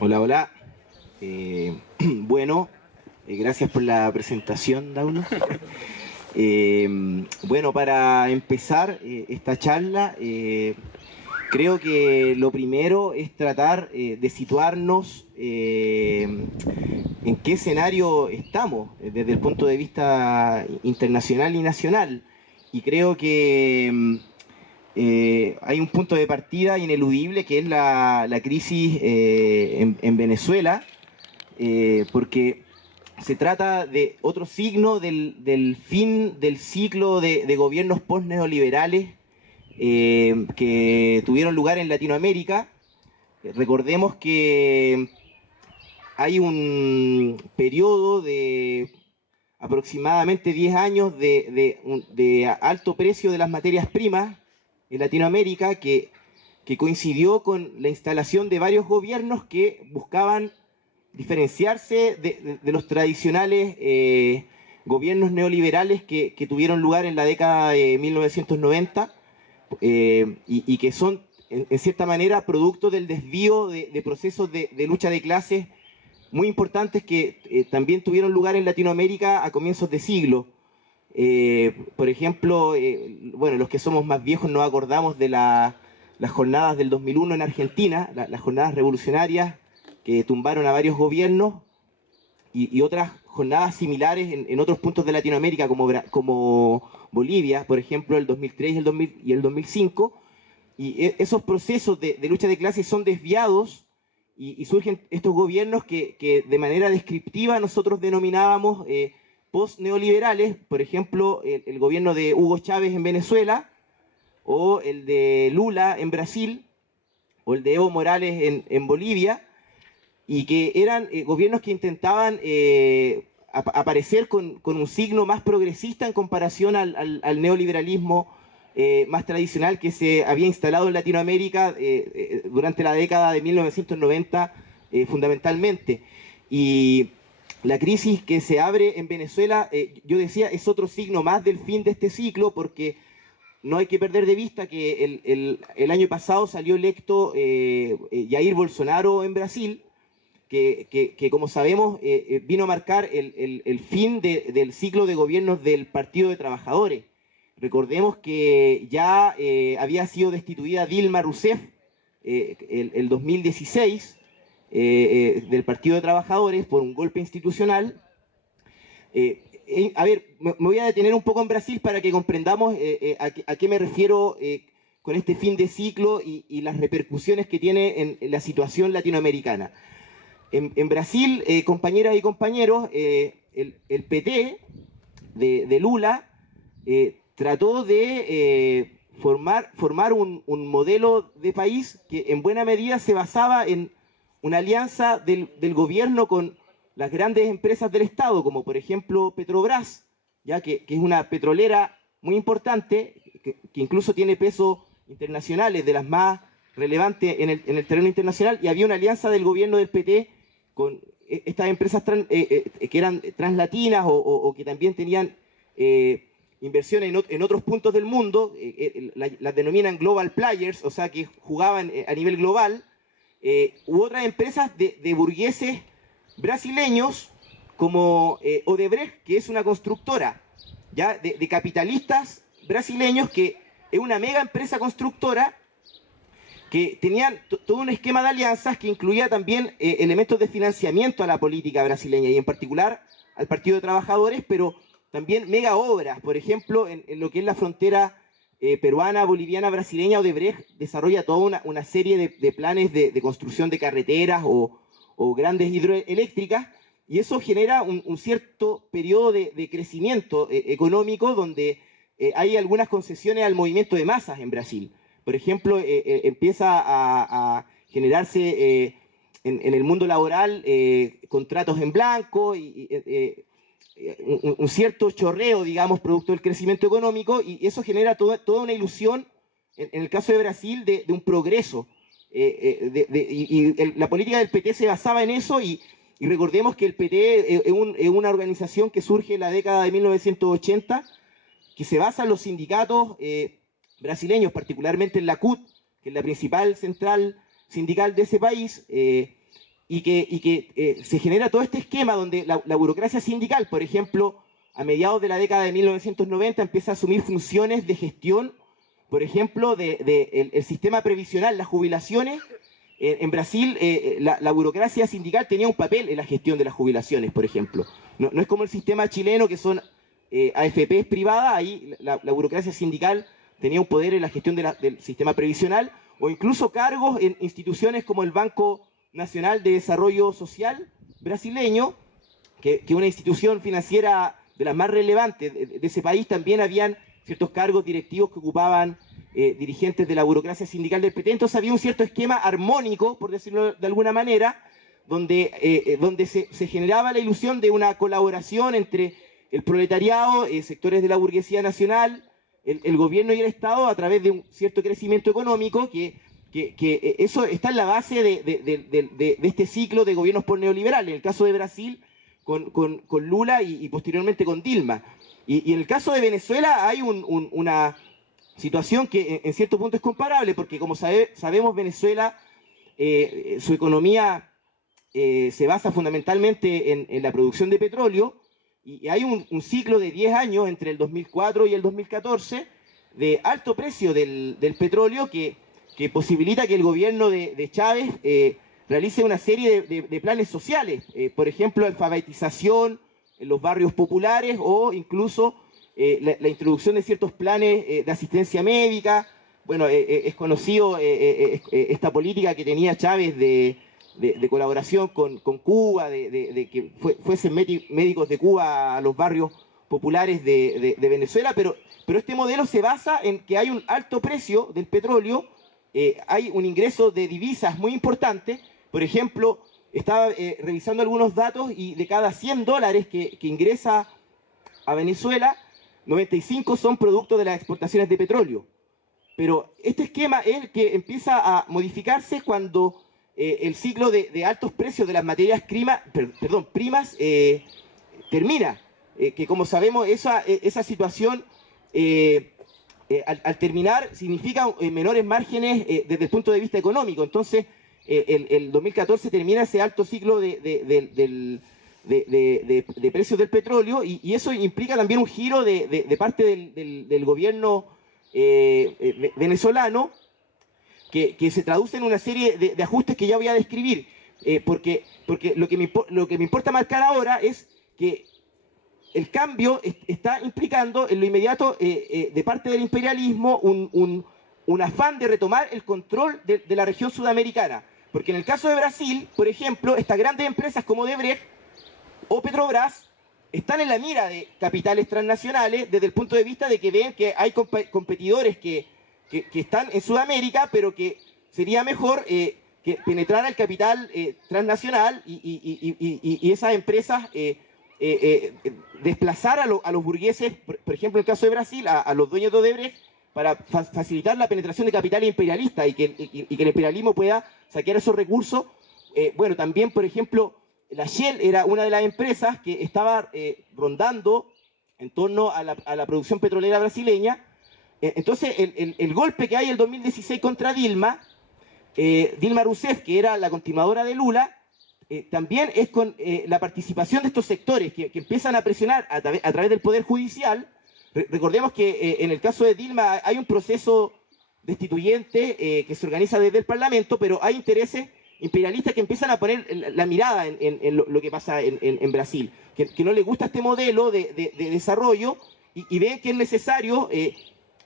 Hola, hola. Bueno, gracias por la presentación, Dauno. Bueno, para empezar esta charla, creo que lo primero es tratar de situarnos en qué escenario estamos desde el punto de vista internacional y nacional. Y creo que hay un punto de partida ineludible que es la crisis en Venezuela, porque se trata de otro signo del fin del ciclo de gobiernos post-neoliberales que tuvieron lugar en Latinoamérica. Recordemos que hay un periodo de aproximadamente 10 años de alto precio de las materias primas en Latinoamérica que coincidió con la instalación de varios gobiernos que buscaban diferenciarse de los tradicionales gobiernos neoliberales que tuvieron lugar en la década de 1990 y que son, en cierta manera, producto del desvío de procesos de lucha de clases muy importantes que también tuvieron lugar en Latinoamérica a comienzos de siglo. Por ejemplo, bueno, los que somos más viejos nos acordamos de las jornadas del 2001 en Argentina, las jornadas revolucionarias que tumbaron a varios gobiernos y otras jornadas similares en otros puntos de Latinoamérica como Bolivia, por ejemplo, el 2003 y el 2005. Y esos procesos de lucha de clases son desviados y surgen estos gobiernos que de manera descriptiva nosotros denominábamos post-neoliberales, por ejemplo, el gobierno de Hugo Chávez en Venezuela, o el de Lula en Brasil, o el de Evo Morales en Bolivia, y que eran gobiernos que intentaban aparecer con un signo más progresista en comparación al neoliberalismo más tradicional que se había instalado en Latinoamérica durante la década de 1990 fundamentalmente. Y la crisis que se abre en Venezuela, yo decía, es otro signo más del fin de este ciclo, porque no hay que perder de vista que el año pasado salió electo Jair Bolsonaro en Brasil, que como sabemos vino a marcar el fin del ciclo de gobiernos del Partido de Trabajadores. Recordemos que ya había sido destituida Dilma Rousseff el 2016 del Partido de Trabajadores por un golpe institucional. A ver, me voy a detener un poco en Brasil para que comprendamos a qué me refiero con este fin de ciclo y las repercusiones que tiene en la situación latinoamericana. En Brasil, compañeras y compañeros, el PT de Lula trató de formar un modelo de país que en buena medida se basaba en una alianza del gobierno con las grandes empresas del Estado, como por ejemplo Petrobras, ya que es una petrolera muy importante, que incluso tiene pesos internacionales, de las más relevantes en el terreno internacional, y había una alianza del gobierno del PT con estas empresas que eran translatinas o que también tenían inversiones en otros puntos del mundo, las denominan global players, o sea que jugaban a nivel global, u otras empresas de burgueses brasileños como Odebrecht, que es una constructora, ya de capitalistas brasileños, que es una mega empresa constructora que tenían todo un esquema de alianzas que incluía también elementos de financiamiento a la política brasileña y en particular al Partido de Trabajadores, pero también mega obras. Por ejemplo, en lo que es la frontera peruana, boliviana, brasileña, Odebrecht desarrolla toda una serie de planes de construcción de carreteras o grandes hidroeléctricas, y eso genera un cierto periodo de crecimiento económico donde hay algunas concesiones al movimiento de masas en Brasil. Por ejemplo, empieza a generarse en el mundo laboral contratos en blanco y un cierto chorreo, digamos, producto del crecimiento económico, y eso genera toda una ilusión, en el caso de Brasil, de un progreso. La política del PT se basaba en eso, y recordemos que el PT es una organización que surge en la década de 1980, que se basa en los sindicatos brasileños, particularmente en la CUT, que es la principal central sindical de ese país, y que se genera todo este esquema donde la burocracia sindical, por ejemplo, a mediados de la década de 1990 empieza a asumir funciones de gestión, por ejemplo, el sistema previsional, las jubilaciones. En Brasil, la burocracia sindical tenía un papel en la gestión de las jubilaciones, por ejemplo. No es como el sistema chileno, que son AFPs privadas, ahí la burocracia sindical tenía un poder en la gestión del sistema previsional, o incluso cargos en instituciones como el Banco Nacional de Desarrollo Social brasileño, que es una institución financiera de las más relevantes de ese país. También habían ciertos cargos directivos que ocupaban dirigentes de la burocracia sindical del PT. Entonces había un cierto esquema armónico, por decirlo de alguna manera, donde se generaba la ilusión de una colaboración entre el proletariado, sectores de la burguesía nacional, el gobierno y el Estado, a través de un cierto crecimiento económico, que eso está en la base de este ciclo de gobiernos por neoliberales. En el caso de Brasil, con Lula y posteriormente con Dilma. Y en el caso de Venezuela hay una situación que en cierto punto es comparable, porque como sabemos, Venezuela, su economía se basa fundamentalmente en la producción de petróleo, y hay un ciclo de 10 años entre el 2004 y el 2014 de alto precio del petróleo que posibilita que el gobierno de Chávez realice una serie de planes sociales, por ejemplo, alfabetización en los barrios populares, o incluso la introducción de ciertos planes de asistencia médica. Bueno, es conocido esta política que tenía Chávez de colaboración con Cuba, de que fuesen médicos de Cuba a los barrios populares de Venezuela, pero este modelo se basa en que hay un alto precio del petróleo, hay un ingreso de divisas muy importante. Por ejemplo, estaba revisando algunos datos, y de cada $100 que ingresa a Venezuela, 95 son producto de las exportaciones de petróleo. Pero este esquema es el que empieza a modificarse cuando el ciclo de altos precios de las materias primas termina. Que como sabemos, esa situación al terminar significa menores márgenes desde el punto de vista económico. Entonces, el 2014 termina ese alto ciclo de precios del petróleo, y eso implica también un giro de parte del gobierno venezolano, que se traduce en una serie de ajustes que ya voy a describir, porque lo que me importa marcar ahora es que el cambio está implicando en lo inmediato de parte del imperialismo un afán de retomar el control de la región sudamericana. Porque en el caso de Brasil, por ejemplo, estas grandes empresas como Odebrecht o Petrobras están en la mira de capitales transnacionales desde el punto de vista de que ven que hay competidores que están en Sudamérica, pero que sería mejor que penetrara el capital transnacional, y esas empresas desplazar a los burgueses, por ejemplo, en el caso de Brasil, a los dueños de Odebrecht, para facilitar la penetración de capitales imperialistas, y que el imperialismo pueda saquear esos recursos. Bueno, también, por ejemplo, la Shell era una de las empresas que estaba rondando en torno a la producción petrolera brasileña. Entonces, el golpe que hay el 2016 contra Dilma Rousseff, que era la continuadora de Lula, también es con la participación de estos sectores que empiezan a presionar a través del Poder Judicial. Recordemos que en el caso de Dilma hay un proceso destituyente que se organiza desde el Parlamento, pero hay intereses imperialistas que empiezan a poner la mirada en lo que pasa en Brasil, que no les gusta este modelo de desarrollo, y ven que es necesario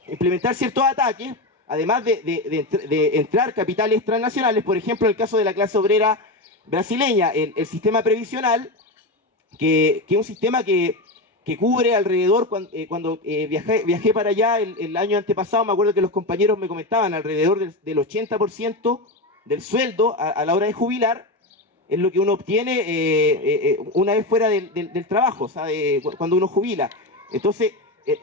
implementar ciertos ataques, además de entrar capitales transnacionales. Por ejemplo, en el caso de la clase obrera brasileña, el sistema previsional, que es un sistema que cubre alrededor, cuando viajé para allá el año antepasado, me acuerdo que los compañeros me comentaban, alrededor del 80% del sueldo a la hora de jubilar es lo que uno obtiene una vez fuera del trabajo, o sea, cuando uno jubila. Entonces,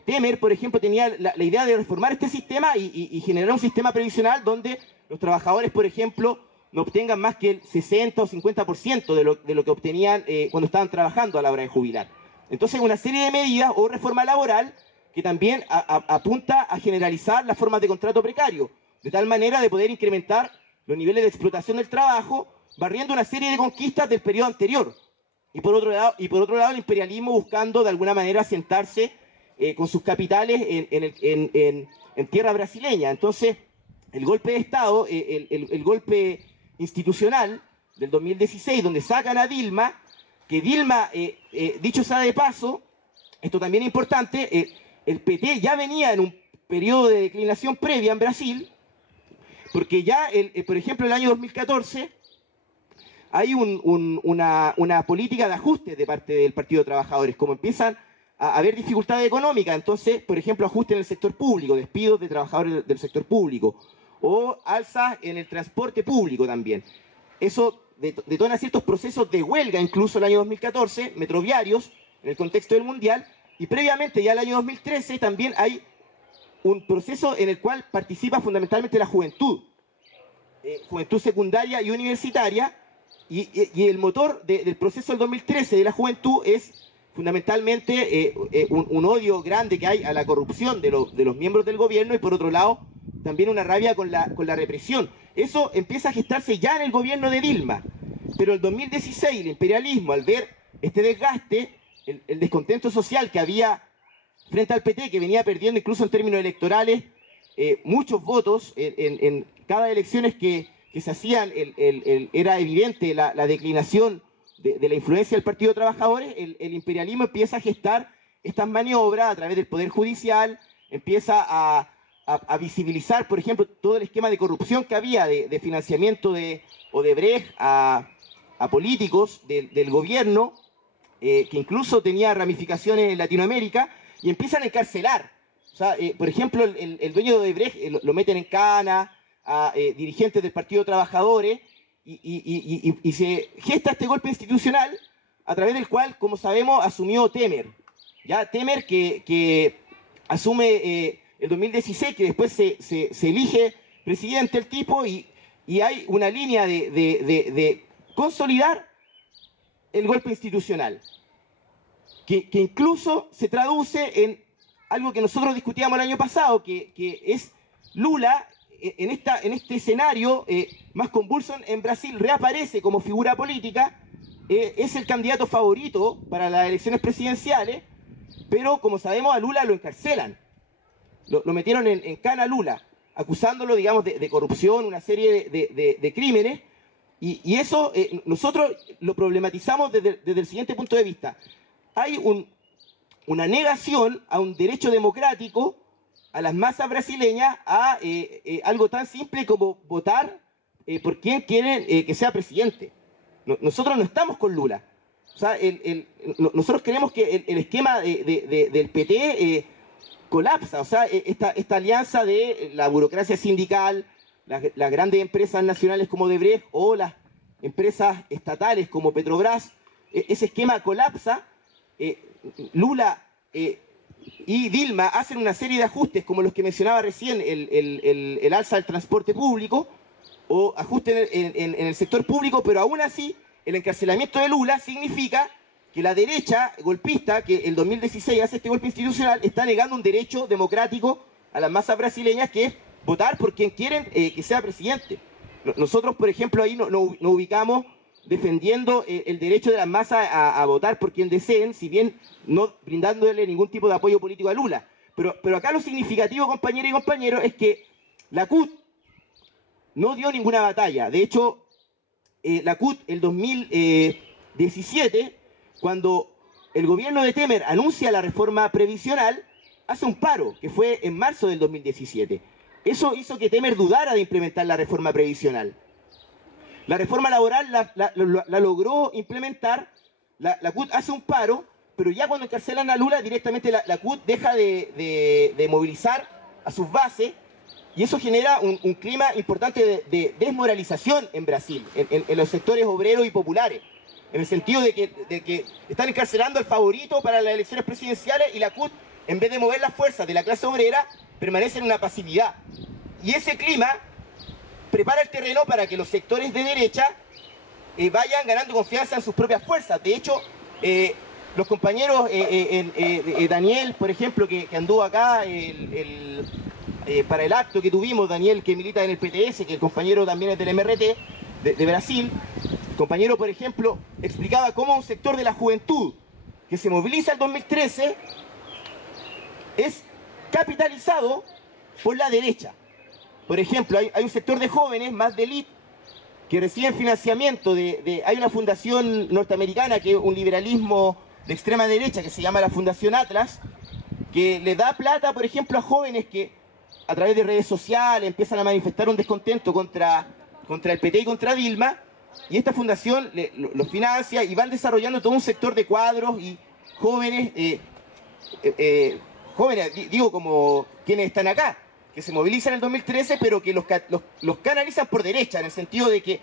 Temer, por ejemplo, tenía la idea de reformar este sistema y generar un sistema previsional donde los trabajadores, por ejemplo, no obtengan más que el 60 o 50% de lo que obtenían cuando estaban trabajando a la hora de jubilar. Entonces, una serie de medidas o reforma laboral que también apunta a generalizar las formas de contrato precario, de tal manera de poder incrementar los niveles de explotación del trabajo, barriendo una serie de conquistas del periodo anterior. Y por otro lado, el imperialismo buscando de alguna manera asentarse con sus capitales en tierra brasileña. Entonces, el golpe de Estado, el golpe institucional del 2016, donde sacan a Dilma, que Dilma, dicho sea de paso, esto también es importante, el PT ya venía en un periodo de declinación previa en Brasil, porque ya, por ejemplo, el año 2014 hay una política de ajuste de parte del Partido de Trabajadores, como empiezan a haber dificultades económicas, entonces, por ejemplo, ajuste en el sector público, despidos de trabajadores del sector público, o alzas en el transporte público también. Eso detona ciertos procesos de huelga, incluso el año 2014, metroviarios, en el contexto del Mundial, y previamente, ya el año 2013, también hay un proceso en el cual participa fundamentalmente la juventud, juventud secundaria y universitaria, y el motor del proceso del 2013 de la juventud es fundamentalmente un odio grande que hay a la corrupción de los miembros del gobierno, y por otro lado también una rabia con la represión. Eso empieza a gestarse ya en el gobierno de Dilma, pero el 2016 el imperialismo, al ver este desgaste, el descontento social que había frente al PT, que venía perdiendo incluso en términos electorales muchos votos en cada elecciones que se hacían, era evidente la declinación de la influencia del Partido de Trabajadores. El imperialismo empieza a gestar estas maniobras a través del Poder Judicial, empieza a visibilizar, por ejemplo, todo el esquema de corrupción que había de financiamiento de Odebrecht a políticos del gobierno, que incluso tenía ramificaciones en Latinoamérica, y empiezan a encarcelar. O sea, por ejemplo, el dueño de Odebrecht lo meten en cana, a dirigentes del Partido de Trabajadores, y se gesta este golpe institucional a través del cual, como sabemos, asumió Temer. Ya Temer que asume el 2016, que después se elige presidente el tipo, y hay una línea de consolidar el golpe institucional, que incluso se traduce en algo que nosotros discutíamos el año pasado, que es Lula, en este escenario más convulso en Brasil, reaparece como figura política, es el candidato favorito para las elecciones presidenciales, pero como sabemos a Lula lo encarcelan, lo metieron en cana a Lula, acusándolo, digamos, de corrupción, una serie de crímenes, y eso nosotros lo problematizamos desde el siguiente punto de vista. Hay una negación a un derecho democrático a las masas brasileñas a algo tan simple como votar por quien quieren que sea presidente. Nosotros no estamos con Lula. O sea, nosotros creemos que el esquema del PT colapsa. O sea, esta alianza de la burocracia sindical, las grandes empresas nacionales como Odebrecht o las empresas estatales como Petrobras, ese esquema colapsa. Lula y Dilma hacen una serie de ajustes como los que mencionaba recién, el alza del transporte público o ajustes en el sector público, pero aún así el encarcelamiento de Lula significa que la derecha golpista, que el 2016 hace este golpe institucional, está negando un derecho democrático a las masas brasileñas, que es votar por quien quieren que sea presidente. Nosotros, por ejemplo, ahí nos ubicamos defendiendo el derecho de las masas a votar por quien deseen, si bien no brindándole ningún tipo de apoyo político a Lula. Pero acá lo significativo, compañeras y compañeros, es que la CUT no dio ninguna batalla. De hecho, la CUT el 2017, cuando el gobierno de Temer anuncia la reforma previsional, hace un paro, que fue en marzo del 2017. Eso hizo que Temer dudara de implementar la reforma previsional. La reforma laboral la logró implementar, la CUT hace un paro, pero ya cuando encarcelan a Lula, directamente la CUT deja de movilizar a sus bases, y eso genera un clima importante de desmoralización en Brasil, en los sectores obreros y populares, en el sentido de que están encarcelando al favorito para las elecciones presidenciales, y la CUT, en vez de mover las fuerzas de la clase obrera, permanece en una pasividad. Y ese clima prepara el terreno para que los sectores de derecha vayan ganando confianza en sus propias fuerzas. De hecho, los compañeros, Daniel, por ejemplo, que anduvo acá para el acto que tuvimos, Daniel, que milita en el PTS, que el compañero también es del MRT, de Brasil. El compañero, por ejemplo, explicaba cómo un sector de la juventud que se moviliza en 2013 es capitalizado por la derecha. Por ejemplo, hay un sector de jóvenes, más de élite, que reciben financiamiento hay una fundación norteamericana que es un liberalismo de extrema derecha que se llama la Fundación Atlas, que le da plata, por ejemplo, a jóvenes que a través de redes sociales empiezan a manifestar un descontento contra el PT y contra Dilma, y esta fundación los financia y van desarrollando todo un sector de cuadros y jóvenes, digo como quienes están acá, que se movilizan en el 2013, pero que los canalizan por derecha, en el sentido de que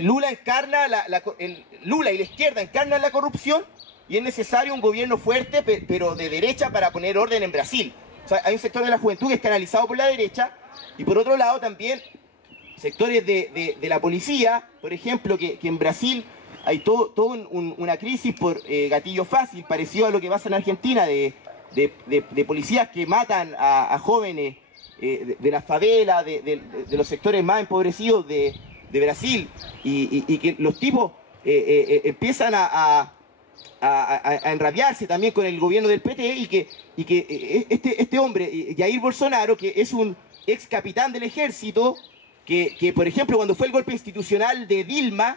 Lula y la izquierda encarnan la corrupción, y es necesario un gobierno fuerte, pero de derecha, para poner orden en Brasil. O sea, hay un sector de la juventud que es canalizado por la derecha, y por otro lado también sectores de la policía, por ejemplo, que en Brasil hay una crisis por gatillo fácil, parecido a lo que pasa en Argentina, de policías que matan a jóvenes de la favela, de los sectores más empobrecidos de Brasil, y que los tipos empiezan a enrabiarse también con el gobierno del PT, y que este hombre, Jair Bolsonaro, que es un ex capitán del ejército, que por ejemplo cuando fue el golpe institucional de Dilma,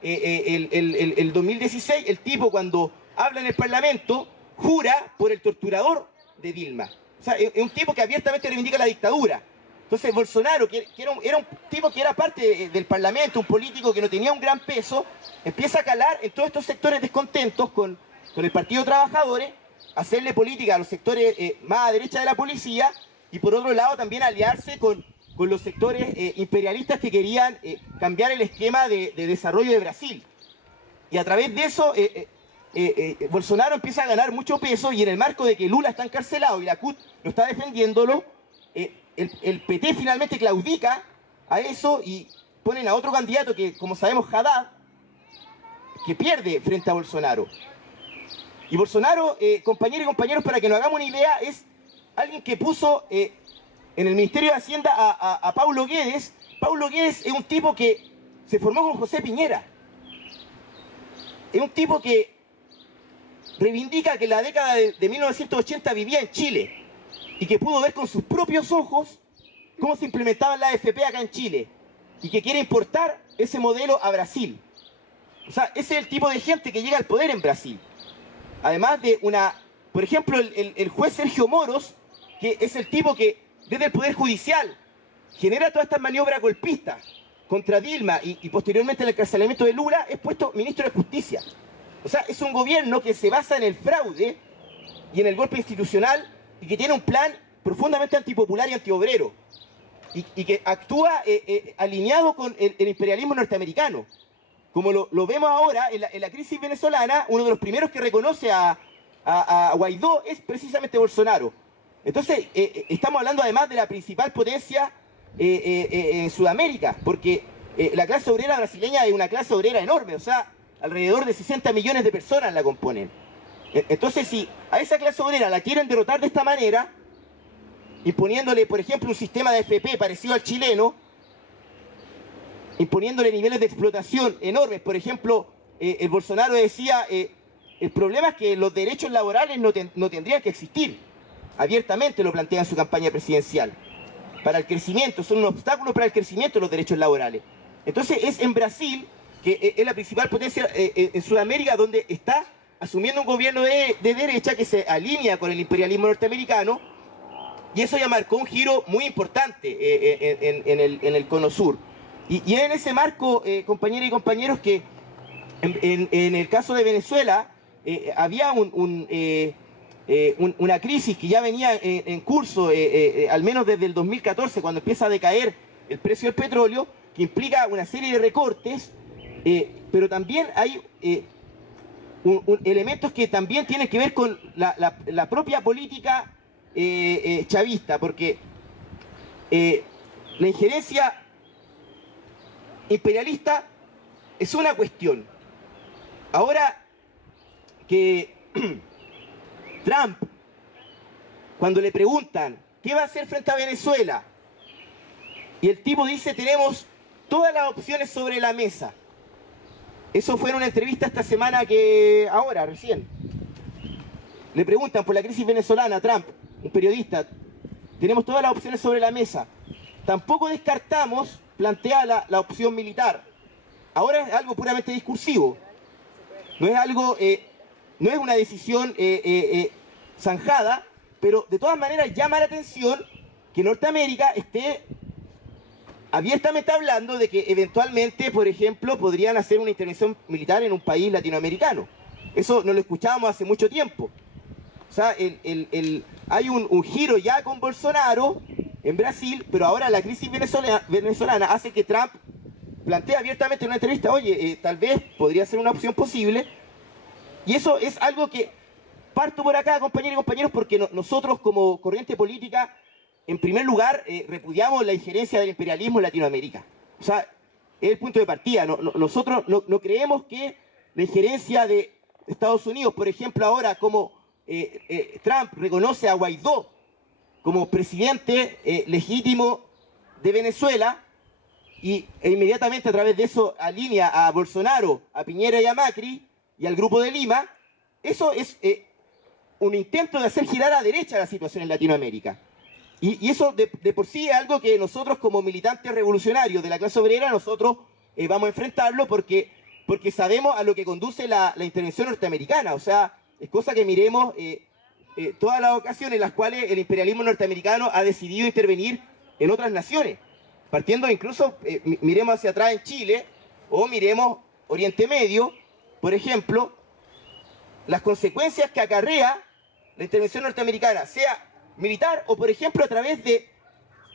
el 2016, el tipo cuando habla en el Parlamento jura por el torturador de Dilma. O sea, es un tipo que abiertamente reivindica la dictadura. Entonces Bolsonaro, que era un tipo que era parte del Parlamento, un político que no tenía un gran peso, empieza a calar en todos estos sectores descontentos con el Partido de Trabajadores, hacerle política a los sectores más a derecha de la policía, y por otro lado también aliarse con los sectores imperialistas que querían cambiar el esquema de desarrollo de Brasil. Y a través de eso Bolsonaro empieza a ganar mucho peso, y en el marco de que Lula está encarcelado y la CUT no está defendiéndolo, el PT finalmente claudica a eso y ponen a otro candidato que, como sabemos, Haddad, que pierde frente a Bolsonaro. Y Bolsonaro, compañeros y compañeros, para que nos hagamos una idea, es alguien que puso en el Ministerio de Hacienda a Paulo Guedes. Paulo Guedes es un tipo que se formó con José Piñera. Es un tipo que reivindica que en la década de 1980 vivía en Chile y que pudo ver con sus propios ojos cómo se implementaban las AFP acá en Chile, y que quiere importar ese modelo a Brasil. O sea, ese es el tipo de gente que llega al poder en Brasil. Además de por ejemplo, el juez Sergio Moros, que es el tipo que desde el Poder Judicial genera todas estas maniobras golpistas contra Dilma y posteriormente el encarcelamiento de Lula, es puesto ministro de Justicia. O sea, es un gobierno que se basa en el fraude y en el golpe institucional, y que tiene un plan profundamente antipopular y antiobrero, y que actúa alineado con el imperialismo norteamericano. Como lo vemos ahora en la crisis venezolana, uno de los primeros que reconoce a Guaidó es precisamente Bolsonaro. Entonces, estamos hablando además de la principal potencia en Sudamérica, porque la clase obrera brasileña es una clase obrera enorme, o sea, alrededor de 60 millones de personas la componen. Entonces, si a esa clase obrera la quieren derrotar de esta manera, imponiéndole, por ejemplo, un sistema de FP parecido al chileno, imponiéndole niveles de explotación enormes. Por ejemplo, el Bolsonaro decía, el problema es que los derechos laborales no tendrían que existir. Abiertamente lo plantea en su campaña presidencial. Para el crecimiento, son un obstáculo para el crecimiento de los derechos laborales. Entonces es en Brasil, que es la principal potencia en Sudamérica, donde está asumiendo un gobierno de derecha que se alinea con el imperialismo norteamericano, y eso ya marcó un giro muy importante en el cono sur. Y es en ese marco, compañeras y compañeros, que en el caso de Venezuela había una crisis que ya venía en curso, al menos desde el 2014, cuando empieza a decaer el precio del petróleo, que implica una serie de recortes, pero también hay elementos que también tienen que ver con la propia política chavista, porque la injerencia imperialista es una cuestión. Ahora que Trump, cuando le preguntan ¿qué va a hacer frente a Venezuela? Y el tipo dice, tenemos todas las opciones sobre la mesa. Eso fue en una entrevista esta semana ahora, recién. Le preguntan por la crisis venezolana a Trump, un periodista. Tenemos todas las opciones sobre la mesa. Tampoco descartamos plantear la opción militar. Ahora es algo puramente discursivo. No es algo, no es una decisión zanjada, pero de todas maneras llama la atención que Norteamérica esté abiertamente hablando de que eventualmente, por ejemplo, podrían hacer una intervención militar en un país latinoamericano. Eso no lo escuchábamos hace mucho tiempo. O sea, hay un giro ya con Bolsonaro en Brasil, pero ahora la crisis venezolana hace que Trump plantee abiertamente en una entrevista, oye, tal vez podría ser una opción posible. Y eso es algo que parto por acá, compañeros y compañeros, porque nosotros como corriente política, en primer lugar, repudiamos la injerencia del imperialismo en Latinoamérica. O sea, es el punto de partida. Nosotros no creemos que la injerencia de Estados Unidos, por ejemplo, ahora como Trump reconoce a Guaidó como presidente legítimo de Venezuela e inmediatamente a través de eso alinea a Bolsonaro, a Piñera y a Macri y al Grupo de Lima, eso es un intento de hacer girar a derecha la situación en Latinoamérica. Y eso de por sí es algo que nosotros como militantes revolucionarios de la clase obrera, nosotros vamos a enfrentarlo porque sabemos a lo que conduce la intervención norteamericana. O sea, es cosa que miremos todas las ocasiones en las cuales el imperialismo norteamericano ha decidido intervenir en otras naciones. Partiendo incluso, miremos hacia atrás en Chile o miremos Oriente Medio, por ejemplo, las consecuencias que acarrea la intervención norteamericana, sea militar o, por ejemplo, a través de,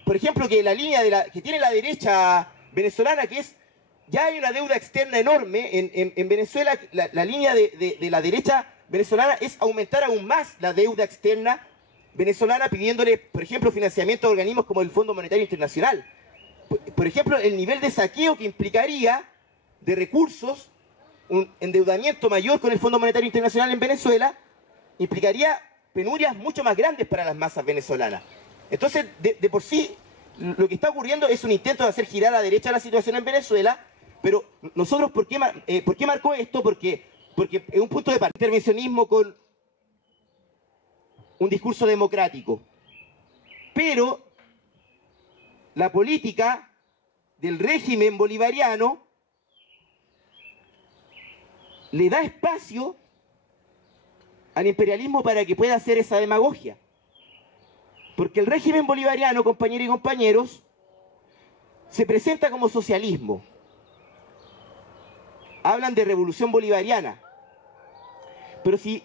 por ejemplo, que la línea que tiene la derecha venezolana, que es, ya hay una deuda externa enorme en Venezuela, la línea de la derecha venezolana es aumentar aún más la deuda externa venezolana, pidiéndole, por ejemplo, financiamiento a organismos como el Fondo Monetario Internacional. Por ejemplo, el nivel de saqueo que implicaría de recursos, un endeudamiento mayor con el Fondo Monetario Internacional en Venezuela, implicaría penurias mucho más grandes para las masas venezolanas. Entonces, de por sí, lo que está ocurriendo es un intento de hacer girar a la derecha la situación en Venezuela, pero nosotros, ¿por qué marcó esto? Porque es un punto de partida, intervencionismo con un discurso democrático. Pero la política del régimen bolivariano le da espacio al imperialismo para que pueda hacer esa demagogia. Porque el régimen bolivariano, compañeros y compañeros, se presenta como socialismo. Hablan de revolución bolivariana. Pero si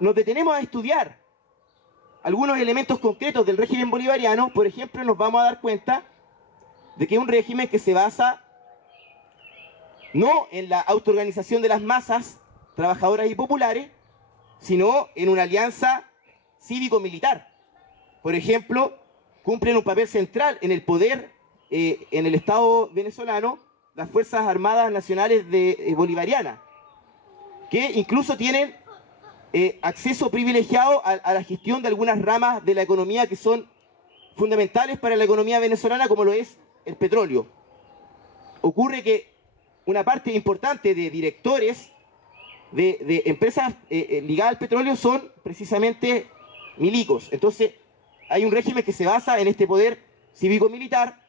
nos detenemos a estudiar algunos elementos concretos del régimen bolivariano, por ejemplo, nos vamos a dar cuenta de que es un régimen que se basa no en la autoorganización de las masas trabajadoras y populares, sino en una alianza cívico-militar. Por ejemplo, cumplen un papel central en el poder, en el Estado venezolano, las Fuerzas Armadas Nacionales bolivarianas, que incluso tienen acceso privilegiado a la gestión de algunas ramas de la economía que son fundamentales para la economía venezolana, como lo es el petróleo. Ocurre que una parte importante de directores de empresas ligadas al petróleo son precisamente milicos. Entonces, hay un régimen que se basa en este poder cívico-militar,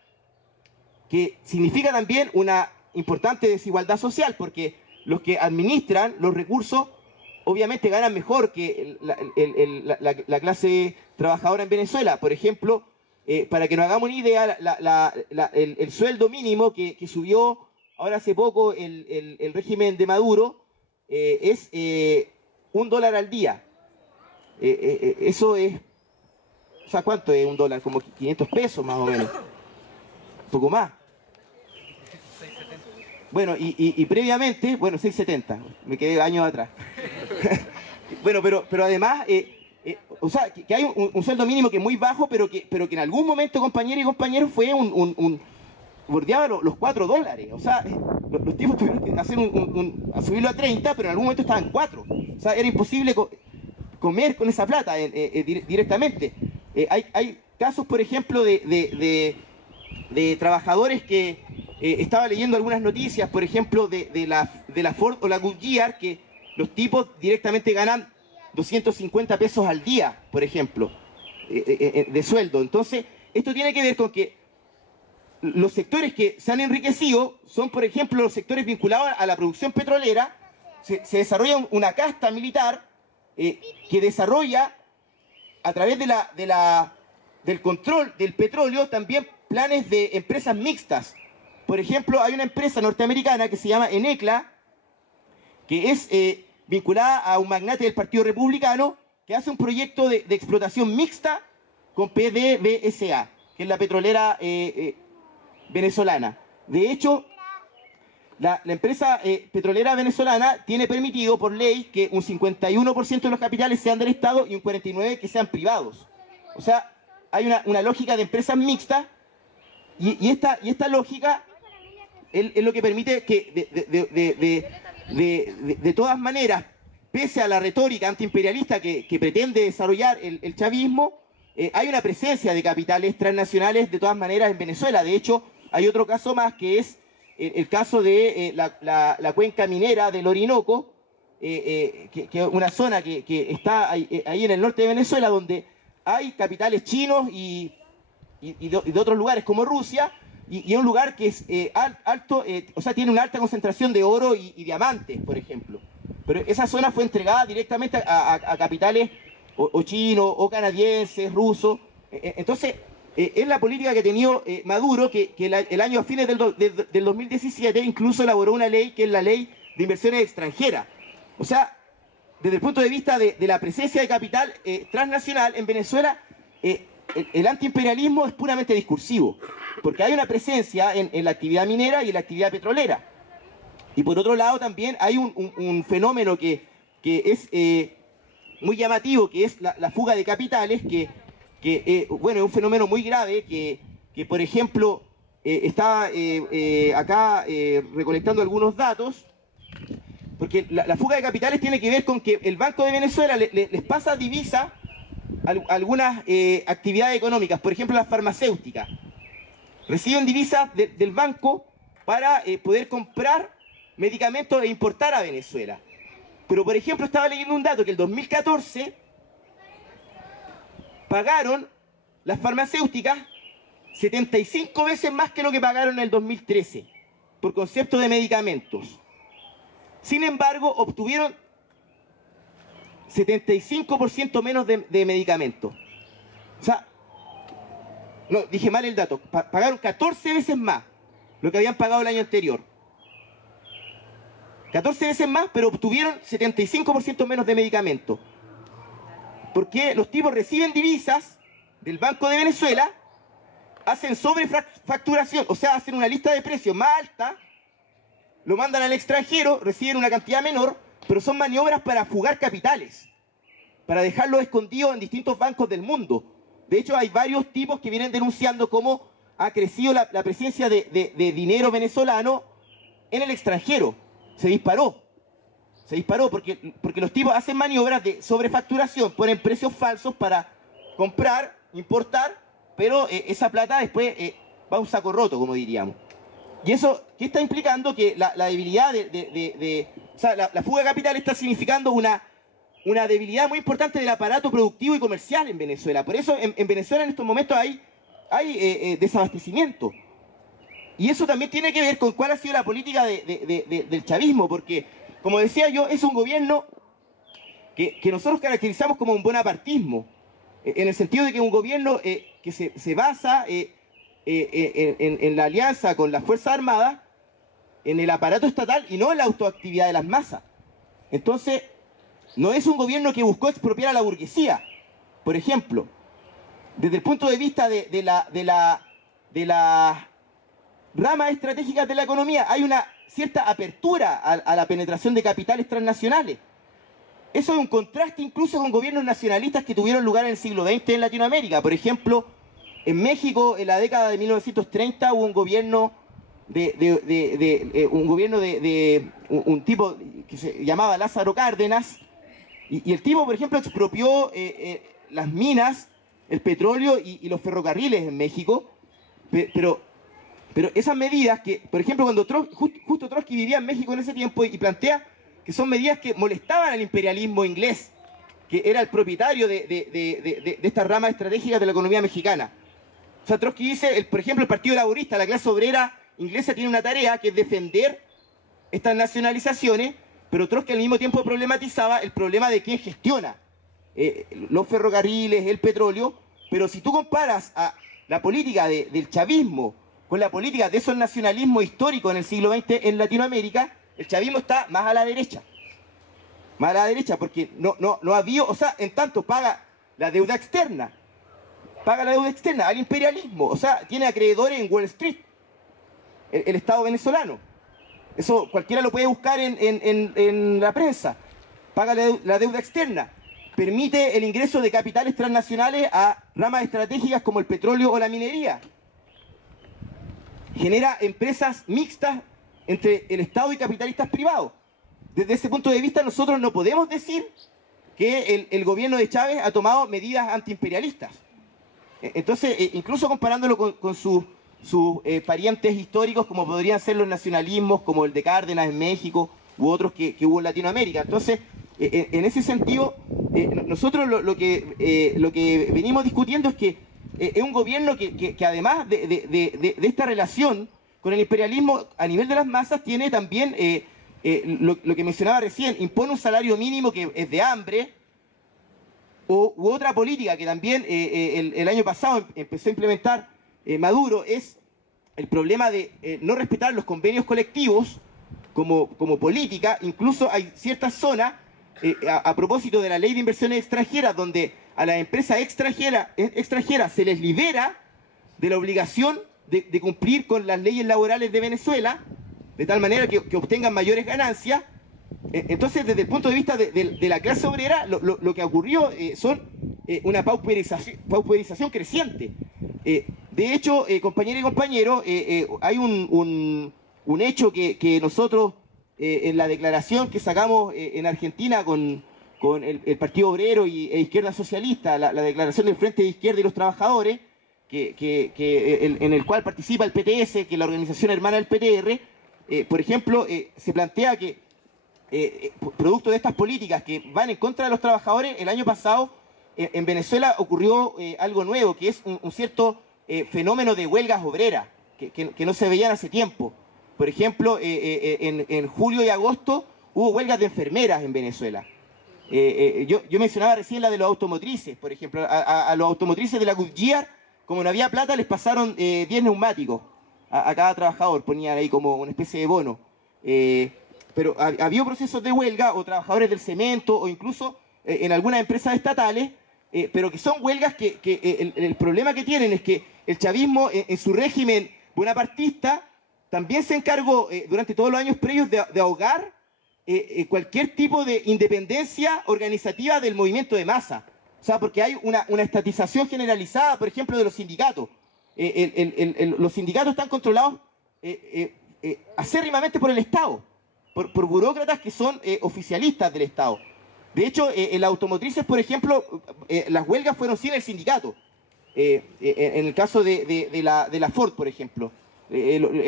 que significa también una importante desigualdad social, porque los que administran los recursos obviamente ganan mejor que la clase trabajadora en Venezuela. Por ejemplo, para que nos hagamos una idea, el sueldo mínimo que subió ahora hace poco el régimen de Maduro es $1 al día. Eso es, o sea, ¿cuánto es $1? Como 500 pesos más o menos. Un poco más. Bueno, y previamente, bueno, 6.70, me quedé años atrás. Bueno, pero además, o sea, que hay un sueldo mínimo que es muy bajo, pero que en algún momento, compañeros y compañeros, fue bordeaba los $4. O sea, los tipos tuvieron que hacer a subirlo a 30, pero en algún momento estaban 4. O sea, era imposible comer con esa plata directamente. Hay casos, por ejemplo, de trabajadores que estaba leyendo algunas noticias, por ejemplo, de la Ford o la Goodyear, que los tipos directamente ganan 250 pesos al día, por ejemplo, de sueldo. Entonces, esto tiene que ver con que los sectores que se han enriquecido son, por ejemplo, los sectores vinculados a la producción petrolera. Se desarrolla una casta militar que desarrolla, a través del control del petróleo, también planes de empresas mixtas. Por ejemplo, hay una empresa norteamericana que se llama Enecla, que es vinculada a un magnate del Partido Republicano, que hace un proyecto de explotación mixta con PDVSA, que es la petrolera venezolana. De hecho, la empresa petrolera venezolana tiene permitido por ley que un 51% de los capitales sean del Estado y un 49% que sean privados. O sea, hay una lógica de empresas mixtas y esta lógica es lo que permite que de todas maneras, pese a la retórica antiimperialista que pretende desarrollar el chavismo, hay una presencia de capitales transnacionales de todas maneras en Venezuela. De hecho, hay otro caso más, que es el caso de la cuenca minera del Orinoco, que es una zona que está ahí en el norte de Venezuela, donde hay capitales chinos y de otros lugares como Rusia, y es un lugar que es alto, o sea, tiene una alta concentración de oro y diamantes, por ejemplo. Pero esa zona fue entregada directamente a capitales o chinos, o canadienses, rusos. Entonces, es la política que ha tenido Maduro, que el año a fines del 2017 incluso elaboró una ley, que es la Ley de Inversiones Extranjeras. O sea, desde el punto de vista de la presencia de capital transnacional en Venezuela, el antiimperialismo es puramente discursivo, porque hay una presencia en la actividad minera y en la actividad petrolera. Y por otro lado también hay un fenómeno que es muy llamativo, que es la fuga de capitales, bueno, es un fenómeno muy grave, que por ejemplo, estaba acá recolectando algunos datos, porque la fuga de capitales tiene que ver con que el Banco de Venezuela les pasa divisa a algunas actividades económicas. Por ejemplo, las farmacéuticas reciben divisas del banco para poder comprar medicamentos e importar a Venezuela. Pero, por ejemplo, estaba leyendo un dato, que el 2014 pagaron las farmacéuticas 75 veces más que lo que pagaron en el 2013 por concepto de medicamentos. Sin embargo, obtuvieron 75% menos de medicamentos. O sea, no, dije mal el dato. Pagaron 14 veces más lo que habían pagado el año anterior. 14 veces más, pero obtuvieron 75% menos de medicamentos. Porque los tipos reciben divisas del Banco de Venezuela, hacen sobrefacturación, o sea, hacen una lista de precios más alta, lo mandan al extranjero, reciben una cantidad menor, pero son maniobras para fugar capitales, para dejarlos escondidos en distintos bancos del mundo. De hecho, hay varios tipos que vienen denunciando cómo ha crecido la presencia de dinero venezolano en el extranjero. Se disparó porque los tipos hacen maniobras de sobrefacturación, ponen precios falsos para comprar, importar, pero esa plata después va a un saco roto, como diríamos. Y eso, ¿qué está implicando? Que la debilidad o sea, la fuga de capital está significando una debilidad muy importante del aparato productivo y comercial en Venezuela. Por eso en Venezuela en estos momentos hay desabastecimiento. Y eso también tiene que ver con cuál ha sido la política del chavismo, porque, como decía yo, es un gobierno que nosotros caracterizamos como un bonapartismo, en el sentido de que es un gobierno que se basa en la alianza con las Fuerzas Armadas, en el aparato estatal y no en la autoactividad de las masas. Entonces, no es un gobierno que buscó expropiar a la burguesía. Por ejemplo, desde el punto de vista de las ramas estratégicas de la economía, hay una cierta apertura a la penetración de capitales transnacionales. Eso es un contraste incluso con gobiernos nacionalistas que tuvieron lugar en el siglo XX en Latinoamérica. Por ejemplo, en México, en la década de 1930, hubo un gobierno un tipo que se llamaba Lázaro Cárdenas, y el tipo, por ejemplo, expropió las minas el petróleo y los ferrocarriles en México, pero esas medidas que, por ejemplo, cuando justo Trotsky vivía en México en ese tiempo y plantea que son medidas que molestaban al imperialismo inglés, que era el propietario de estas ramas estratégicas de la economía mexicana. O sea, Trotsky dice, por ejemplo, el Partido Laborista, la clase obrera inglesa tiene una tarea que es defender estas nacionalizaciones, pero Trotsky al mismo tiempo problematizaba el problema de quién gestiona los ferrocarriles, el petróleo, pero si tú comparas a la política del chavismo con la política de esos nacionalismos históricos en el siglo XX en Latinoamérica, el chavismo está más a la derecha. Más a la derecha, porque no ha habido, o sea, en tanto paga la deuda externa al imperialismo, o sea, tiene acreedores en Wall Street, el Estado venezolano. Eso cualquiera lo puede buscar en la prensa. Paga la deuda externa. Permite el ingreso de capitales transnacionales a ramas estratégicas como el petróleo o la minería. Genera empresas mixtas entre el Estado y capitalistas privados. Desde ese punto de vista, nosotros no podemos decir que el gobierno de Chávez ha tomado medidas antiimperialistas. Entonces, incluso comparándolo con sus parientes históricos, como podrían ser los nacionalismos, como el de Cárdenas en México, u otros que hubo en Latinoamérica. Entonces, en ese sentido, nosotros lo que venimos discutiendo es que es un gobierno que además de esta relación con el imperialismo a nivel de las masas, tiene también lo que mencionaba recién, impone un salario mínimo que es de hambre, u otra política que también el año pasado empezó a implementar Maduro, es el problema de no respetar los convenios colectivos como política. Incluso hay ciertas zonas, a propósito de la ley de inversiones extranjeras, donde a las empresas extranjeras se les libera de la obligación de cumplir con las leyes laborales de Venezuela, de tal manera que obtengan mayores ganancias. Entonces, desde el punto de vista de la clase obrera, lo que ocurrió son una pauperización creciente. De hecho, compañeras y compañeros, hay un hecho que nosotros, en la declaración que sacamos en Argentina con el Partido Obrero e Izquierda Socialista, la declaración del Frente de Izquierda y los Trabajadores, en el cual participa el PTS, que es la organización hermana del PTR, por ejemplo, se plantea que producto de estas políticas que van en contra de los trabajadores, el año pasado en Venezuela ocurrió algo nuevo, que es un cierto fenómeno de huelgas obreras, que no se veían hace tiempo. Por ejemplo, en julio y agosto hubo huelgas de enfermeras en Venezuela. Yo mencionaba recién la de los automotrices, por ejemplo. A los automotrices de la Goodyear, como no había plata, les pasaron 10 neumáticos a cada trabajador, ponían ahí como una especie de bono. Pero había procesos de huelga, o trabajadores del cemento, o incluso en algunas empresas estatales, pero que son huelgas que el problema que tienen es que el chavismo, en su régimen bonapartista, también se encargó durante todos los años previos de ahogar cualquier tipo de independencia organizativa del movimiento de masa. O sea, porque hay una estatización generalizada, por ejemplo, de los sindicatos. Los sindicatos están controlados acérrimamente por el Estado, por burócratas que son oficialistas del Estado. De hecho, en las automotrices, por ejemplo, las huelgas fueron sin el sindicato. En el caso de la Ford, por ejemplo,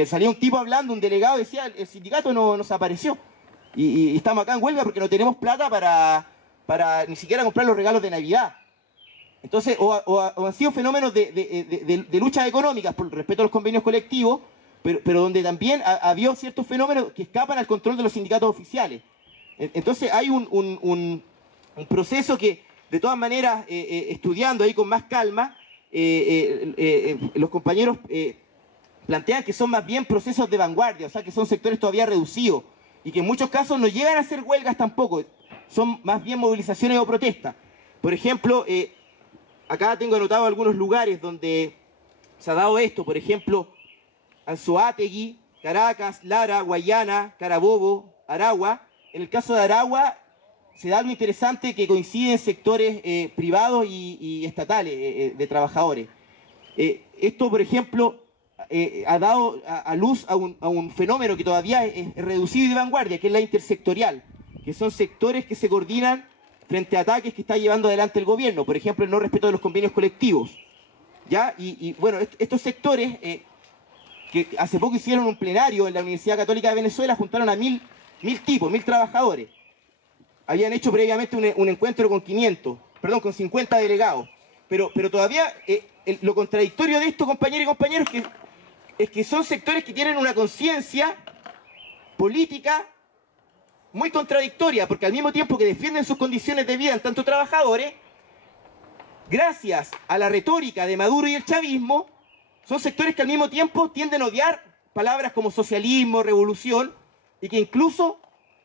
salía un tipo hablando, un delegado, decía, el sindicato nos apareció. Y estamos acá en huelga porque no tenemos plata para ni siquiera comprar los regalos de Navidad. Entonces, o han sido fenómenos de luchas económicas por respeto a los convenios colectivos, pero donde también ha habido ciertos fenómenos que escapan al control de los sindicatos oficiales. Entonces hay un proceso que, de todas maneras, estudiando ahí con más calma, los compañeros plantean que son más bien procesos de vanguardia, o sea, que son sectores todavía reducidos, y que en muchos casos no llegan a ser huelgas tampoco, son más bien movilizaciones o protestas. Por ejemplo, acá tengo anotado algunos lugares donde se ha dado esto, por ejemplo, Anzoátegui, Caracas, Lara, Guayana, Carabobo, Aragua. En el caso de Aragua se da algo interesante que coincide en sectores privados y estatales de trabajadores. Esto, por ejemplo, ha dado a luz a un fenómeno que todavía es reducido y de vanguardia, que es la intersectorial, que son sectores que se coordinan frente a ataques que está llevando adelante el gobierno, por ejemplo, el no respeto de los convenios colectivos. ¿Ya? Y bueno, estos sectores que hace poco hicieron un plenario en la Universidad Católica de Venezuela, juntaron a 1000 trabajadores. Habían hecho previamente un encuentro con 50 delegados. Pero todavía lo contradictorio de esto, compañeros y compañeros, es que son sectores que tienen una conciencia política muy contradictoria, porque al mismo tiempo que defienden sus condiciones de vida en tanto trabajadores, gracias a la retórica de Maduro y el chavismo, son sectores que al mismo tiempo tienden a odiar palabras como socialismo, revolución, y que incluso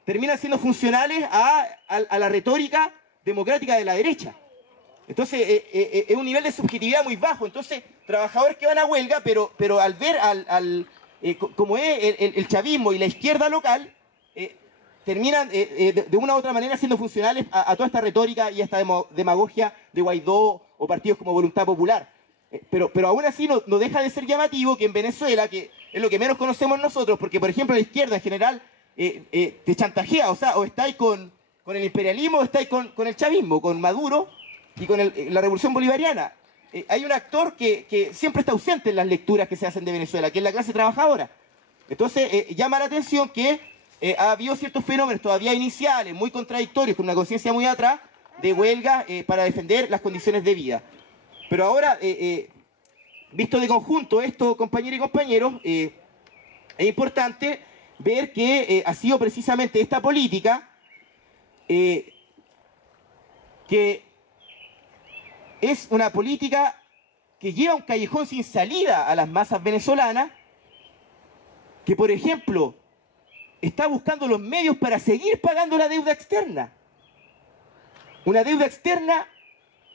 terminan siendo funcionales a la retórica democrática de la derecha. Entonces, es un nivel de subjetividad muy bajo. Entonces, trabajadores que van a huelga, pero al ver como es el chavismo y la izquierda local, terminan de una u otra manera siendo funcionales a toda esta retórica y a esta demagogia de Guaidó o partidos como Voluntad Popular. Pero aún así no deja de ser llamativo que en Venezuela, que es lo que menos conocemos nosotros, porque por ejemplo la izquierda en general te chantajea, o estáis con el imperialismo o estáis con el chavismo, con Maduro y con la revolución bolivariana. Hay un actor que siempre está ausente en las lecturas que se hacen de Venezuela, que es la clase trabajadora. Entonces llama la atención que ha habido ciertos fenómenos todavía iniciales, muy contradictorios, con una conciencia muy atrás, de huelga para defender las condiciones de vida. Pero ahora, visto de conjunto esto, compañeros y compañeros, es importante ver que ha sido precisamente esta política que es una política que lleva un callejón sin salida a las masas venezolanas, que por ejemplo está buscando los medios para seguir pagando la deuda externa. Una deuda externa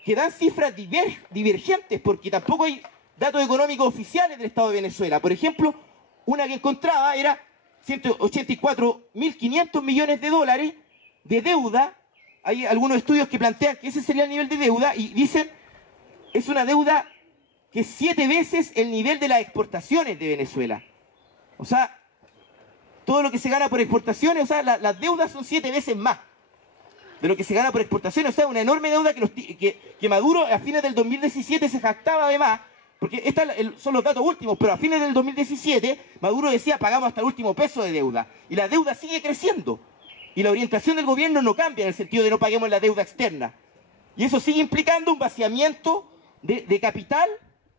que dan cifras divergentes, porque tampoco hay datos económicos oficiales del Estado de Venezuela. Por ejemplo, una que encontraba era 184.500 millones de dólares de deuda. Hay algunos estudios que plantean que ese sería el nivel de deuda y dicen es una deuda que es 7 veces el nivel de las exportaciones de Venezuela. O sea, todo lo que se gana por exportaciones, o sea, las deudas son 7 veces más de lo que se gana por exportaciones. O sea, una enorme deuda que Maduro a fines del 2017 se jactaba además, porque estos son los datos últimos, pero a fines del 2017 Maduro decía pagamos hasta el último peso de deuda. Y la deuda sigue creciendo. Y la orientación del gobierno no cambia en el sentido de no paguemos la deuda externa. Y eso sigue implicando un vaciamiento de capital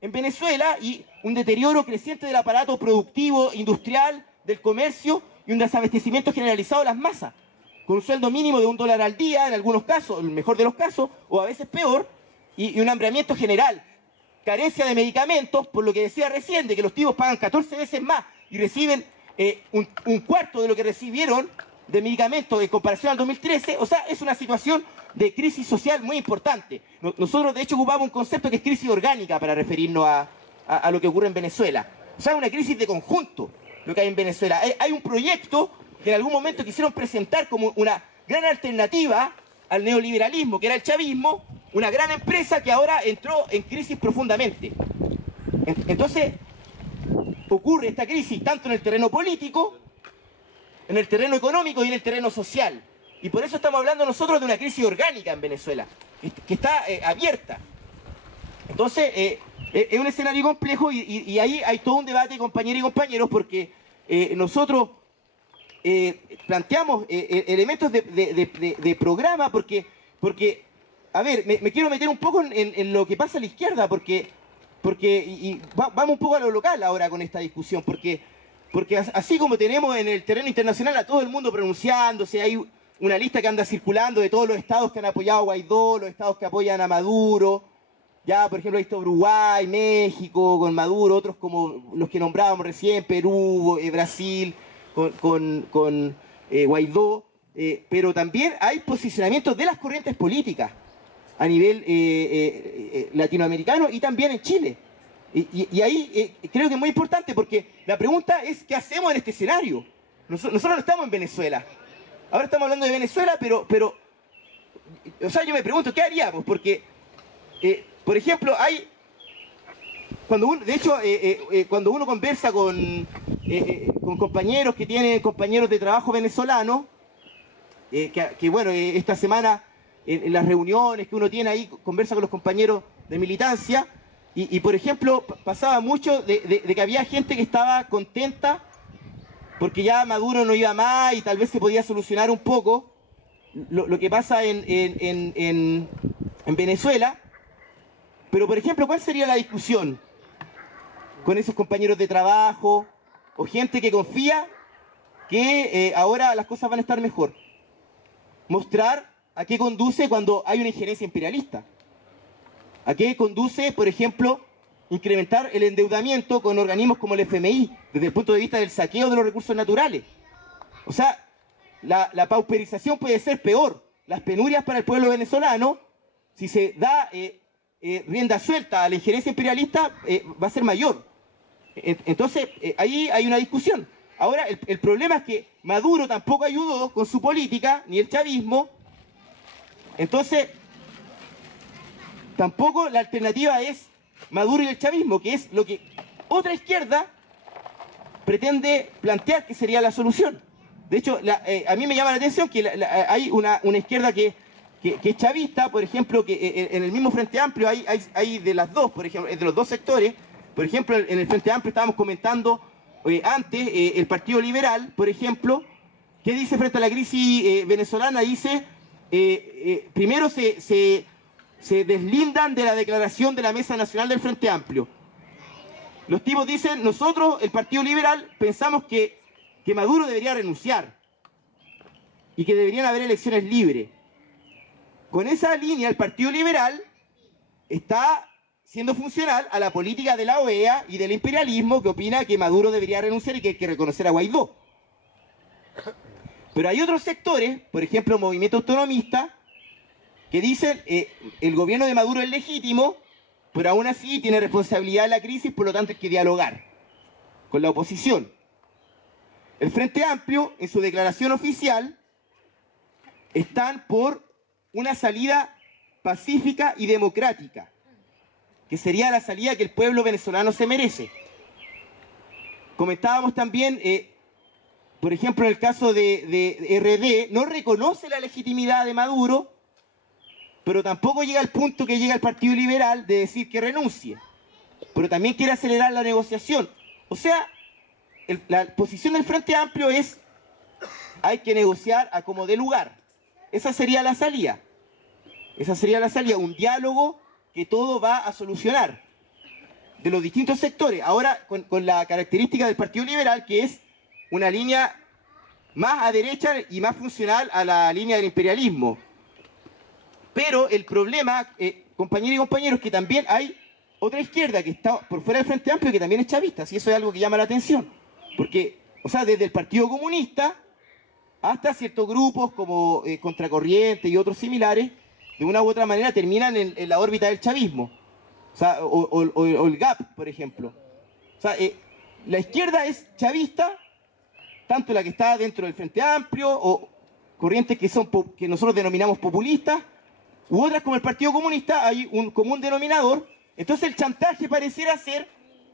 en Venezuela y un deterioro creciente del aparato productivo, industrial, del comercio y un desabastecimiento generalizado de las masas, con un sueldo mínimo de $1 al día, en algunos casos, el mejor de los casos, o a veces peor, y un hambriamiento general, carencia de medicamentos, por lo que decía recién, de que los tipos pagan 14 veces más y reciben un cuarto de lo que recibieron de medicamentos en comparación al 2013, o sea, es una situación de crisis social muy importante. Nosotros, de hecho, ocupamos un concepto que es crisis orgánica para referirnos a lo que ocurre en Venezuela. O sea, una crisis de conjunto, lo que hay en Venezuela. Hay un proyecto que en algún momento quisieron presentar como una gran alternativa al neoliberalismo, que era el chavismo, una gran empresa que ahora entró en crisis profundamente. Entonces, ocurre esta crisis tanto en el terreno político, en el terreno económico y en el terreno social. Y por eso estamos hablando nosotros de una crisis orgánica en Venezuela, que está abierta. Entonces, es un escenario complejo y ahí hay todo un debate, compañeros y compañeros, porque nosotros planteamos elementos de programa, porque a ver, me quiero meter un poco en lo que pasa a la izquierda, vamos un poco a lo local ahora con esta discusión, porque así como tenemos en el terreno internacional a todo el mundo pronunciándose, hay una lista que anda circulando de todos los estados que han apoyado a Guaidó, los estados que apoyan a Maduro, ya por ejemplo ahí está Uruguay, México con Maduro, otros como los que nombrábamos recién, Perú, Brasil con Guaidó, pero también hay posicionamientos de las corrientes políticas a nivel latinoamericano y también en Chile. Y ahí creo que es muy importante porque la pregunta es ¿qué hacemos en este escenario? Nosotros no estamos en Venezuela. Ahora estamos hablando de Venezuela, pero o sea, yo me pregunto, ¿qué haríamos? Porque, por ejemplo, cuando uno conversa con compañeros que tienen compañeros de trabajo venezolanos, que bueno, esta semana en las reuniones que uno tiene ahí, conversa con los compañeros de militancia, y por ejemplo, pasaba mucho de que había gente que estaba contenta porque ya Maduro no iba más y tal vez se podía solucionar un poco lo que pasa en Venezuela. Pero, por ejemplo, ¿cuál sería la discusión con esos compañeros de trabajo o gente que confía que ahora las cosas van a estar mejor? Mostrar a qué conduce cuando hay una injerencia imperialista. ¿A qué conduce, por ejemplo, incrementar el endeudamiento con organismos como el FMI, desde el punto de vista del saqueo de los recursos naturales? O sea, la pauperización puede ser peor. Las penurias para el pueblo venezolano, si se da rienda suelta a la injerencia imperialista, va a ser mayor. Entonces, ahí hay una discusión. Ahora, el problema es que Maduro tampoco ayudó con su política, ni el chavismo. Entonces, tampoco la alternativa es Maduro y el chavismo, que es lo que otra izquierda pretende plantear que sería la solución. De hecho, a mí me llama la atención que hay una izquierda que es chavista, por ejemplo, que en el mismo Frente Amplio hay de las dos, por ejemplo, de los dos sectores. Por ejemplo, en el Frente Amplio estábamos comentando antes, el Partido Liberal, por ejemplo, ¿qué dice frente a la crisis venezolana? Dice, primero se deslindan de la declaración de la Mesa Nacional del Frente Amplio. Los tipos dicen, nosotros, el Partido Liberal, pensamos que Maduro debería renunciar y que deberían haber elecciones libres. Con esa línea, el Partido Liberal está siendo funcional a la política de la OEA y del imperialismo, que opina que Maduro debería renunciar y que hay que reconocer a Guaidó. Pero hay otros sectores, por ejemplo, movimiento autonomista, que dicen el gobierno de Maduro es legítimo, pero aún así tiene responsabilidad en la crisis, por lo tanto hay que dialogar con la oposición. El Frente Amplio, en su declaración oficial, están por una salida pacífica y democrática, que sería la salida que el pueblo venezolano se merece. Comentábamos también, por ejemplo, en el caso de RD, no reconoce la legitimidad de Maduro, pero tampoco llega al punto que llega el Partido Liberal de decir que renuncie, pero también quiere acelerar la negociación. O sea, la posición del Frente Amplio es, hay que negociar a como dé lugar. Esa sería la salida. Esa sería la salida, un diálogo que todo va a solucionar de los distintos sectores. Ahora, con la característica del Partido Liberal, que es una línea más a derecha y más funcional a la línea del imperialismo. Pero el problema, compañeros y compañeros, es que también hay otra izquierda que está por fuera del Frente Amplio que también es chavista, y eso es algo que llama la atención. Porque, o sea, desde el Partido Comunista hasta ciertos grupos como Contracorriente y otros similares, de una u otra manera terminan en la órbita del chavismo. O sea, o el GAP, por ejemplo. O sea, la izquierda es chavista, tanto la que está dentro del Frente Amplio, o corrientes que nosotros denominamos populistas, u otras como el Partido Comunista, hay un común denominador. Entonces el chantaje pareciera ser,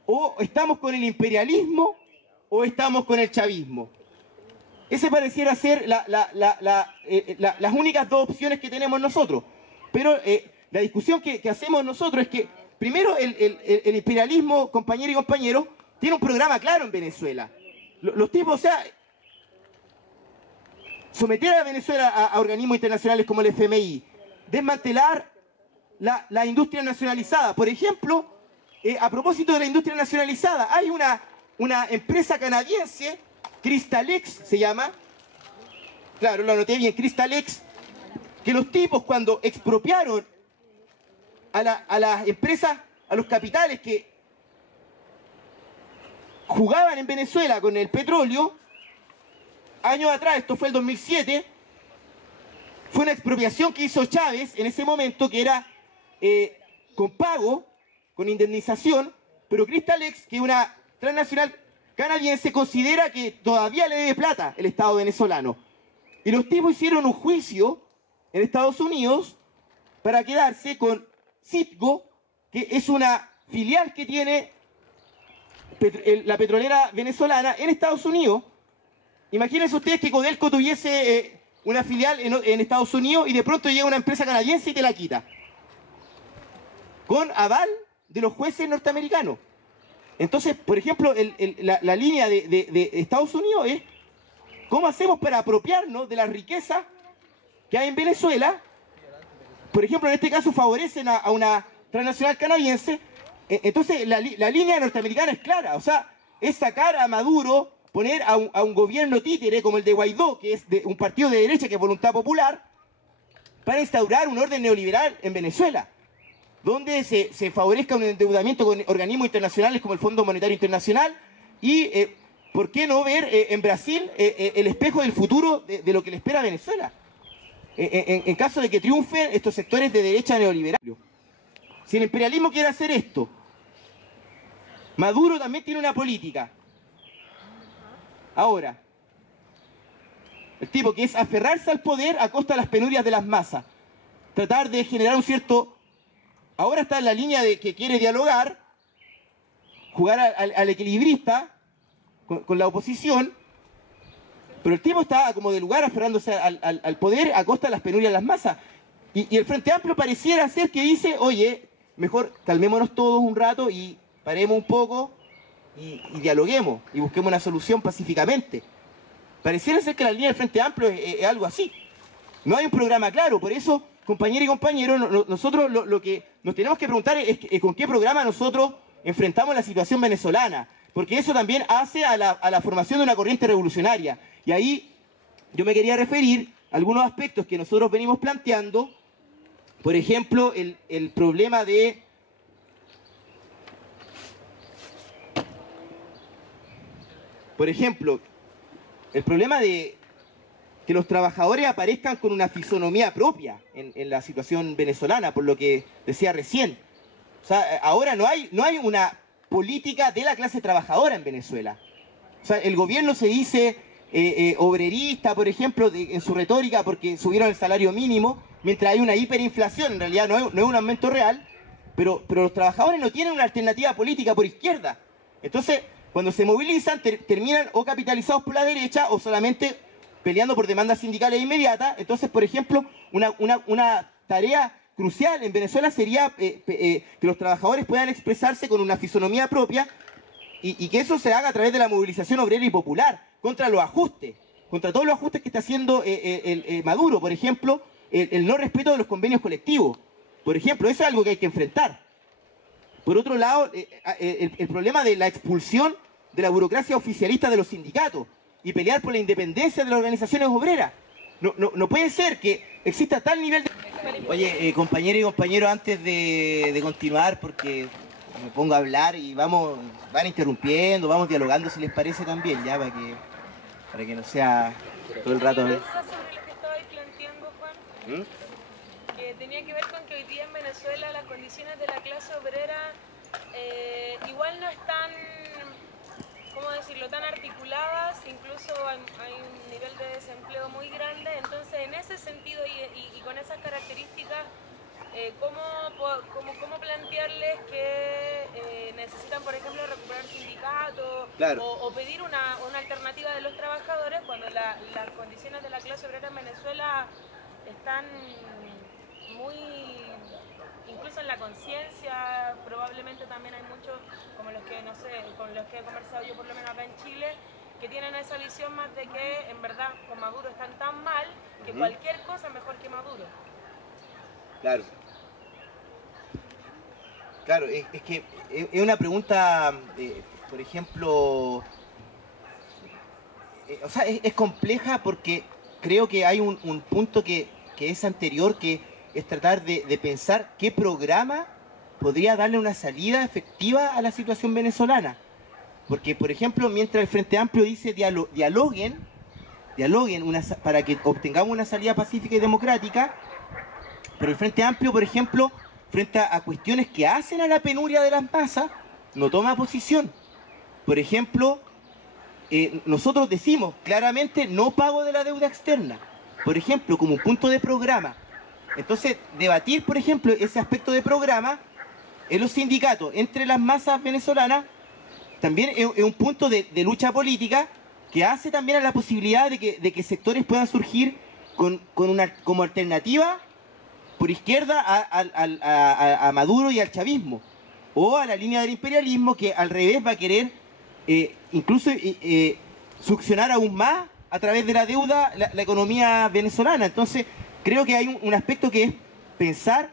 o estamos con el imperialismo, o estamos con el chavismo. Ese pareciera ser las únicas dos opciones que tenemos nosotros. Pero la discusión que hacemos nosotros es que, primero, el imperialismo, compañeros y compañeros, tiene un programa claro en Venezuela. Los tipos, o sea, someter a Venezuela a organismos internacionales como el FMI, desmantelar la industria nacionalizada. Por ejemplo, a propósito de la industria nacionalizada, hay una empresa canadiense, Crystalex se llama, claro, lo anoté bien, Crystalex, que los tipos cuando expropiaron a las empresas, a los capitales que jugaban en Venezuela con el petróleo, años atrás, esto fue el 2007, fue una expropiación que hizo Chávez en ese momento, que era con pago, con indemnización, pero Crystalex, que es una transnacional canadiense, considera que todavía le debe plata el Estado venezolano. Y los tipos hicieron un juicio en Estados Unidos para quedarse con Citgo, que es una filial que tiene la petrolera venezolana en Estados Unidos. Imagínense ustedes que Codelco tuviese una filial en Estados Unidos y de pronto llega una empresa canadiense y te la quita. Con aval de los jueces norteamericanos. Entonces, por ejemplo, la línea de Estados Unidos es ¿cómo hacemos para apropiarnos de la riqueza que hay en Venezuela? Por ejemplo, en este caso favorecen a una transnacional canadiense. Entonces, la línea norteamericana es clara. O sea, es sacar a Maduro, poner a un gobierno títere como el de Guaidó, que es de un partido de derecha que es Voluntad Popular, para instaurar un orden neoliberal en Venezuela, donde se favorezca un endeudamiento con organismos internacionales como el Fondo Monetario Internacional y, ¿por qué no ver en Brasil el espejo del futuro de lo que le espera a Venezuela? En caso de que triunfen estos sectores de derecha neoliberal. Si el imperialismo quiere hacer esto, Maduro también tiene una política. Ahora, el tipo que es aferrarse al poder a costa de las penurias de las masas, tratar de generar un cierto... Ahora está en la línea de que quiere dialogar, jugar al equilibrista con la oposición, pero el tipo está como de lugar aferrándose al poder a costa de las penurias de las masas. Y el Frente Amplio pareciera ser que dice, oye, mejor calmémonos todos un rato y paremos un poco y dialoguemos y busquemos una solución pacíficamente. Pareciera ser que la línea del Frente Amplio es algo así. No hay un programa claro, por eso, compañeras y compañeros, nosotros lo que nos tenemos que preguntar es con qué programa nosotros enfrentamos la situación venezolana, porque eso también hace a la formación de una corriente revolucionaria. Y ahí yo me quería referir a algunos aspectos que nosotros venimos planteando, por ejemplo, el problema de... Por ejemplo, el problema de que los trabajadores aparezcan con una fisonomía propia en la situación venezolana, por lo que decía recién. O sea, ahora no hay una política de la clase trabajadora en Venezuela. O sea, el gobierno se dice obrerista, por ejemplo, en su retórica porque subieron el salario mínimo, mientras hay una hiperinflación, en realidad no es un aumento real, pero los trabajadores no tienen una alternativa política por izquierda. Entonces, cuando se movilizan, terminan o capitalizados por la derecha o solamente peleando por demandas sindicales inmediatas. Entonces, por ejemplo, una tarea crucial en Venezuela sería que los trabajadores puedan expresarse con una fisonomía propia y que eso se haga a través de la movilización obrera y popular contra los ajustes, contra todos los ajustes que está haciendo Maduro. Por ejemplo, el no respeto de los convenios colectivos. Por ejemplo, eso es algo que hay que enfrentar. Por otro lado, el problema de la expulsión de la burocracia oficialista de los sindicatos y pelear por la independencia de las organizaciones obreras. No puede ser que exista tal nivel de... Oye, compañeros y compañeros, antes de continuar, porque me pongo a hablar y van interrumpiendo, vamos dialogando si les parece también, ya, para que no sea todo el rato... sobre lo que estabais planteando, Juan, que tenía que ver con que hoy día en Venezuela las condiciones de la clase obrera igual no están, ¿cómo decirlo?, tan articuladas, incluso hay un nivel de desempleo muy grande. Entonces, en ese sentido y con esas características, ¿cómo plantearles que necesitan, por ejemplo, recuperar sindicatos, claro, o pedir una alternativa de los trabajadores cuando las condiciones de la clase obrera en Venezuela están muy... Incluso en la conciencia, probablemente también hay muchos, como los que, no sé, con los que he conversado yo por lo menos acá en Chile, que tienen esa visión más de que en verdad con Maduro están tan mal que cualquier cosa es mejor que Maduro. Claro. Claro, es que es una pregunta, por ejemplo, o sea, es compleja porque creo que hay un punto que es anterior, que es tratar de pensar qué programa podría darle una salida efectiva a la situación venezolana. Porque, por ejemplo, mientras el Frente Amplio dice dialoguen para que obtengamos una salida pacífica y democrática, pero el Frente Amplio, por ejemplo, frente a cuestiones que hacen a la penuria de las masas, no toma posición. Por ejemplo, nosotros decimos claramente no pago de la deuda externa, por ejemplo, como un punto de programa. Entonces, debatir, por ejemplo, ese aspecto de programa en los sindicatos, entre las masas venezolanas, también es un punto de lucha política que hace también a la posibilidad de que sectores puedan surgir como alternativa por izquierda a Maduro y al chavismo, o a la línea del imperialismo, que al revés va a querer incluso succionar aún más a través de la deuda la economía venezolana. Entonces creo que hay un aspecto que es pensar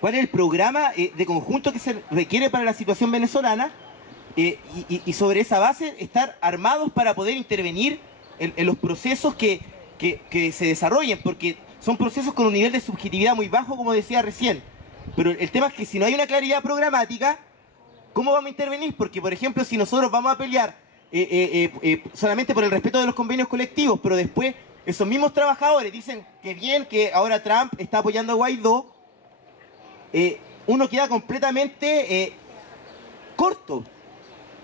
cuál es el programa de conjunto que se requiere para la situación venezolana, y sobre esa base estar armados para poder intervenir en los procesos que se desarrollen, porque son procesos con un nivel de subjetividad muy bajo, como decía recién. Pero el tema es que si no hay una claridad programática, ¿cómo vamos a intervenir? Porque, por ejemplo, si nosotros vamos a pelear solamente por el respeto de los convenios colectivos, pero después esos mismos trabajadores dicen que bien, que ahora Trump está apoyando a Guaidó, uno queda completamente corto.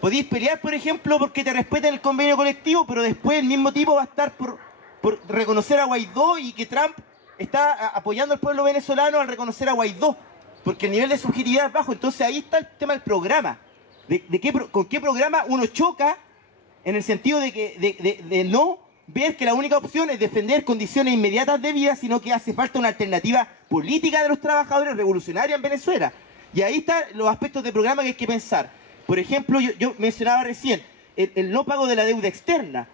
Podéis pelear, por ejemplo, porque te respeten el convenio colectivo, pero después el mismo tipo va a estar por reconocer a Guaidó, y que Trump está apoyando al pueblo venezolano al reconocer a Guaidó, porque el nivel de subjetividad es bajo. Entonces ahí está el tema del programa. ¿Con qué programa uno choca, en el sentido de no ver que la única opción es defender condiciones inmediatas de vida, sino que hace falta una alternativa política de los trabajadores revolucionaria en Venezuela? Y ahí están los aspectos de programa que hay que pensar. Por ejemplo, yo mencionaba recién el no pago de la deuda externa,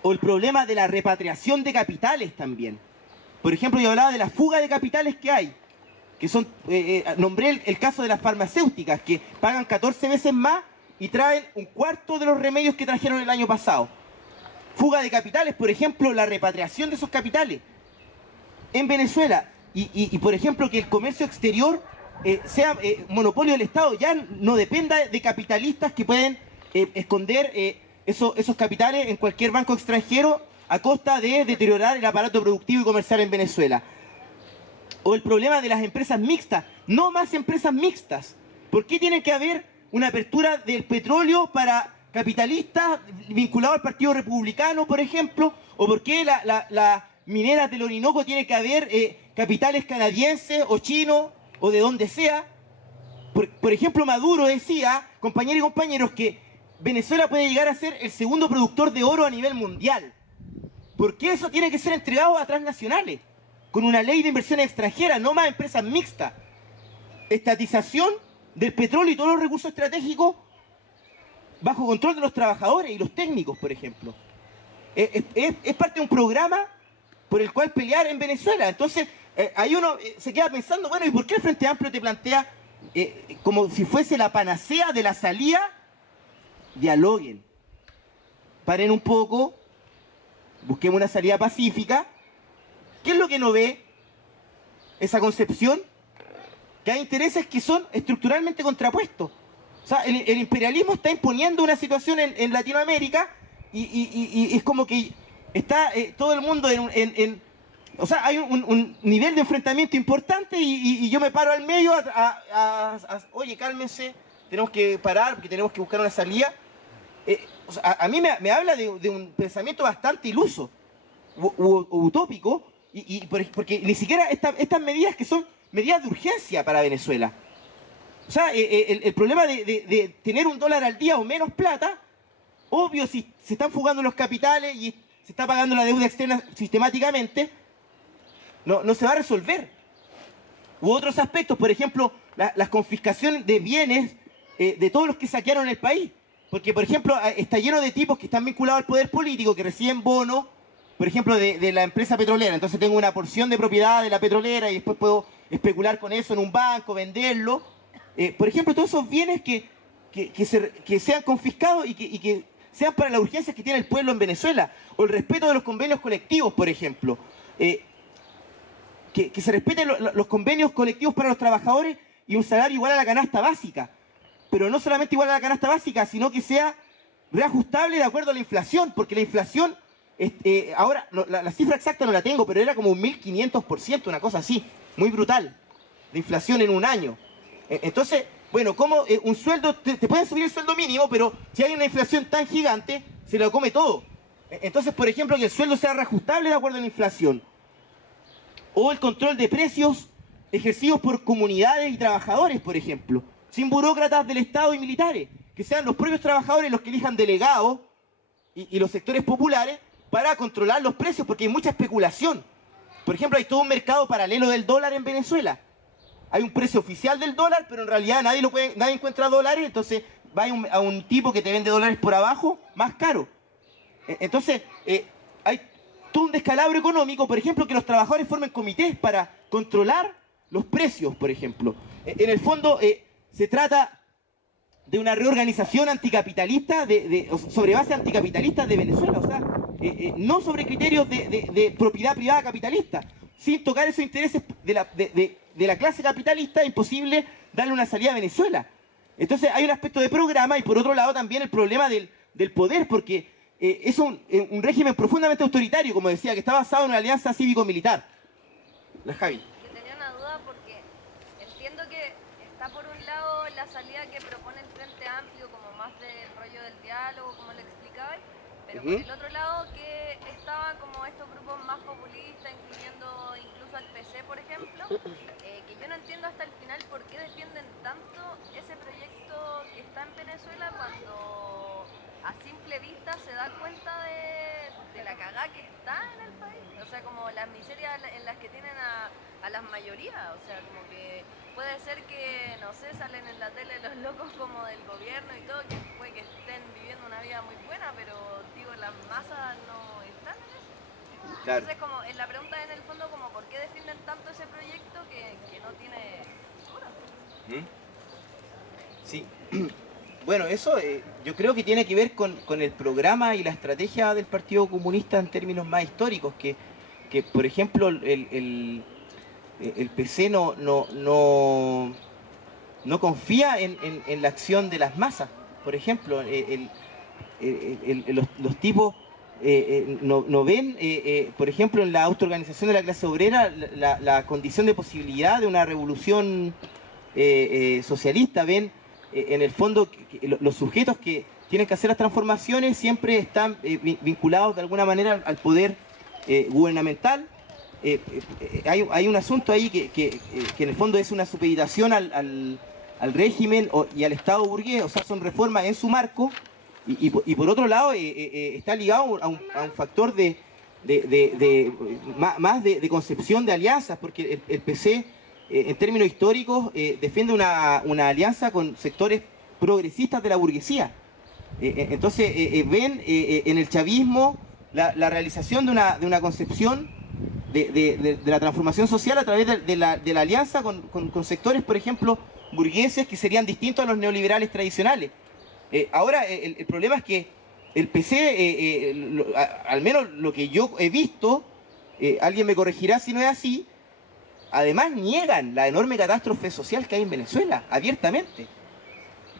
o el problema de la repatriación de capitales también. Por ejemplo, yo hablaba de la fuga de capitales que hay, que son, nombré el caso de las farmacéuticas, que pagan 14 veces más y traen un cuarto de los remedios que trajeron el año pasado. Fuga de capitales, por ejemplo, la repatriación de esos capitales en Venezuela, y por ejemplo, que el comercio exterior sea monopolio del Estado, ya no dependa de capitalistas que pueden esconder esos capitales en cualquier banco extranjero a costa de deteriorar el aparato productivo y comercial en Venezuela. O el problema de las empresas mixtas. No más empresas mixtas. ¿Por qué tiene que haber una apertura del petróleo para capitalistas vinculados al Partido Republicano, por ejemplo? ¿O por qué las mineras del Orinoco tiene que haber capitales canadienses o chinos o de donde sea? Por ejemplo, Maduro decía, compañeros y compañeros, que Venezuela puede llegar a ser el segundo productor de oro a nivel mundial. ¿Por qué eso tiene que ser entregado a transnacionales? Con una ley de inversiones extranjeras, no más empresas mixtas. Estatización del petróleo y todos los recursos estratégicos bajo control de los trabajadores y los técnicos, por ejemplo. Es parte de un programa por el cual pelear en Venezuela. Entonces, ahí uno se queda pensando, bueno, ¿y por qué el Frente Amplio te plantea como si fuese la panacea de la salida? Dialoguen, paren un poco, busquemos una salida pacífica. ¿Qué es lo que no ve esa concepción? Que hay intereses que son estructuralmente contrapuestos. O sea, el imperialismo está imponiendo una situación en Latinoamérica, y es como que está todo el mundo o sea, hay un nivel de enfrentamiento importante, y yo me paro al medio oye, cálmense, tenemos que parar porque tenemos que buscar una salida. O sea, a mí me habla de un pensamiento bastante iluso u utópico, porque ni siquiera estas medidas, que son medidas de urgencia para Venezuela. O sea, el problema de tener $1 al día o menos plata, obvio, si se están fugando los capitales y se está pagando la deuda externa sistemáticamente, no se va a resolver. U otros aspectos, por ejemplo, las confiscaciones de bienes de todos los que saquearon el país. Porque, por ejemplo, está lleno de tipos que están vinculados al poder político, que reciben bonos, por ejemplo, de la empresa petrolera. Entonces tengo una porción de propiedad de la petrolera y después puedo especular con eso en un banco, venderlo. Por ejemplo, todos esos bienes que sean confiscados y que sean para las urgencias que tiene el pueblo en Venezuela. O el respeto de los convenios colectivos, por ejemplo. Que se respeten los convenios colectivos para los trabajadores y un salario igual a la canasta básica. Pero no solamente igual a la canasta básica, sino que sea reajustable de acuerdo a la inflación, porque la inflación, ahora, la cifra exacta no la tengo, pero era como un 1500%, una cosa así, muy brutal, de inflación en un año. Entonces, bueno, como un sueldo, te pueden subir el sueldo mínimo, pero si hay una inflación tan gigante, se lo come todo. Entonces, por ejemplo, que el sueldo sea reajustable de acuerdo a la inflación. O el control de precios ejercidos por comunidades y trabajadores, por ejemplo, sin burócratas del Estado y militares, que sean los propios trabajadores los que elijan delegados y los sectores populares para controlar los precios, porque hay mucha especulación. Por ejemplo, hay todo un mercado paralelo del dólar en Venezuela. Hay un precio oficial del dólar, pero en realidad nadie encuentra dólares, entonces va a un tipo que te vende dólares por abajo más caro. Entonces, hay todo un descalabro económico, por ejemplo, que los trabajadores formen comités para controlar los precios, por ejemplo. En el fondo, se trata de una reorganización anticapitalista, sobre base anticapitalista de Venezuela, o sea, no sobre criterios de propiedad privada capitalista. Sin tocar esos intereses de la clase capitalista, es imposible darle una salida a Venezuela. Entonces hay un aspecto de programa y por otro lado también el problema del poder, porque es un régimen profundamente autoritario, como decía, que está basado en una alianza cívico-militar. La Javi. Yo tenía una duda porque entiendo que está por un lado la salida que propone el Frente Amplio, como más del rollo del diálogo, como lo explicabais, pero por el otro lado que estaban como estos grupos más populistas, incluyendo incluso al PC, por ejemplo, que yo no entiendo hasta el final por qué defienden tanto ese proyecto que está en Venezuela cuando a simple vista se da cuenta de la cagada que está en el país. O sea, como las miserias en las que tienen a las mayorías. O sea, como que puede ser que, no sé, salen en la tele los locos como del gobierno y todo, que puede que estén viviendo una vida muy buena, pero digo, las masas no están en eso. Claro. Entonces, como la pregunta en el fondo, como ¿por qué defienden tanto ese proyecto que no tiene futuro? Sí. Bueno, eso yo creo que tiene que ver con el programa y la estrategia del Partido Comunista en términos más históricos, que por ejemplo, el PC no confía en la acción de las masas. Por ejemplo, los tipos no ven, por ejemplo, en la autoorganización de la clase obrera, la condición de posibilidad de una revolución socialista. Ven en el fondo que los sujetos que tienen que hacer las transformaciones siempre están vinculados de alguna manera al poder gubernamental. Hay un asunto ahí que en el fondo es una supeditación al régimen y al Estado burgués, o sea, son reformas en su marco, y por otro lado está ligado a un factor más de concepción de alianzas, porque el PC en términos históricos defiende una alianza con sectores progresistas de la burguesía. Entonces ven en el chavismo la realización de una concepción de la transformación social a través de la alianza con sectores, por ejemplo, burgueses que serían distintos a los neoliberales tradicionales. Ahora, el problema es que el PC, al menos lo que yo he visto, alguien me corregirá si no es así, además niegan la enorme catástrofe social que hay en Venezuela, abiertamente.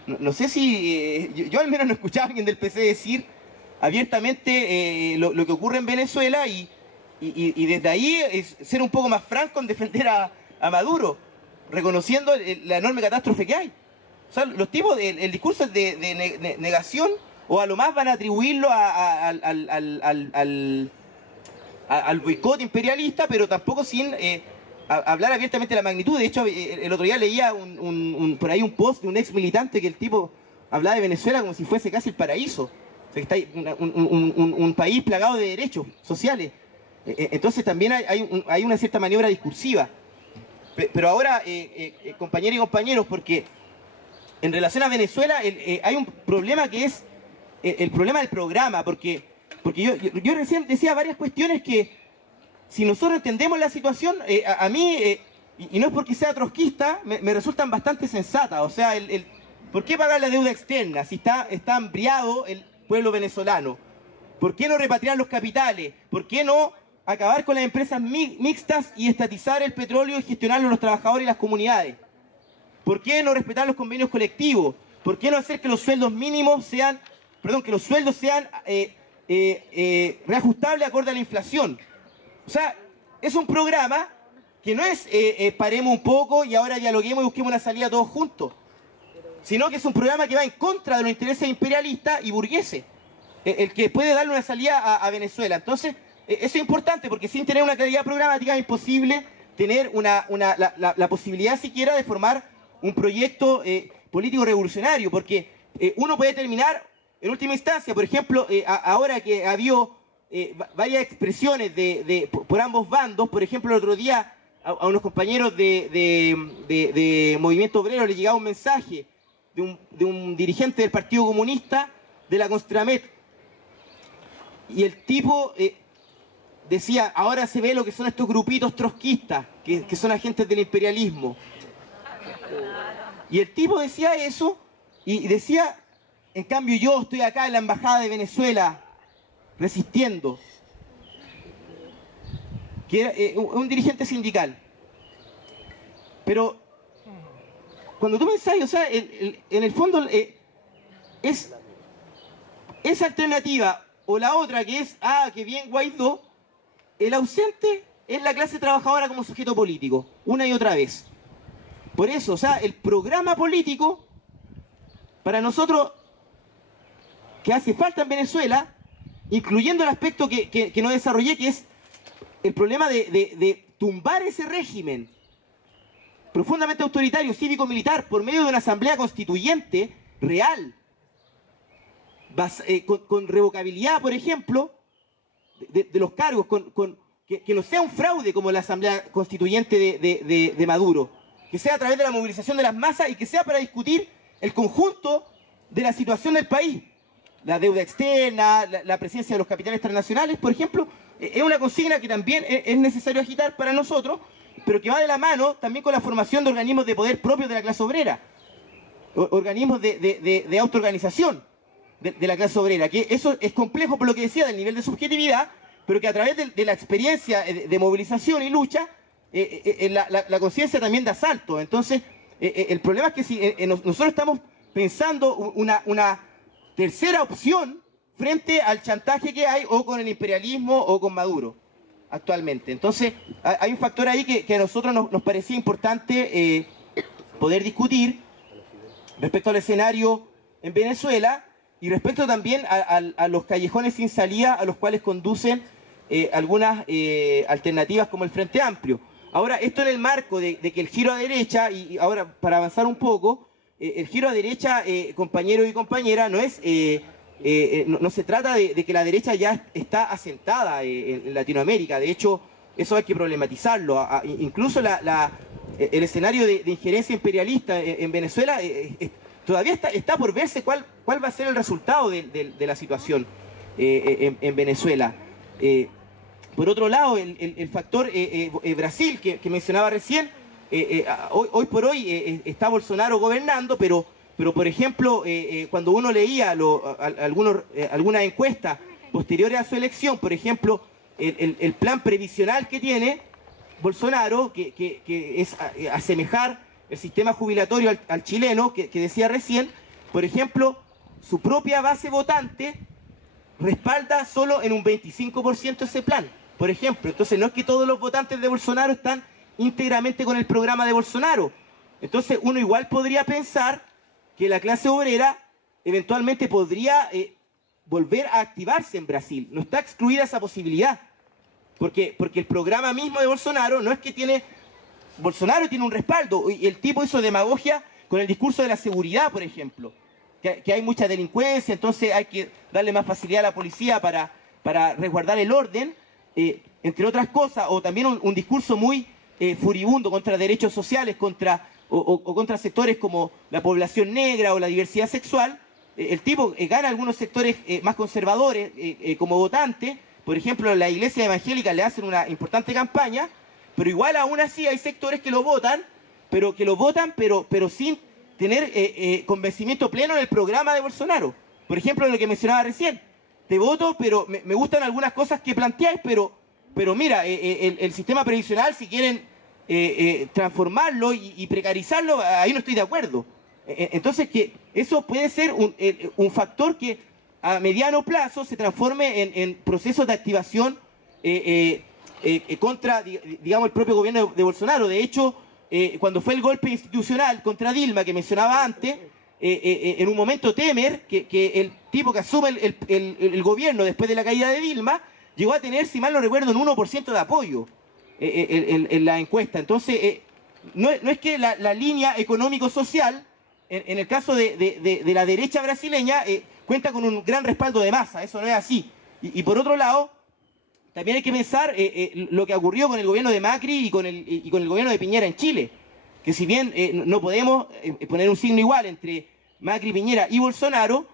No sé si... yo al menos no escuchaba a alguien del PC decir abiertamente lo que ocurre en Venezuela y desde ahí ser un poco más franco en defender a Maduro, reconociendo la enorme catástrofe que hay. O sea, los tipos, el discurso es de negación, o a lo más van a atribuirlo al boicot imperialista, pero tampoco sin hablar abiertamente de la magnitud. De hecho, el otro día leía por ahí un post de un ex militante que el tipo hablaba de Venezuela como si fuese casi el paraíso. O sea, que está un país plagado de derechos sociales. Entonces también hay una cierta maniobra discursiva. Pero ahora, compañeras y compañeros, porque en relación a Venezuela hay un problema que es el problema del programa, porque yo recién decía varias cuestiones que si nosotros entendemos la situación, a mí, y no es porque sea trotskista, me resultan bastante sensatas. O sea, ¿por qué pagar la deuda externa si está hambriado el pueblo venezolano? ¿Por qué no repatriar los capitales? ¿Por qué no acabar con las empresas mixtas y estatizar el petróleo y gestionarlo los trabajadores y las comunidades? ¿Por qué no respetar los convenios colectivos? ¿Por qué no hacer que los sueldos mínimos sean, que los sueldos sean reajustables acorde a la inflación? O sea, es un programa que no es paremos un poco y ahora dialoguemos y busquemos una salida todos juntos, sino que es un programa que va en contra de los intereses imperialistas y burgueses, el que puede darle una salida a Venezuela. Entonces, eso es importante, porque sin tener una claridad programática es imposible tener la posibilidad siquiera de formar un proyecto político revolucionario, porque uno puede terminar en última instancia, por ejemplo, ahora que ha habido varias expresiones por ambos bandos. Por ejemplo, el otro día a unos compañeros de Movimiento Obrero le llegaba un mensaje de un dirigente del Partido Comunista de la Constramet, y el tipo decía: ahora se ve lo que son estos grupitos trotskistas, que son agentes del imperialismo. Y el tipo decía eso, y decía: en cambio yo estoy acá en la Embajada de Venezuela resistiendo. Que era un dirigente sindical. Pero cuando tú pensás, o sea, en el fondo es esa alternativa o la otra, que es, que bien Guaidó, el ausente es la clase trabajadora como sujeto político, una y otra vez. Por eso, o sea, el programa político, para nosotros, que hace falta en Venezuela, incluyendo el aspecto que no desarrollé, que es el problema de tumbar ese régimen profundamente autoritario, cívico-militar, por medio de una asamblea constituyente real, con revocabilidad, por ejemplo, de los cargos, que no sea un fraude como la asamblea constituyente de Maduro, que sea a través de la movilización de las masas y que sea para discutir el conjunto de la situación del país. La deuda externa, la presencia de los capitales transnacionales, por ejemplo, es una consigna que también es necesario agitar para nosotros, pero que va de la mano también con la formación de organismos de poder propios de la clase obrera, organismos de autoorganización de la clase obrera, que eso es complejo por lo que decía del nivel de subjetividad, pero que a través de la experiencia de movilización y lucha, la conciencia también da salto. Entonces, el problema es que si nosotros estamos pensando una tercera opción frente al chantaje que hay o con el imperialismo o con Maduro actualmente. Entonces, hay un factor ahí que a nosotros nos parecía importante poder discutir respecto al escenario en Venezuela y respecto también a los callejones sin salida a los cuales conducen algunas alternativas como el Frente Amplio. Ahora, esto en el marco de que el giro a derecha, y ahora para avanzar un poco, el giro a derecha, compañeros y compañeras, no es... no se trata de que la derecha ya está asentada en Latinoamérica. De hecho, eso hay que problematizarlo. Incluso el escenario de injerencia imperialista en Venezuela todavía está por verse cuál va a ser el resultado de la situación en Venezuela. Por otro lado, el factor Brasil, que mencionaba recién, hoy por hoy está Bolsonaro gobernando, pero por ejemplo, cuando uno leía algunas encuestas posteriores a su elección, por ejemplo, el plan previsional que tiene Bolsonaro, que es asemejar el sistema jubilatorio al chileno, que decía recién, por ejemplo, su propia base votante respalda solo en un 25% ese plan, por ejemplo. Entonces no es que todos los votantes de Bolsonaro están íntegramente con el programa de Bolsonaro. Entonces uno igual podría pensar que la clase obrera eventualmente podría volver a activarse en Brasil. No está excluida esa posibilidad, porque el programa mismo de Bolsonaro no es que tiene... Bolsonaro tiene un respaldo, y el tipo hizo demagogia con el discurso de la seguridad, por ejemplo, que hay mucha delincuencia, entonces hay que darle más facilidad a la policía para resguardar el orden, entre otras cosas, o también un discurso muy furibundo contra derechos sociales, contra sectores como la población negra o la diversidad sexual. El tipo gana algunos sectores más conservadores como votante. Por ejemplo, la iglesia evangélica le hacen una importante campaña, pero igual aún así hay sectores que lo votan, pero sin tener convencimiento pleno en el programa de Bolsonaro. Por ejemplo, lo que mencionaba recién, te voto, pero me gustan algunas cosas que planteáis, pero mira, el sistema previsional, si quieren transformarlo y precarizarlo, ahí no estoy de acuerdo. Entonces, que eso puede ser un factor que a mediano plazo se transforme en procesos de activación contra, digamos, el propio gobierno de Bolsonaro. De hecho, cuando fue el golpe institucional contra Dilma, que mencionaba antes, en un momento Temer, que el tipo que asume el gobierno después de la caída de Dilma, llegó a tener, si mal no recuerdo, un 1% de apoyo en la encuesta. Entonces, no es que la línea económico-social, en el caso de la derecha brasileña, cuenta con un gran respaldo de masa. Eso no es así. Y por otro lado, también hay que pensar lo que ocurrió con el gobierno de Macri y con el gobierno de Piñera en Chile. Que si bien no podemos poner un signo igual entre Macri, Piñera y Bolsonaro,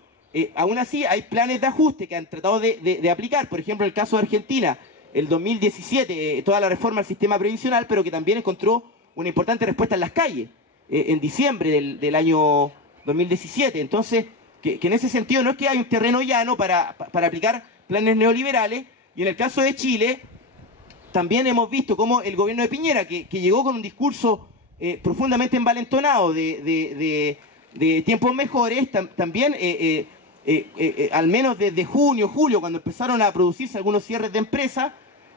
aún así hay planes de ajuste que han tratado de aplicar. Por ejemplo, el caso de Argentina, el 2017, toda la reforma al sistema previsional, pero que también encontró una importante respuesta en las calles, en diciembre del año 2017. Entonces, que en ese sentido no es que hay un terreno llano para aplicar planes neoliberales. Y en el caso de Chile, también hemos visto cómo el gobierno de Piñera, que llegó con un discurso profundamente envalentonado de tiempos mejores, también, al menos desde junio, julio, cuando empezaron a producirse algunos cierres de empresas,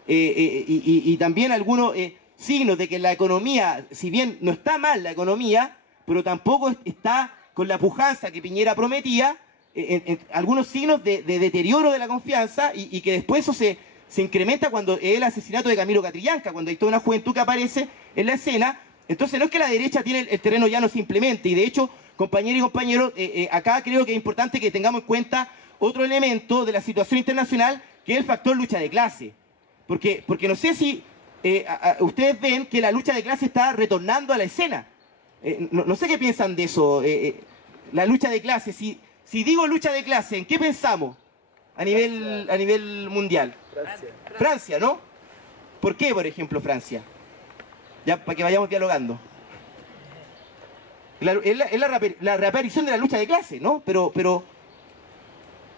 y también algunos signos de que la economía, si bien no está mal la economía, pero tampoco está con la pujanza que Piñera prometía, algunos signos de deterioro de la confianza, y que después eso se incrementa cuando es el asesinato de Camilo Catrillanca, cuando hay toda una juventud que aparece en la escena. Entonces no es que la derecha tiene el terreno llano simplemente, y de hecho, compañeros y compañeros, acá creo que es importante que tengamos en cuenta otro elemento de la situación internacional, que es el factor lucha de clase. Porque no sé si ustedes ven que la lucha de clase está retornando a la escena. No sé qué piensan de eso, la lucha de clase. Si digo lucha de clase, ¿en qué pensamos a nivel mundial? Francia, ¿no? ¿Por qué, por ejemplo, Francia? Ya, para que vayamos dialogando. Es la reaparición de la lucha de clase, ¿no? Pero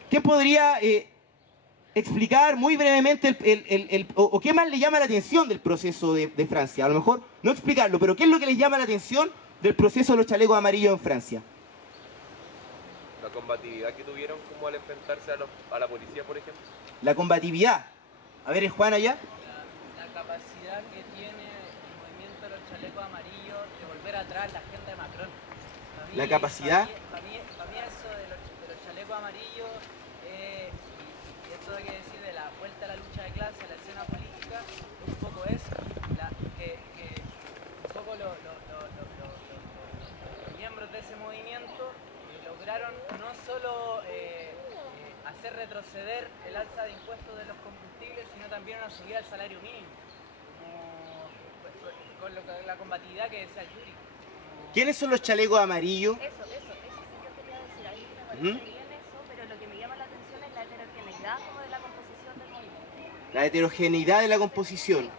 ¿qué podría explicar muy brevemente o qué más le llama la atención del proceso de Francia? A lo mejor no explicarlo, pero ¿qué es lo que les llama la atención del proceso de los chalecos amarillos en Francia? La combatividad que tuvieron como al enfrentarse a la policía, por ejemplo. La combatividad. A ver, Juan allá. La capacidad que tiene el movimiento de los chalecos amarillos de volver atrás la agenda de Macron. La capacidad. Para mí eso de los chalecos amarillos, y esto hay que decir de la vuelta a la lucha de clase, a la escena política, un poco eso, que un poco los miembros de ese movimiento lograron no solo hacer retroceder el alza de impuestos de los combustibles, sino también una subida del salario mínimo, con la combatividad que decía el Yuri. ¿Quiénes son los chalecos amarillos? Eso sí yo quería decir. A mí me parece bien eso, pero lo que me llama la atención es la heterogeneidad como de la composición del movimiento. La heterogeneidad de la composición.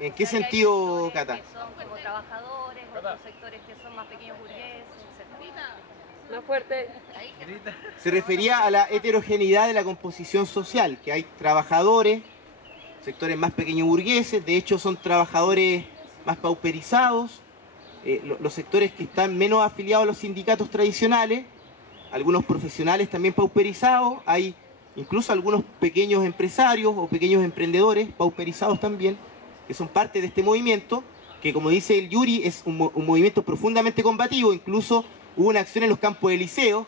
¿En qué sentido, Cata? Que son como trabajadores, otros sectores que son más pequeños burgueses, etc. Más fuerte. Se refería a la heterogeneidad de la composición social, que hay trabajadores, sectores más pequeños burgueses, de hecho son trabajadores más pauperizados, los sectores que están menos afiliados a los sindicatos tradicionales, algunos profesionales también pauperizados, hay incluso algunos pequeños empresarios o pequeños emprendedores pauperizados también, que son parte de este movimiento, que como dice el Yuri es un movimiento profundamente combativo. Incluso hubo una acción en los Campos Elíseos,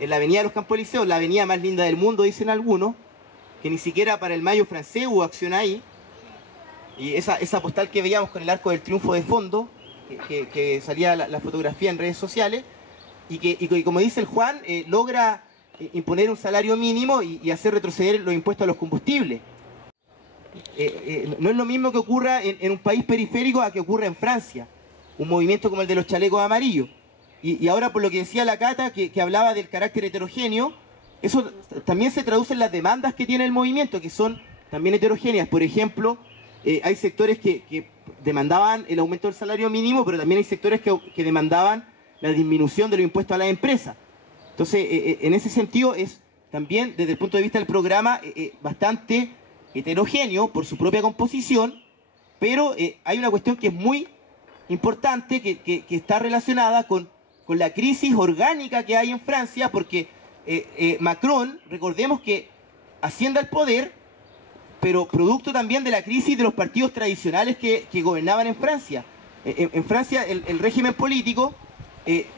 en la avenida de los Campos Elíseos, la avenida más linda del mundo, dicen algunos, que ni siquiera para el Mayo francés hubo acción ahí. Y esa postal que veíamos con el Arco del Triunfo de fondo, que salía la fotografía en redes sociales, y que como dice el Juan, logra imponer un salario mínimo y hacer retroceder los impuestos a los combustibles. No es lo mismo que ocurra en un país periférico a que ocurra en Francia, un movimiento como el de los chalecos amarillos. Y ahora, por lo que decía la Cata, que hablaba del carácter heterogéneo, eso también se traduce en las demandas que tiene el movimiento, que son también heterogéneas. Por ejemplo, hay sectores que demandaban el aumento del salario mínimo, pero también hay sectores que demandaban la disminución de los impuestos a las empresas. Entonces, en ese sentido, es también, desde el punto de vista del programa, bastante heterogéneo por su propia composición, pero hay una cuestión que es muy importante, que está relacionada con la crisis orgánica que hay en Francia, porque Macron, recordemos que asciende al poder, pero producto también de la crisis de los partidos tradicionales que gobernaban en Francia. En Francia el régimen político,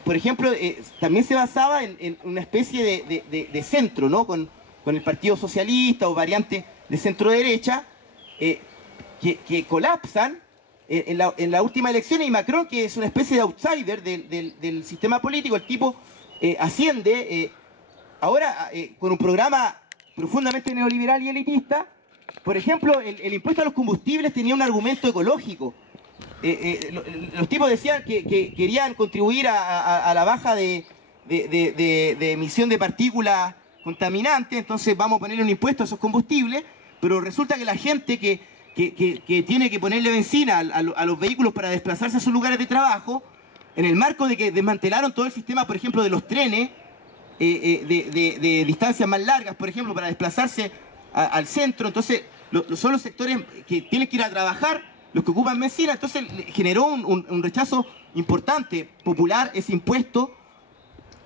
por ejemplo, también se basaba en una especie de centro, ¿no? Con el Partido Socialista o variantes de centro-derecha, que colapsan en la última elección, y Macron, que es una especie de outsider del sistema político, el tipo asciende ahora con un programa profundamente neoliberal y elitista, por ejemplo, el impuesto a los combustibles tenía un argumento ecológico. Los tipos decían que querían contribuir a la baja de emisión de partículas contaminantes, entonces vamos a ponerle un impuesto a esos combustibles, pero resulta que la gente que tiene que ponerle benzina a los vehículos para desplazarse a sus lugares de trabajo, en el marco de que desmantelaron todo el sistema, por ejemplo, de los trenes de distancias más largas, por ejemplo, para desplazarse al centro, entonces son los sectores que tienen que ir a trabajar los que ocupan benzina, entonces generó un rechazo importante, popular, ese impuesto,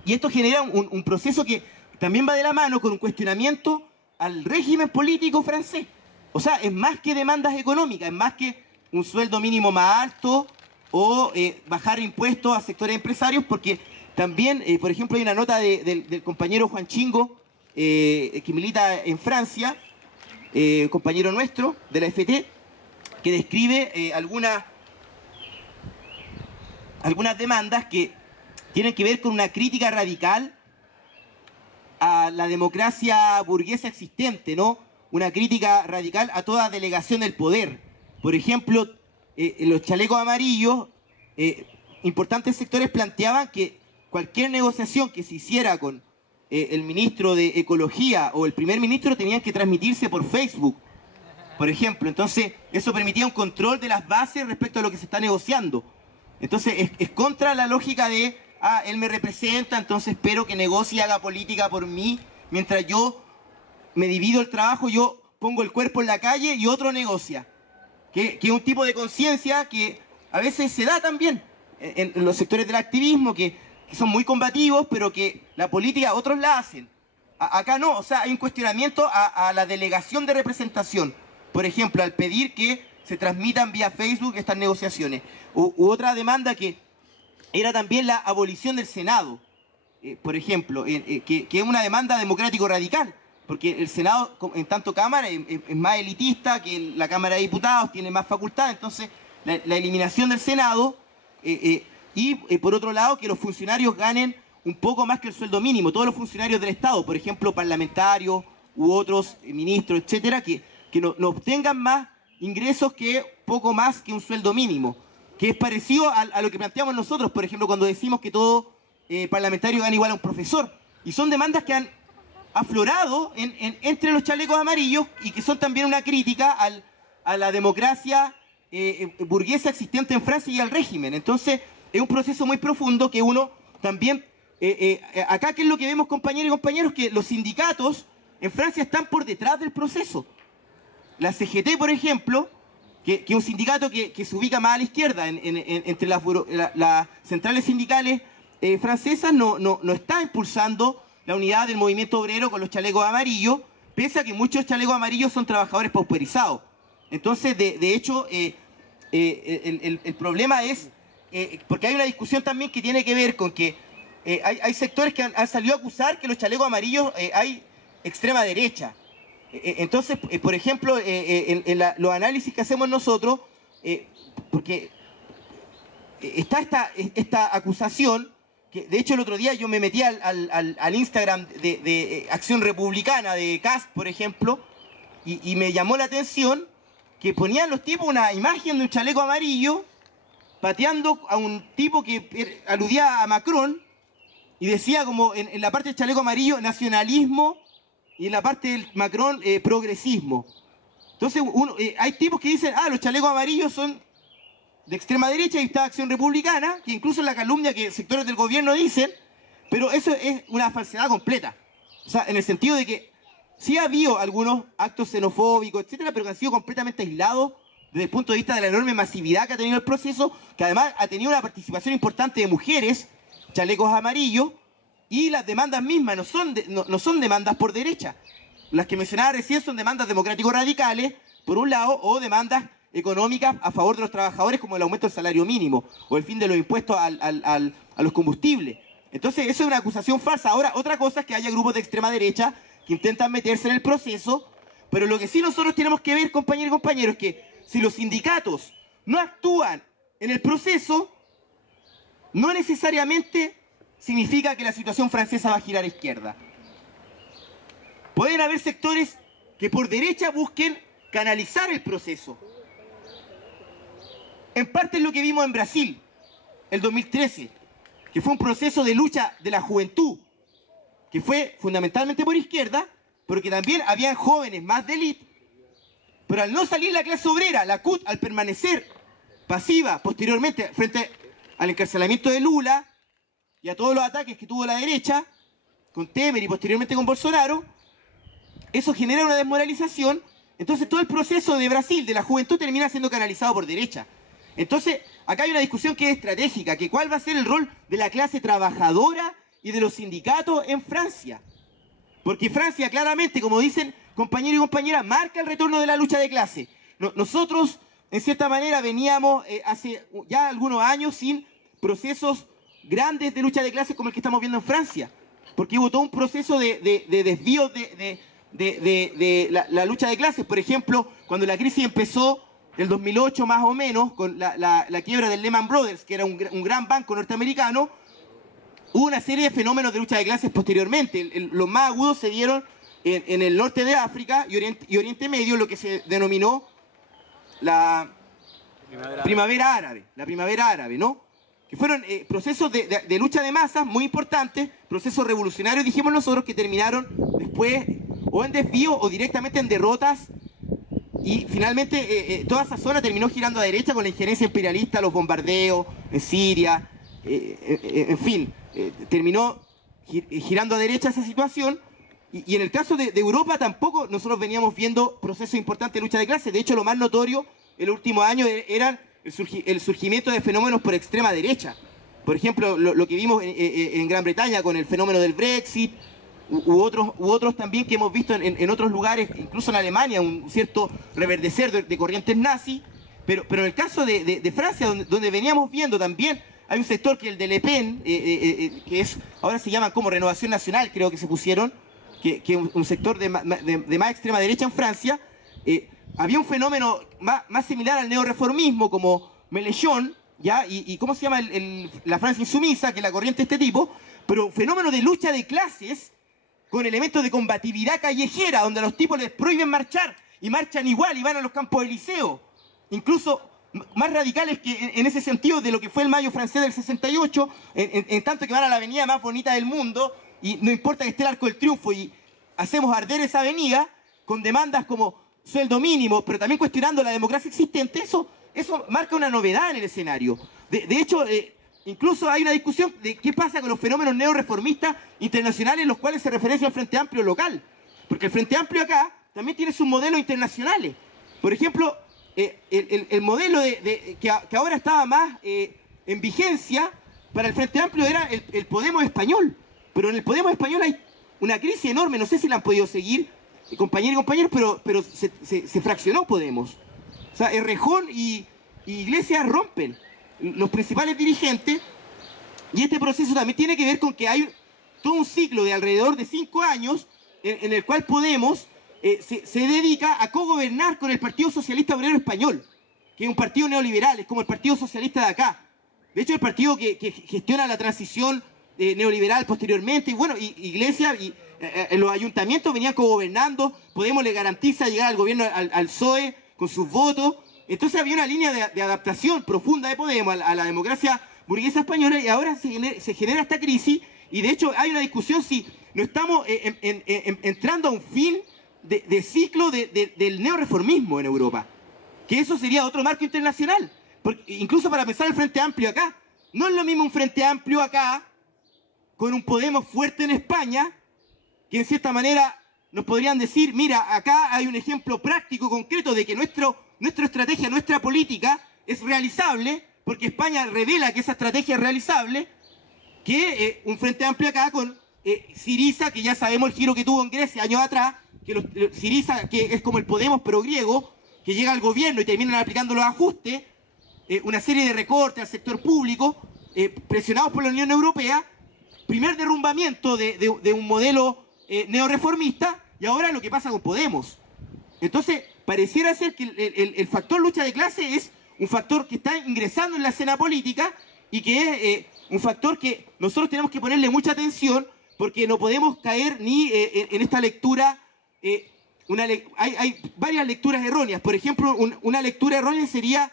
y esto genera un proceso que también va de la mano con un cuestionamiento al régimen político francés. O sea, es más que demandas económicas, es más que un sueldo mínimo más alto o bajar impuestos a sectores empresarios, porque también, por ejemplo, hay una nota del compañero Juan Chingo, que milita en Francia, compañero nuestro de la FT, que describe algunas demandas que tienen que ver con una crítica radical a la democracia burguesa existente, ¿no? Una crítica radical a toda delegación del poder. Por ejemplo, los chalecos amarillos, importantes sectores planteaban que cualquier negociación que se hiciera con el ministro de Ecología o el primer ministro tenían que transmitirse por Facebook, por ejemplo. Entonces, eso permitía un control de las bases respecto a lo que se está negociando. Entonces, es contra la lógica de, él me representa, entonces espero que negocie y haga política por mí, mientras yo me divido el trabajo, yo pongo el cuerpo en la calle y otro negocia. Que es un tipo de conciencia que a veces se da también en los sectores del activismo, que son muy combativos, pero que la política otros la hacen. Acá no, o sea, hay un cuestionamiento a la delegación de representación. Por ejemplo, al pedir que se transmitan vía Facebook estas negociaciones. U otra demanda que era también la abolición del Senado, por ejemplo, que es una demanda democrático radical, porque el Senado, en tanto Cámara, es más elitista que la Cámara de Diputados, tiene más facultad, entonces la eliminación del Senado, y por otro lado que los funcionarios ganen un poco más que el sueldo mínimo, todos los funcionarios del Estado, por ejemplo, parlamentarios u otros ministros, etcétera, que no obtengan más ingresos que poco más que un sueldo mínimo, que es parecido a lo que planteamos nosotros, por ejemplo, cuando decimos que todo parlamentario gana igual a un profesor. Y son demandas que han aflorado entre los chalecos amarillos y que son también una crítica a la democracia burguesa existente en Francia y al régimen. Entonces, es un proceso muy profundo que uno también... acá, ¿qué es lo que vemos, compañeros y compañeros? Que los sindicatos en Francia están por detrás del proceso. La CGT, por ejemplo, que es un sindicato que se ubica más a la izquierda entre las centrales sindicales francesas, no está impulsando la unidad del movimiento obrero con los chalecos amarillos, pese a que muchos chalecos amarillos son trabajadores pauperizados. Entonces, de hecho, el problema es, porque hay una discusión también que tiene que ver con que hay sectores que han salido a acusar que los chalecos amarillos hay extrema derecha. Entonces, por ejemplo, en los análisis que hacemos nosotros, porque está esta acusación, que de hecho el otro día yo me metí al Instagram de Acción Republicana de Kast, por ejemplo, y me llamó la atención que ponían los tipos una imagen de un chaleco amarillo pateando a un tipo que aludía a Macron y decía como en la parte del chaleco amarillo nacionalismo y en la parte del Macron progresismo. Entonces hay tipos que dicen, los chalecos amarillos son de extrema derecha y está Acción Republicana, que incluso en la calumnia que sectores del gobierno dicen, pero eso es una falsedad completa. O sea, en el sentido de que sí ha habido algunos actos xenofóbicos, etcétera, pero que han sido completamente aislados desde el punto de vista de la enorme masividad que ha tenido el proceso, que además ha tenido una participación importante de mujeres, chalecos amarillos, y las demandas mismas no son demandas por derecha. Las que mencionaba recién son demandas democrático-radicales, por un lado, o demandas económicas a favor de los trabajadores, como el aumento del salario mínimo, o el fin de los impuestos a los combustibles. Entonces, eso es una acusación falsa. Ahora, otra cosa es que haya grupos de extrema derecha que intentan meterse en el proceso, pero lo que sí nosotros tenemos que ver, compañeros y compañeros, es que si los sindicatos no actúan en el proceso, no necesariamente significa que la situación francesa va a girar a izquierda. Pueden haber sectores que por derecha busquen canalizar el proceso. En parte es lo que vimos en Brasil, el 2013, que fue un proceso de lucha de la juventud, que fue fundamentalmente por izquierda, pero que también habían jóvenes más de élite, pero al no salir la clase obrera, la CUT, al permanecer pasiva posteriormente frente al encarcelamiento de Lula y a todos los ataques que tuvo la derecha, con Temer y posteriormente con Bolsonaro, eso genera una desmoralización. Entonces todo el proceso de Brasil, de la juventud, termina siendo canalizado por derecha. Entonces acá hay una discusión que es estratégica, que cuál va a ser el rol de la clase trabajadora y de los sindicatos en Francia. Porque Francia claramente, como dicen compañeros y compañeras, marca el retorno de la lucha de clase. Nosotros, en cierta manera, veníamos hace ya algunos años sin procesos grandes de lucha de clases como el que estamos viendo en Francia. Porque hubo todo un proceso de desvío de la lucha de clases. Por ejemplo, cuando la crisis empezó, el 2008 más o menos, con la quiebra del Lehman Brothers, que era un gran banco norteamericano, hubo una serie de fenómenos de lucha de clases posteriormente. Los más agudos se dieron en el norte de África y Oriente Medio, lo que se denominó la primavera árabe, ¿no? Que fueron procesos de lucha de masas muy importantes, procesos revolucionarios, dijimos nosotros, que terminaron después o en desvío o directamente en derrotas. Y finalmente toda esa zona terminó girando a derecha con la injerencia imperialista, los bombardeos en Siria, en fin, terminó girando a derecha esa situación. Y en el caso de Europa tampoco nosotros veníamos viendo procesos importantes de lucha de clases. De hecho, lo más notorio en los últimos años era el surgimiento de fenómenos por extrema derecha. Por ejemplo, lo que vimos en Gran Bretaña con el fenómeno del Brexit, u otros también que hemos visto en otros lugares, incluso en Alemania, un cierto reverdecer de corrientes nazis. Pero en el caso de Francia, donde veníamos viendo también, hay un sector que es el de Le Pen, que es, ahora se llaman como Renovación Nacional, creo que se pusieron, que es un sector de más extrema derecha en Francia. Había un fenómeno más similar al neoreformismo, como Mélenchon, ¿ya? Y ¿cómo se llama la Francia insumisa, que es la corriente de este tipo? Pero un fenómeno de lucha de clases con elementos de combatividad callejera, donde a los tipos les prohíben marchar y marchan igual y van a los campos de liceo. Incluso más radicales que en ese sentido de lo que fue el Mayo francés del 68, en tanto que van a la avenida más bonita del mundo y no importa que esté el Arco del Triunfo y hacemos arder esa avenida con demandas como sueldo mínimo, pero también cuestionando la democracia existente. Eso marca una novedad en el escenario. De hecho, incluso hay una discusión de qué pasa con los fenómenos neoreformistas internacionales, los cuales se referencia al Frente Amplio local. Porque el Frente Amplio acá también tiene sus modelos internacionales. Por ejemplo, el modelo que ahora estaba más en vigencia para el Frente Amplio era el Podemos español. Pero en el Podemos español hay una crisis enorme, no sé si la han podido seguir, compañeros y compañeros, pero se fraccionó Podemos. O sea, Errejón y Iglesias rompen los principales dirigentes, y este proceso también tiene que ver con que hay todo un ciclo de alrededor de 5 años en el cual Podemos se dedica a cogobernar con el Partido Socialista Obrero Español, que es un partido neoliberal, es como el Partido Socialista de acá. De hecho, el partido que gestiona la transición neoliberal posteriormente, y bueno, Iglesias y los ayuntamientos venían cogobernando. Podemos le garantiza llegar al gobierno, al PSOE, con sus votos. Entonces había una línea de adaptación profunda de Podemos a la democracia burguesa española, y ahora se genera esta crisis, y de hecho hay una discusión si no estamos entrando a un fin de ciclo del neoreformismo en Europa, que eso sería otro marco internacional. Porque incluso para pensar el Frente Amplio acá, no es lo mismo un Frente Amplio acá con un Podemos fuerte en España, que en cierta manera nos podrían decir, mira, acá hay un ejemplo práctico, concreto, de que nuestra estrategia, nuestra política es realizable, porque España revela que esa estrategia es realizable, que un Frente Amplio acá con Syriza, que ya sabemos el giro que tuvo en Grecia años atrás, que Syriza, que es como el Podemos pero griego, que llega al gobierno y terminan aplicando los ajustes, una serie de recortes al sector público, presionados por la Unión Europea, primer derrumbamiento de un modelo neoreformista, y ahora lo que pasa con Podemos. Entonces, pareciera ser que el factor lucha de clase es un factor que está ingresando en la escena política, y que es un factor que nosotros tenemos que ponerle mucha atención, porque no podemos caer ni en esta lectura hay varias lecturas erróneas. Por ejemplo, una lectura errónea sería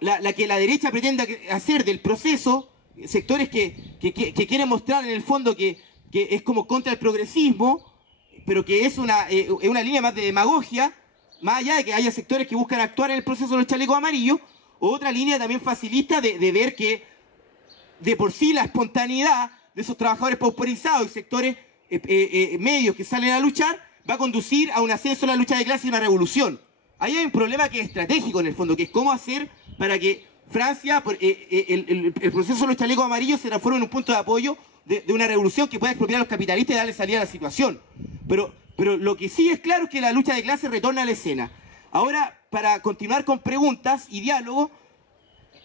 la que la derecha pretende hacer del proceso, sectores que quieren mostrar en el fondo que es como contra el progresismo, pero que es una línea más de demagogia, más allá de que haya sectores que buscan actuar en el proceso de los chalecos amarillos, o otra línea también facilista de ver que de por sí la espontaneidad de esos trabajadores pauperizados y sectores medios que salen a luchar va a conducir a un ascenso en la lucha de clase y una revolución. Ahí hay un problema que es estratégico en el fondo, que es cómo hacer para que Francia, el proceso de los chalecos amarillos se transforme en un punto de apoyo de una revolución que pueda expropiar a los capitalistas y darle salida a la situación. Pero lo que sí es claro es que la lucha de clase retorna a la escena. Ahora, para continuar con preguntas y diálogo,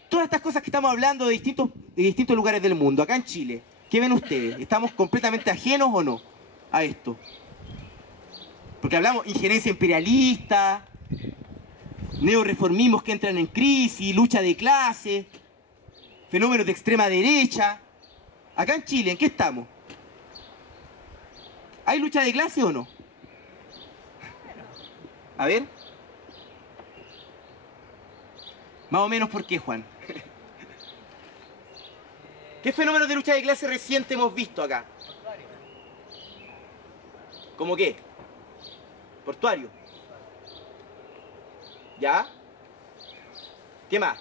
todas estas cosas que estamos hablando de distintos lugares del mundo, acá en Chile, ¿qué ven ustedes? ¿Estamos completamente ajenos o no a esto? Porque hablamos injerencia imperialista, neoreformismos que entran en crisis, lucha de clase, fenómenos de extrema derecha. Acá en Chile, ¿en qué estamos? ¿Hay lucha de clase o no? A ver. Más o menos, ¿por qué, Juan? ¿Qué fenómenos de lucha de clase reciente hemos visto acá? ¿Cómo qué? Portuario. ¿Ya? ¿Qué más?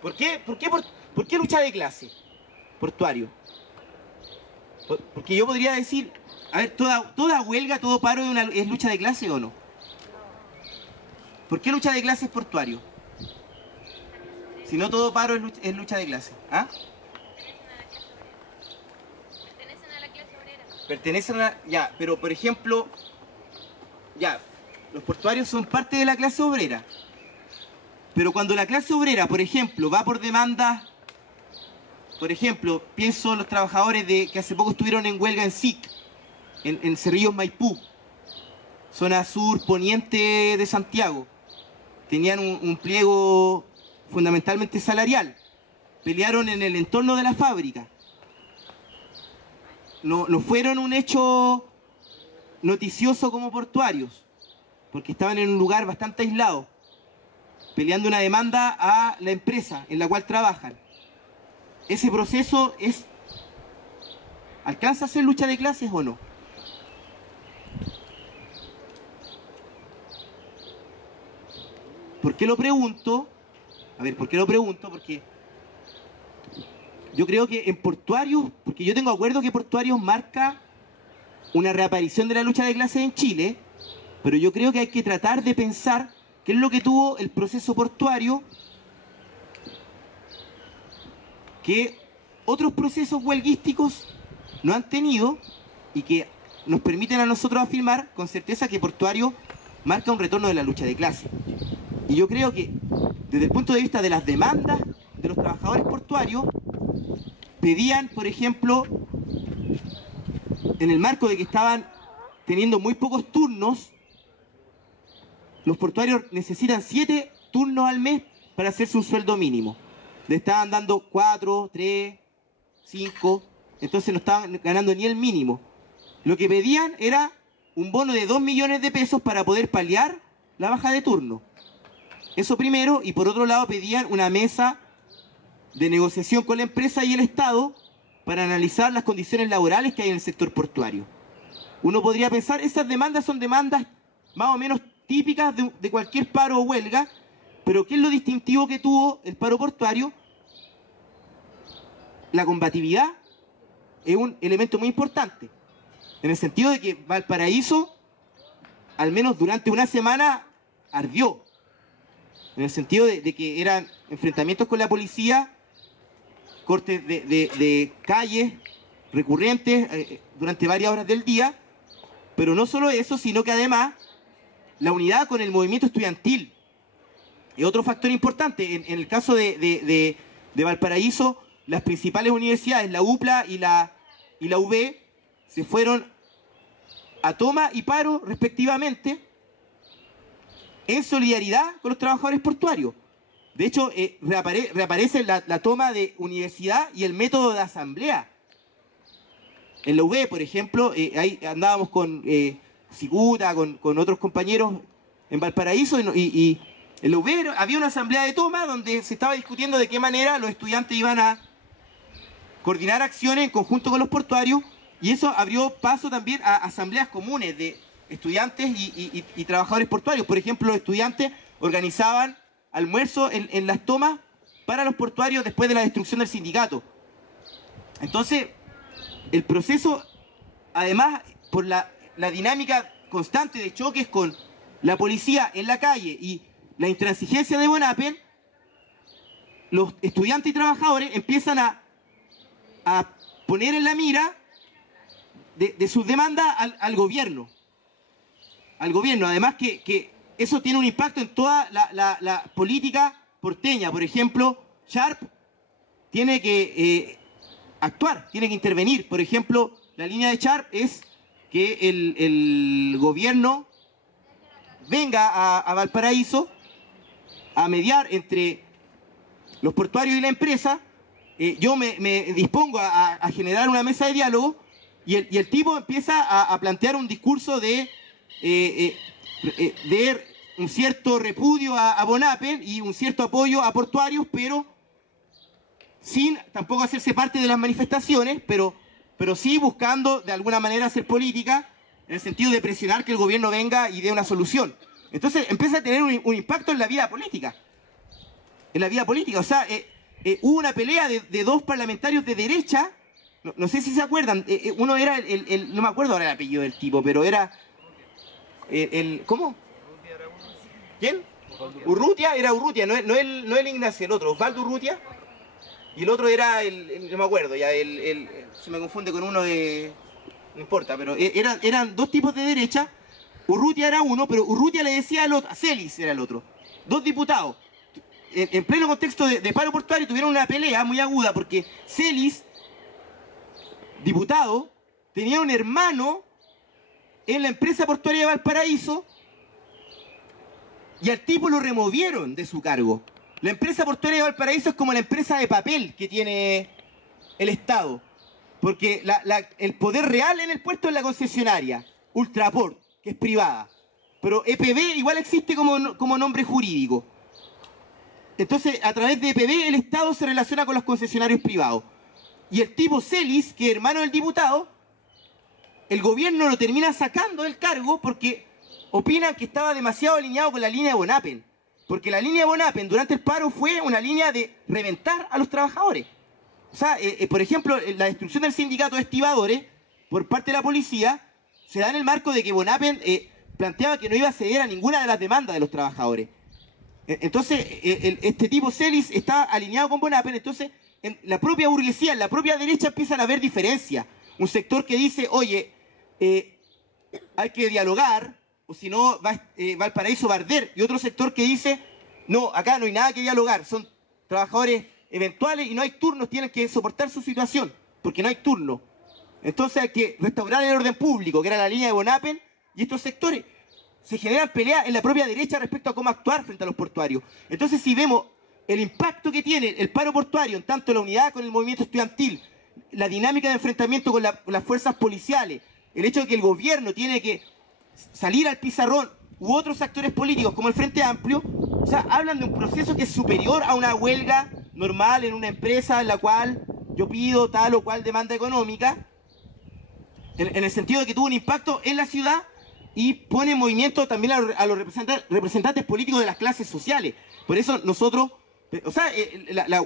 ¿Por qué lucha de clase? Portuario. Porque yo podría decir, a ver, toda huelga, todo paro es lucha de clase o no. ¿Por qué lucha de clase es portuario? Si no todo paro es lucha de clase. ¿Ah? Pertenecen a la clase obrera. Pertenecen a la... Ya, pero por ejemplo... Ya, los portuarios son parte de la clase obrera. Pero cuando la clase obrera, por ejemplo, va por demandas... Por ejemplo, pienso en los trabajadores que hace poco estuvieron en huelga en SIC, en Cerrillos Maipú, zona sur poniente de Santiago. Tenían un pliego fundamentalmente salarial. Pelearon en el entorno de la fábrica. No fueron un hecho noticioso como portuarios, porque estaban en un lugar bastante aislado, peleando una demanda a la empresa en la cual trabajan. ¿Ese proceso alcanza a ser lucha de clases o no? ¿Por qué lo pregunto? A ver, ¿por qué lo pregunto? Porque yo creo que en portuarios, porque yo tengo acuerdo que portuarios marca una reaparición de la lucha de clases en Chile, pero yo creo que hay que tratar de pensar qué es lo que tuvo el proceso portuario que otros procesos huelguísticos no han tenido y que nos permiten a nosotros afirmar con certeza que portuario marca un retorno de la lucha de clase. Y yo creo que desde el punto de vista de las demandas de los trabajadores portuarios, pedían, por ejemplo, en el marco de que estaban teniendo muy pocos turnos, los portuarios necesitan 7 turnos al mes para hacerse un sueldo mínimo. Le estaban dando 4, 3, 5, entonces no estaban ganando ni el mínimo. Lo que pedían era un bono de 2 millones de pesos para poder paliar la baja de turno. Eso primero, y por otro lado pedían una mesa de negociación con la empresa y el Estado para analizar las condiciones laborales que hay en el sector portuario. Uno podría pensar, esas demandas son demandas más o menos típicas de cualquier paro o huelga, pero ¿qué es lo distintivo que tuvo el paro portuario? La combatividad es un elemento muy importante, en el sentido de que Valparaíso, al menos durante una semana, ardió. En el sentido de que eran enfrentamientos con la policía, cortes de calles recurrentes durante varias horas del día, pero no solo eso, sino que además la unidad con el movimiento estudiantil es otro factor importante. En el caso de Valparaíso, las principales universidades, la UPLA y la UB, se fueron a toma y paro respectivamente en solidaridad con los trabajadores portuarios. De hecho, reaparece la toma de universidad y el método de asamblea. En la UB, por ejemplo, ahí andábamos con Cicuta, con otros compañeros en Valparaíso, y en la UB había una asamblea de toma donde se estaba discutiendo de qué manera los estudiantes iban a coordinar acciones en conjunto con los portuarios, y eso abrió paso también a asambleas comunes de estudiantes y trabajadores portuarios. Por ejemplo, los estudiantes organizaban almuerzos en las tomas para los portuarios después de la destrucción del sindicato. Entonces, el proceso, además, por la dinámica constante de choques con la policía en la calle y la intransigencia de Bonapen, los estudiantes y trabajadores empiezan a poner en la mira de sus demandas al gobierno. Al gobierno, además que eso tiene un impacto en toda la política porteña. Por ejemplo, Sharp tiene que actuar, tiene que intervenir. Por ejemplo, la línea de Sharp es que el gobierno venga a Valparaíso a mediar entre los portuarios y la empresa. Yo me dispongo a generar una mesa de diálogo y el tipo empieza a plantear un discurso de un cierto repudio a Bonapen y un cierto apoyo a portuarios, pero sin tampoco hacerse parte de las manifestaciones, pero sí buscando de alguna manera hacer política en el sentido de presionar que el gobierno venga y dé una solución. Entonces empieza a tener un impacto en la vida política. En la vida política, o sea, hubo una pelea de dos parlamentarios de derecha, no sé si se acuerdan, uno era no me acuerdo ahora el apellido del tipo, pero era ¿cómo? ¿Quién? Urrutia, era Urrutia, no el Ignacio, el otro, Osvaldo Urrutia, y el otro era no me acuerdo, ya se me confunde con uno de, no importa, pero eran dos tipos de derecha. Urrutia era uno, pero Urrutia le decía al otro, Celis era el otro, dos diputados. En pleno contexto de paro portuario tuvieron una pelea muy aguda porque Celis, diputado, tenía un hermano en la empresa portuaria de Valparaíso y al tipo lo removieron de su cargo. La empresa portuaria de Valparaíso es como la empresa de papel que tiene el Estado, porque el poder real en el puesto es la concesionaria, Ultraport, que es privada, pero EPB igual existe como nombre jurídico. Entonces, a través de EPB, el Estado se relaciona con los concesionarios privados. Y el tipo Celis, que es hermano del diputado, el gobierno lo termina sacando del cargo porque opinan que estaba demasiado alineado con la línea de Bonapen. Porque la línea de Bonapen durante el paro fue una línea de reventar a los trabajadores. O sea, por ejemplo, la destrucción del sindicato de estibadores por parte de la policía se da en el marco de que Bonapen planteaba que no iba a ceder a ninguna de las demandas de los trabajadores. Entonces, este tipo Celis está alineado con Bonapen, entonces en la propia burguesía, en la propia derecha empiezan a haber diferencias. Un sector que dice, oye, hay que dialogar, o si no, Valparaíso va a arder. Y otro sector que dice, no, acá no hay nada que dialogar, son trabajadores eventuales y no hay turnos, tienen que soportar su situación, porque no hay turno. Entonces hay que restaurar el orden público, que era la línea de Bonapen, y estos sectores se generan peleas en la propia derecha respecto a cómo actuar frente a los portuarios. Entonces, si vemos el impacto que tiene el paro portuario, en tanto la unidad con el movimiento estudiantil, la dinámica de enfrentamiento con las fuerzas policiales, el hecho de que el gobierno tiene que salir al pizarrón, u otros actores políticos como el Frente Amplio, o sea, hablan de un proceso que es superior a una huelga normal en una empresa en la cual yo pido tal o cual demanda económica, en el sentido de que tuvo un impacto en la ciudad y pone en movimiento también a los representantes políticos de las clases sociales. Por eso nosotros, o sea, la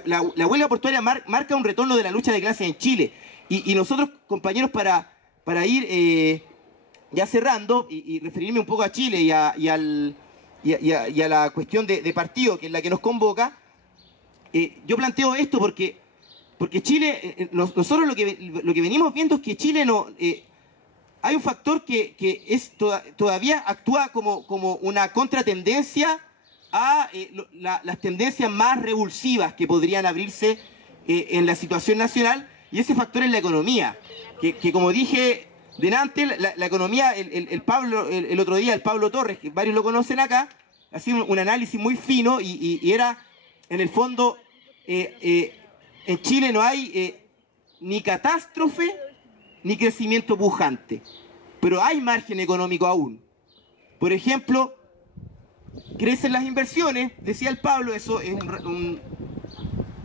huelga portuaria marca un retorno de la lucha de clases en Chile. Y nosotros, compañeros, para ir ya cerrando y referirme un poco a Chile y a la cuestión de partido, que es la que nos convoca, yo planteo esto porque Chile, nosotros lo que venimos viendo es que Chile no... hay un factor que todavía actúa como una contratendencia a las tendencias más revulsivas que podrían abrirse en la situación nacional, y ese factor es la economía, que como dije delante, la economía, el otro día el Pablo Torres, que varios lo conocen acá, hacía un análisis muy fino y era, en el fondo, en Chile no hay ni catástrofe ni crecimiento pujante, pero hay margen económico aún. Por ejemplo, crecen las inversiones, decía el Pablo, eso es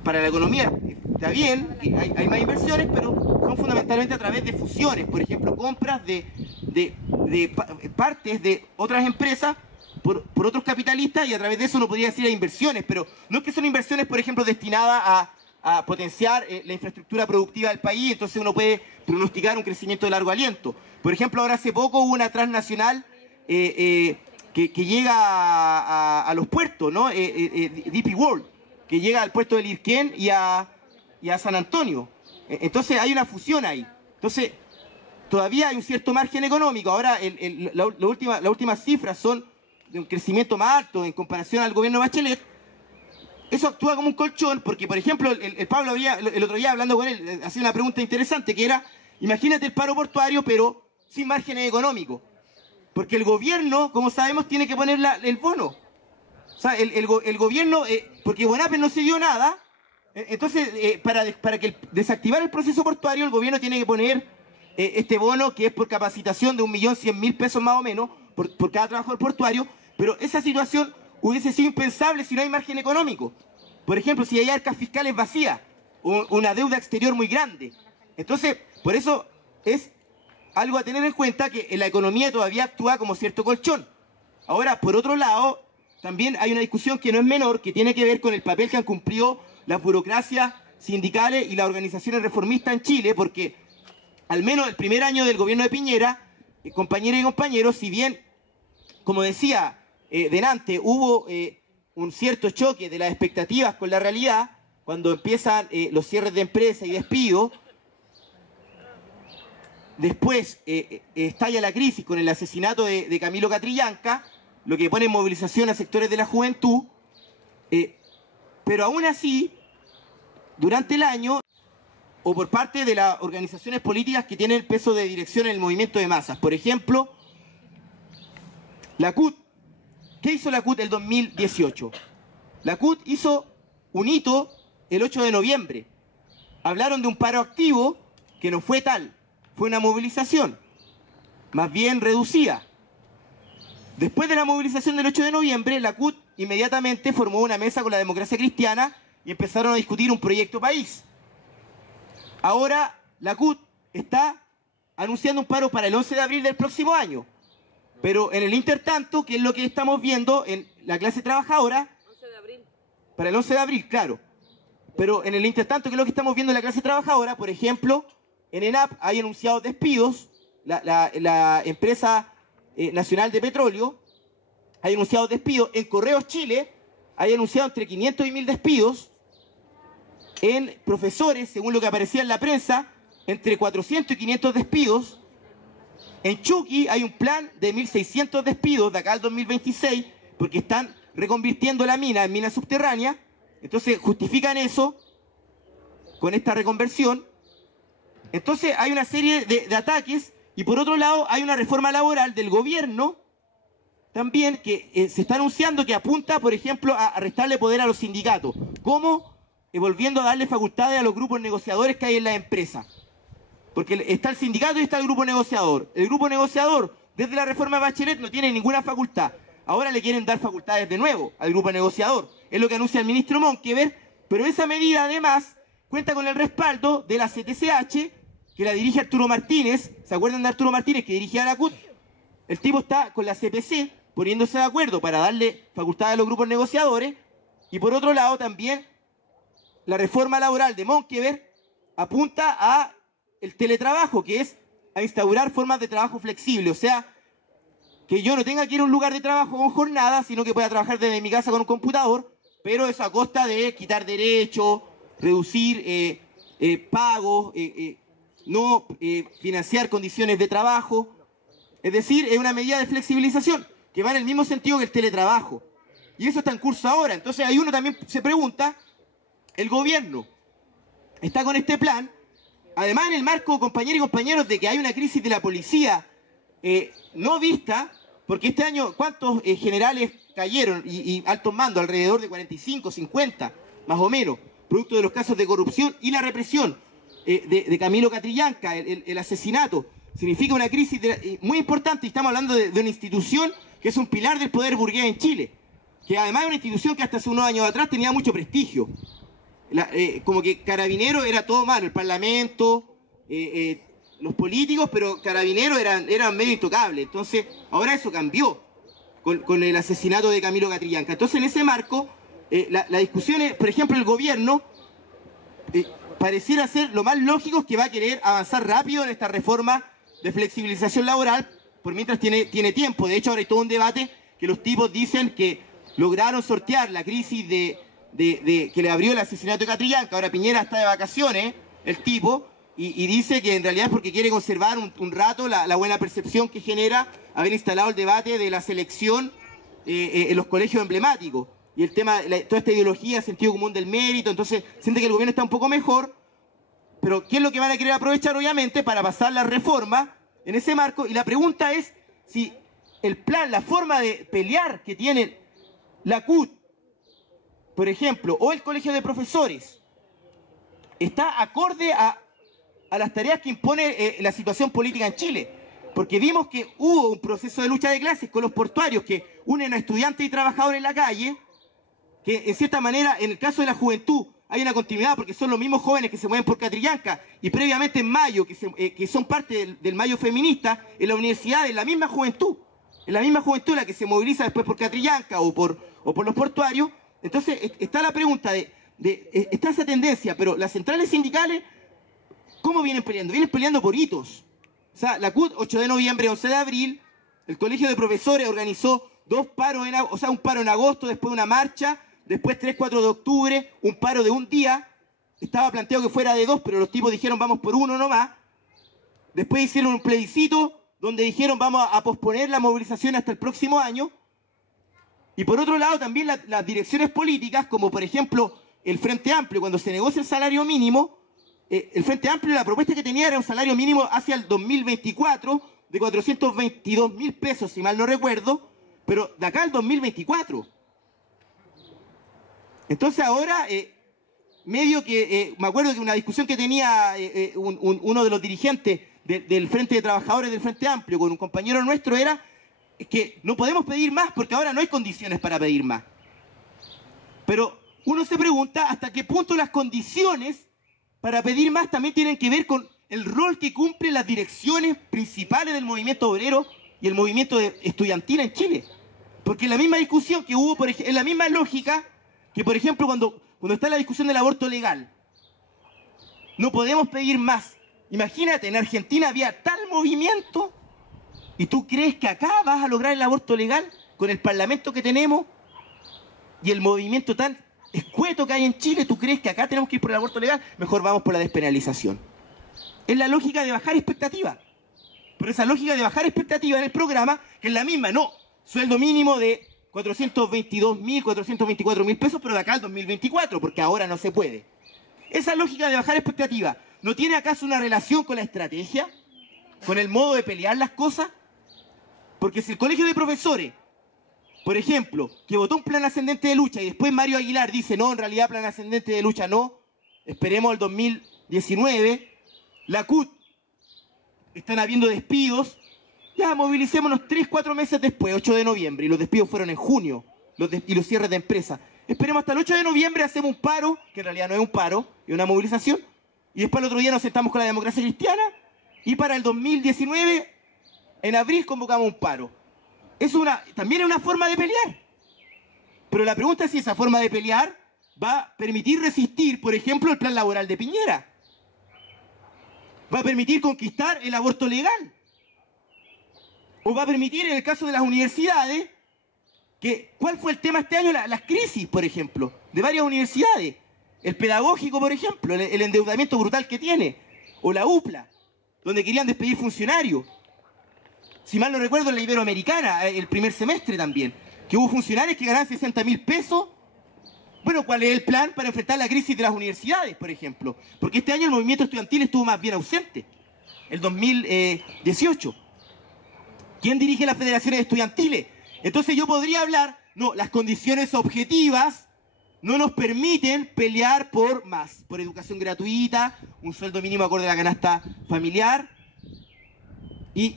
para la economía está bien, hay más inversiones, pero son fundamentalmente a través de fusiones, por ejemplo, compras de partes de otras empresas por otros capitalistas, y a través de eso uno podría decir inversiones, pero no es que son inversiones, por ejemplo, destinadas a potenciar la infraestructura productiva del país, entonces uno puede pronosticar un crecimiento de largo aliento. Por ejemplo, ahora hace poco hubo una transnacional que llega a los puertos, ¿no? DP World, que llega al puerto de Lirquén y a San Antonio. Entonces hay una fusión ahí. Entonces todavía hay un cierto margen económico. Ahora las últimas cifras son de un crecimiento más alto en comparación al gobierno de Bachelet. Eso actúa como un colchón, porque por ejemplo el Pablo el otro día hablando con él, hacía una pregunta interesante que era, imagínate el paro portuario pero sin márgenes económicos. Porque el gobierno, como sabemos, tiene que poner el bono. O sea, el gobierno, porque Buenape no se dio nada, entonces para que desactivar el proceso portuario, el gobierno tiene que poner este bono que es por capacitación de 1.100.000 pesos más o menos por cada trabajador portuario, pero esa situación hubiese sido impensable si no hay margen económico. Por ejemplo, si hay arcas fiscales vacías, o una deuda exterior muy grande. Entonces, por eso es algo a tener en cuenta que la economía todavía actúa como cierto colchón. Ahora, por otro lado, también hay una discusión que no es menor, que tiene que ver con el papel que han cumplido las burocracias sindicales y las organizaciones reformistas en Chile, porque al menos el primer año del gobierno de Piñera, compañeras y compañeros, si bien, como decía delante, hubo un cierto choque de las expectativas con la realidad, cuando empiezan los cierres de empresas y despidos, después estalla la crisis con el asesinato de Camilo Catrillanca, lo que pone en movilización a sectores de la juventud, pero aún así, durante el año, o por parte de las organizaciones políticas que tienen el peso de dirección en el movimiento de masas, por ejemplo, la CUT. ¿Qué hizo la CUT el 2018? La CUT hizo un hito el 8 de noviembre. Hablaron de un paro activo que no fue tal. Fue una movilización, más bien reducida. Después de la movilización del 8 de noviembre, la CUT inmediatamente formó una mesa con la democracia cristiana y empezaron a discutir un proyecto país. Ahora la CUT está anunciando un paro para el 11 de abril del próximo año. Pero en el intertanto, que es lo que estamos viendo en la clase trabajadora, 11 de abril. Para el 11 de abril, claro. Pero en el intertanto, que es lo que estamos viendo en la clase trabajadora, por ejemplo, en ENAP hay anunciados despidos, la empresa nacional de petróleo hay anunciados despidos, en Correos Chile hay anunciado entre 500 y 1000 despidos, en profesores, según lo que aparecía en la prensa, entre 400 y 500 despidos. En Chuqui hay un plan de 1.600 despidos de acá al 2026, porque están reconvirtiendo la mina en mina subterránea. Entonces justifican eso con esta reconversión. Entonces hay una serie de ataques, y por otro lado hay una reforma laboral del gobierno también que se está anunciando, que apunta, por ejemplo, a restarle poder a los sindicatos. ¿Cómo? Volviendo a darle facultades a los grupos negociadores que hay en la empresa. Porque está el sindicato y está el grupo negociador. El grupo negociador, desde la reforma de Bachelet, no tiene ninguna facultad. Ahora le quieren dar facultades de nuevo al grupo negociador. Es lo que anuncia el ministro Monkever, pero esa medida además cuenta con el respaldo de la CTCH, que la dirige Arturo Martínez. ¿Se acuerdan de Arturo Martínez, que dirigía la CUT? El tipo está con la CPC poniéndose de acuerdo para darle facultades a los grupos negociadores. Y por otro lado también la reforma laboral de Monkever apunta a el teletrabajo, que es a instaurar formas de trabajo flexible, o sea, que yo no tenga que ir a un lugar de trabajo con jornada, sino que pueda trabajar desde mi casa con un computador, pero eso a costa de quitar derechos, reducir pagos, no financiar condiciones de trabajo. Es decir, es una medida de flexibilización que va en el mismo sentido que el teletrabajo. Y eso está en curso ahora. Entonces ahí uno también se pregunta, el gobierno está con este plan, además en el marco, compañeros y compañeros, de que hay una crisis de la policía no vista, porque este año, ¿cuántos generales cayeron y altos mandos? Alrededor de 45, 50, más o menos, producto de los casos de corrupción y la represión. de Camilo Catrillanca, el asesinato, significa una crisis muy importante, y estamos hablando de una institución que es un pilar del poder burgués en Chile, que además es una institución que hasta hace unos años atrás tenía mucho prestigio. Como que Carabineros era todo malo, el Parlamento, los políticos, pero Carabineros eran medio intocables. Entonces, ahora eso cambió con el asesinato de Camilo Catrillanca. Entonces, en ese marco, la discusión es, por ejemplo, el gobierno pareciera ser lo más lógico, que va a querer avanzar rápido en esta reforma de flexibilización laboral, por mientras tiene tiempo. De hecho, ahora hay todo un debate que los tipos dicen que lograron sortear la crisis que le abrió el asesinato de Catrillanca. Ahora Piñera está de vacaciones, el tipo, y dice que en realidad es porque quiere conservar un rato la buena percepción que genera haber instalado el debate de la selección en los colegios emblemáticos. Y el tema, toda esta ideología, sentido común del mérito, entonces siente que el gobierno está un poco mejor, pero ¿qué es lo que van a querer aprovechar? Obviamente para pasar la reforma en ese marco. Y la pregunta es si el plan, la forma de pelear que tiene la CUT, por ejemplo, o el Colegio de Profesores, está acorde a las tareas que impone la situación política en Chile. Porque vimos que hubo un proceso de lucha de clases con los portuarios que unen a estudiantes y trabajadores en la calle, que en cierta manera, en el caso de la juventud, hay una continuidad porque son los mismos jóvenes que se mueven por Catrillanca, y previamente en Mayo, que son parte del Mayo feminista, en la universidad, en la misma juventud la que se moviliza después por Catrillanca o por los portuarios. Entonces está la pregunta está esa tendencia, pero las centrales sindicales, ¿cómo vienen peleando? Vienen peleando por hitos. O sea, la CUT, 8 de noviembre, 11 de abril, el Colegio de Profesores organizó un paro en agosto, después una marcha, después 3, 4 de octubre, un paro de un día. Estaba planteado que fuera de 2, pero los tipos dijeron vamos por 1 nomás. Después hicieron un plebiscito donde dijeron vamos a posponer la movilización hasta el próximo año. Y por otro lado también las direcciones políticas, como por ejemplo el Frente Amplio, cuando se negocia el salario mínimo, el Frente Amplio, la propuesta que tenía era un salario mínimo hacia el 2024 de 422.000 pesos, si mal no recuerdo, pero de acá al 2024. Entonces ahora, medio que, me acuerdo que una discusión que tenía uno de los dirigentes del Frente de Trabajadores del Frente Amplio con un compañero nuestro era que no podemos pedir más porque ahora no hay condiciones para pedir más. Pero uno se pregunta hasta qué punto las condiciones para pedir más también tienen que ver con el rol que cumplen las direcciones principales del movimiento obrero y el movimiento estudiantil en Chile. Porque en la misma discusión que hubo, en la misma lógica que, por ejemplo, cuando está la discusión del aborto legal, no podemos pedir más. Imagínate, en Argentina había tal movimiento, ¿y tú crees que acá vas a lograr el aborto legal con el parlamento que tenemos y el movimiento tan escueto que hay en Chile? ¿Tú crees que acá tenemos que ir por el aborto legal? Mejor vamos por la despenalización. Es la lógica de bajar expectativas. Pero esa lógica de bajar expectativas en el programa, que es la misma, no, sueldo mínimo de 422.000, 424.000 pesos, pero de acá al 2024, porque ahora no se puede. Esa lógica de bajar expectativas, ¿no tiene acaso una relación con la estrategia? ¿Con el modo de pelear las cosas? Porque si el Colegio de Profesores, por ejemplo, que votó un plan ascendente de lucha y después Mario Aguilar dice, no, en realidad plan ascendente de lucha no, esperemos el 2019, la CUT, están habiendo despidos, ya movilicémonos 3, 4 meses después, 8 de noviembre, y los despidos fueron en junio, y los cierres de empresas. Esperemos hasta el 8 de noviembre, hacemos un paro, que en realidad no es un paro, es una movilización, y después el otro día nos sentamos con la democracia cristiana, y para el 2019, en abril, convocamos un paro. También es una forma de pelear. Pero la pregunta es si esa forma de pelear va a permitir resistir, por ejemplo, el plan laboral de Piñera. ¿Va a permitir conquistar el aborto legal? ¿O va a permitir, en el caso de las universidades, ¿cuál fue el tema este año? Las crisis, por ejemplo, de varias universidades. El pedagógico, por ejemplo, el endeudamiento brutal que tiene. O la UPLA, donde querían despedir funcionarios. Si mal no recuerdo, en la Iberoamericana, el primer semestre también, que hubo funcionarios que ganaban 60.000 pesos. Bueno, ¿cuál es el plan para enfrentar la crisis de las universidades, por ejemplo? Porque este año el movimiento estudiantil estuvo más bien ausente, el 2018. ¿Quién dirige las federaciones estudiantiles? Entonces yo podría hablar, no, las condiciones objetivas no nos permiten pelear por más, por educación gratuita, un sueldo mínimo acorde a la canasta familiar, y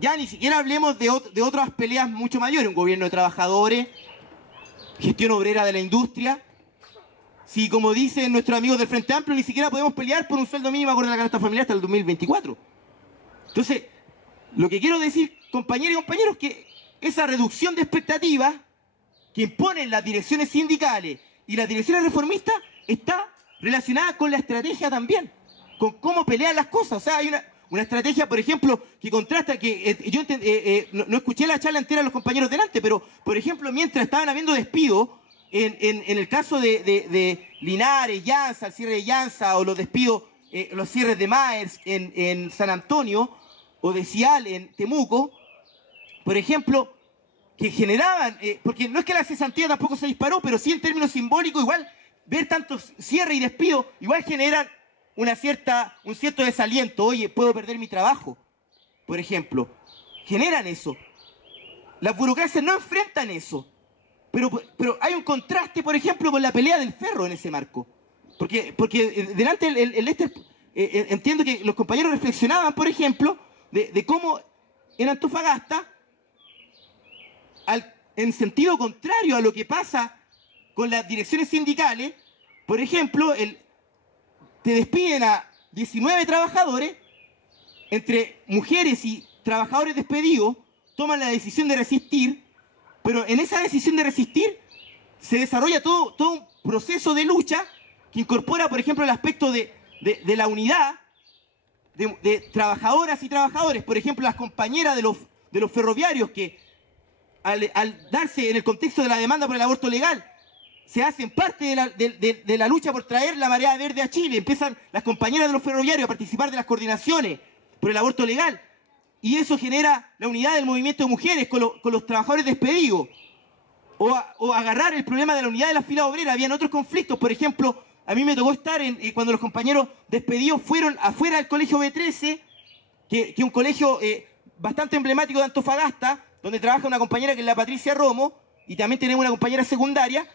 ya ni siquiera hablemos de otras peleas mucho mayores, un gobierno de trabajadores, gestión obrera de la industria. Si, como dicen nuestros amigos del Frente Amplio, ni siquiera podemos pelear por un sueldo mínimo acorde a la canasta familiar hasta el 2024. Entonces, lo que quiero decir, compañeros y compañeros, que esa reducción de expectativas que imponen las direcciones sindicales y las direcciones reformistas está relacionada con la estrategia también, con cómo pelean las cosas. O sea, hay una estrategia, por ejemplo, que contrasta, que no escuché la charla entera de los compañeros delante, pero, por ejemplo, mientras estaban habiendo despidos, en el caso de Linares, Llanza, el cierre de Llanza, o los despidos, los cierres de Maers en San Antonio, o de Cial en Temuco, por ejemplo, que generaban, porque no es que la cesantía tampoco se disparó, pero sí en términos simbólicos, igual ver tantos cierres y despidos, igual generan un cierto desaliento. Oye, puedo perder mi trabajo, por ejemplo. Generan eso. Las burocracias no enfrentan eso. Pero hay un contraste, por ejemplo, con la pelea del ferro en ese marco. Porque delante entiendo que los compañeros reflexionaban, por ejemplo, de cómo en Antofagasta, en sentido contrario a lo que pasa con las direcciones sindicales, por ejemplo, te despiden a 19 trabajadores, entre mujeres y trabajadores despedidos, toman la decisión de resistir, pero en esa decisión de resistir se desarrolla todo un proceso de lucha que incorpora, por ejemplo, el aspecto de la unidad de trabajadoras y trabajadores. Por ejemplo, las compañeras de los ferroviarios que al darse en el contexto de la demanda por el aborto legal, se hacen parte de la lucha por traer la marea verde a Chile. Empiezan las compañeras de los ferroviarios a participar de las coordinaciones por el aborto legal. Y eso genera la unidad del movimiento de mujeres con los trabajadores despedidos. O agarrar el problema de la unidad de la fila obrera. Habían otros conflictos. Por ejemplo, a mí me tocó estar cuando los compañeros despedidos fueron afuera del colegio B13, que es un colegio bastante emblemático de Antofagasta, donde trabaja una compañera que es la Patricia Romo, y también tenemos una compañera secundaria,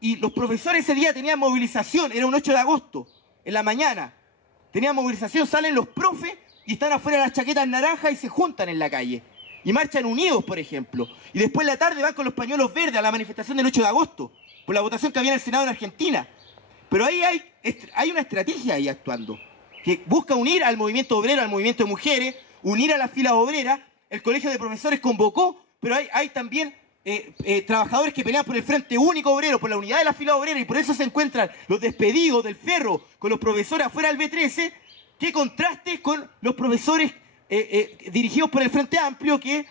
y los profesores ese día tenían movilización, era un 8 de agosto, en la mañana. Tenían movilización, salen los profes y están afuera las chaquetas naranjas y se juntan en la calle. Y marchan unidos, por ejemplo. Y después en la tarde van con los pañuelos verdes a la manifestación del 8 de agosto, por la votación que había en el Senado en Argentina. Pero ahí hay una estrategia ahí actuando, que busca unir al movimiento obrero, al movimiento de mujeres, unir a la fila obrera. El colegio de profesores convocó, pero hay también trabajadores que pelean por el Frente Único Obrero, por la unidad de la fila obrera, y por eso se encuentran los despedidos del ferro con los profesores afuera del B13. ¿Qué contraste con los profesores dirigidos por el Frente Amplio que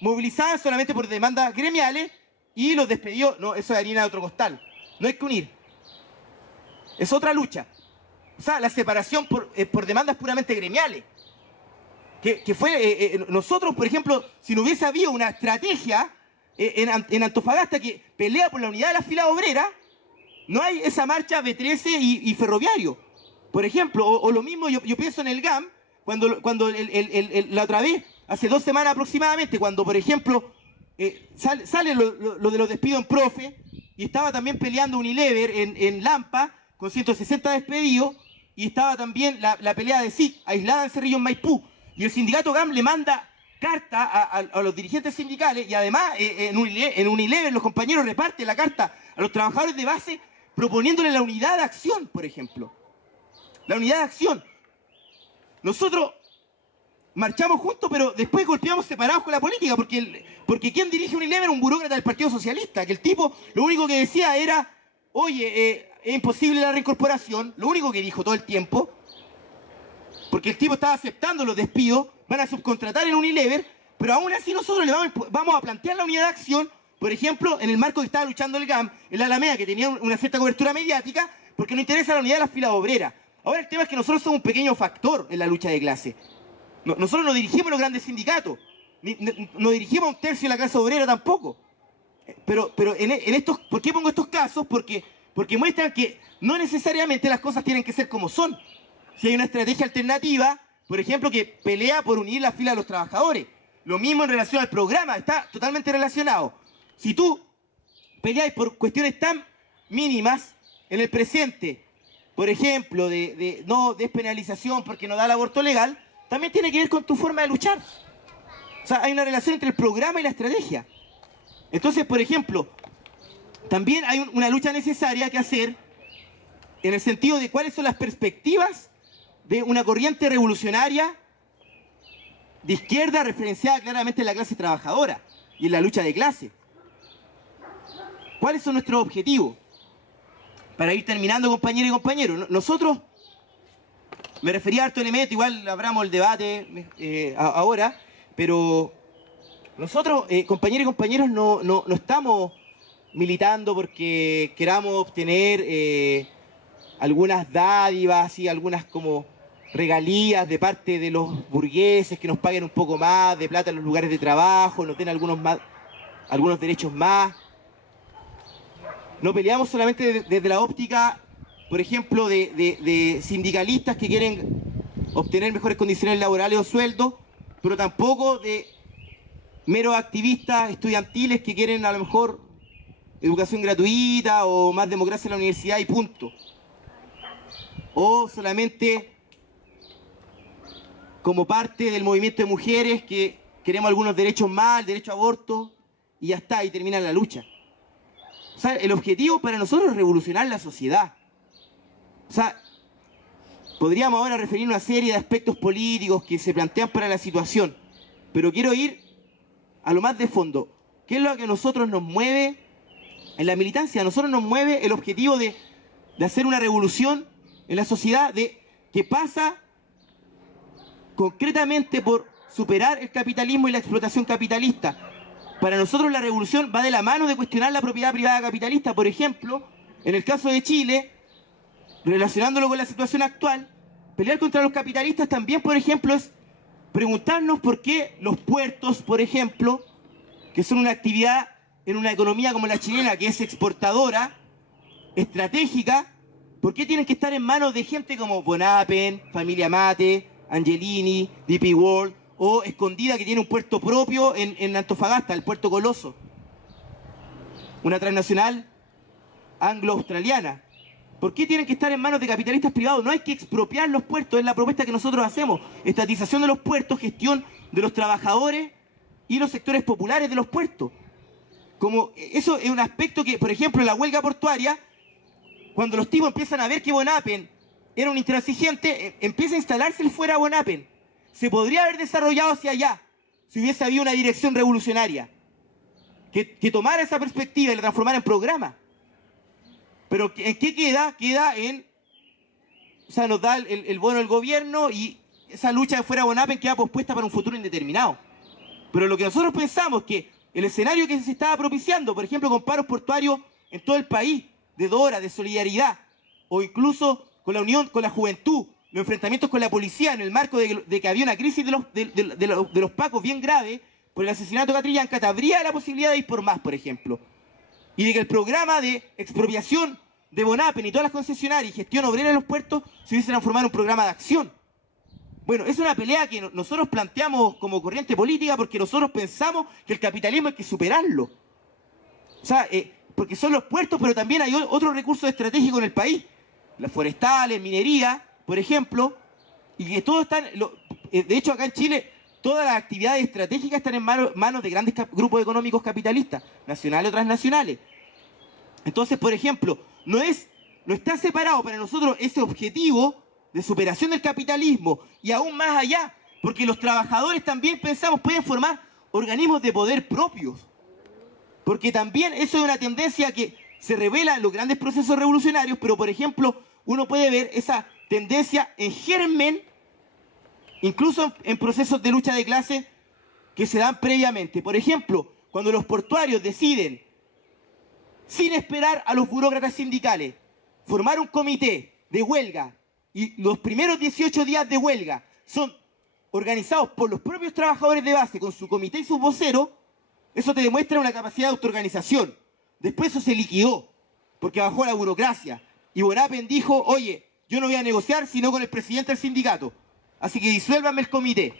movilizaban solamente por demandas gremiales y los despedidos? No, eso es harina de otro costal. No hay que unir. Es otra lucha. O sea, la separación por demandas puramente gremiales. Que fue, nosotros, por ejemplo, si no hubiese habido una estrategia en Antofagasta que pelea por la unidad de la fila obrera, no hay esa marcha B13 y ferroviario, por ejemplo. O lo mismo yo pienso en el GAM, cuando la otra vez, hace 2 semanas aproximadamente, cuando, por ejemplo, sale lo de los despidos en Profe, y estaba también peleando Unilever en Lampa, con 160 despedidos, y estaba también la pelea de SIC, aislada en Cerrillo, en Maipú. Y el sindicato GAM le manda carta a los dirigentes sindicales, y además en Unilever los compañeros reparten la carta a los trabajadores de base proponiéndole la unidad de acción, por ejemplo. La unidad de acción. Nosotros marchamos juntos, pero después golpeamos separados con la política, porque ¿quién dirige Unilever? Un burócrata del Partido Socialista, que el tipo lo único que decía era, oye, es imposible la reincorporación, lo único que dijo todo el tiempo. Porque el tipo estaba aceptando los despidos, van a subcontratar en Unilever, pero aún así nosotros le vamos a plantear la unidad de acción, por ejemplo, en el marco que estaba luchando el GAM, en la Alameda, que tenía una cierta cobertura mediática, porque nos interesa la unidad de las filas obreras. Ahora el tema es que nosotros somos un pequeño factor en la lucha de clase. Nosotros no dirigimos los grandes sindicatos, no dirigimos a un tercio de la clase obrera tampoco. Pero en estos, ¿por qué pongo estos casos? Porque muestran que no necesariamente las cosas tienen que ser como son. Si hay una estrategia alternativa, por ejemplo, que pelea por unir la fila de los trabajadores. Lo mismo en relación al programa, está totalmente relacionado. Si tú peleáis por cuestiones tan mínimas en el presente, por ejemplo, de no despenalización porque no da el aborto legal, también tiene que ver con tu forma de luchar. O sea, hay una relación entre el programa y la estrategia. Entonces, por ejemplo, también hay una lucha necesaria que hacer en el sentido de cuáles son las perspectivas de una corriente revolucionaria de izquierda referenciada claramente en la clase trabajadora y en la lucha de clase. ¿Cuáles son nuestros objetivos? Para ir terminando, compañeros y compañeros, nosotros, me refería a harto elemento, igual abramos el debate ahora, pero nosotros, compañeros y compañeros, no estamos militando porque queramos obtener algunas dádivas y algunas como regalías de parte de los burgueses que nos paguen un poco más de plata en los lugares de trabajo, nos den algunos derechos más. No peleamos solamente desde la óptica, por ejemplo, de sindicalistas que quieren obtener mejores condiciones laborales o sueldos, pero tampoco de meros activistas estudiantiles que quieren a lo mejor educación gratuita o más democracia en la universidad y punto. O solamente como parte del movimiento de mujeres que queremos algunos derechos más, el derecho a aborto, y ya está, y termina la lucha. O sea, el objetivo para nosotros es revolucionar la sociedad. O sea, podríamos ahora referirnos a una serie de aspectos políticos que se plantean para la situación, pero quiero ir a lo más de fondo. ¿Qué es lo que a nosotros nos mueve en la militancia? A nosotros nos mueve el objetivo de hacer una revolución en la sociedad que pasa concretamente por superar el capitalismo y la explotación capitalista. Para nosotros la revolución va de la mano de cuestionar la propiedad privada capitalista. Por ejemplo, en el caso de Chile, relacionándolo con la situación actual, pelear contra los capitalistas también, por ejemplo, es preguntarnos por qué los puertos, por ejemplo, que son una actividad en una economía como la chilena, que es exportadora, estratégica, ¿por qué tienen que estar en manos de gente como Bonapen, Familia Mate, Angelini, DP World, o Escondida, que tiene un puerto propio en Antofagasta, el puerto Coloso? Una transnacional anglo-australiana. ¿Por qué tienen que estar en manos de capitalistas privados? No hay que expropiar los puertos, es la propuesta que nosotros hacemos. Estatización de los puertos, gestión de los trabajadores y los sectores populares de los puertos. Como eso es un aspecto que, por ejemplo, en la huelga portuaria, cuando los tipos empiezan a ver que Bonapen era un intransigente, empieza a instalarse el fuera Bonapen. Se podría haber desarrollado hacia allá si hubiese habido una dirección revolucionaria que tomara esa perspectiva y la transformara en programa. Pero ¿en qué queda? Queda en... O sea, nos da el bono del gobierno y esa lucha de fuera Bonapen queda pospuesta para un futuro indeterminado. Pero lo que nosotros pensamos es que el escenario que se estaba propiciando, por ejemplo, con paros portuarios en todo el país, de Dora, de solidaridad, o incluso con la unión, con la juventud, los enfrentamientos con la policía en el marco de que había una crisis de los pacos bien grave por el asesinato de Catrillanca, te habría la posibilidad de ir por más, por ejemplo. Y de que el programa de expropiación de Bonapen y todas las concesionarias y gestión obrera en los puertos se hubiese transformado en un programa de acción. Bueno, es una pelea que nosotros planteamos como corriente política porque nosotros pensamos que el capitalismo hay que superarlo. O sea, porque son los puertos, pero también hay otros recursos estratégicos en el país. Las forestales, minería, por ejemplo, y que todos están... de hecho, acá en Chile, todas las actividades estratégicas están en manos de grandes grupos económicos capitalistas, nacionales o transnacionales. Entonces, por ejemplo, no está separado para nosotros ese objetivo de superación del capitalismo y aún más allá, porque los trabajadores también pensamos pueden formar organismos de poder propios. Porque también eso es una tendencia que se revela en los grandes procesos revolucionarios, pero por ejemplo, uno puede ver esa tendencia en germen, incluso en procesos de lucha de clase que se dan previamente. Por ejemplo, cuando los portuarios deciden, sin esperar a los burócratas sindicales, formar un comité de huelga, y los primeros 18 días de huelga son organizados por los propios trabajadores de base con su comité y sus voceros, eso te demuestra una capacidad de autoorganización. Después eso se liquidó, porque bajó la burocracia. Y Bonapen dijo, oye, yo no voy a negociar sino con el presidente del sindicato. Así que disuélvanme el comité.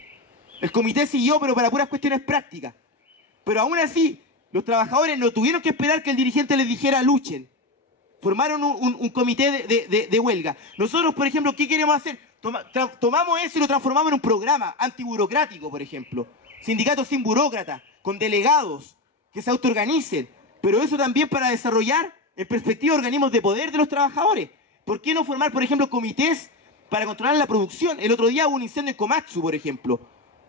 El comité siguió, pero para puras cuestiones prácticas. Pero aún así, los trabajadores no tuvieron que esperar que el dirigente les dijera luchen. formaron un comité de huelga. Nosotros, por ejemplo, ¿qué queremos hacer? Tomamos eso y lo transformamos en un programa antiburocrático, por ejemplo. Sindicatos sin burócratas, con delegados que se autoorganicen, pero eso también para desarrollar en perspectiva organismos de poder de los trabajadores. ¿Por qué no formar, por ejemplo, comités para controlar la producción? El otro día hubo un incendio en Komatsu, por ejemplo,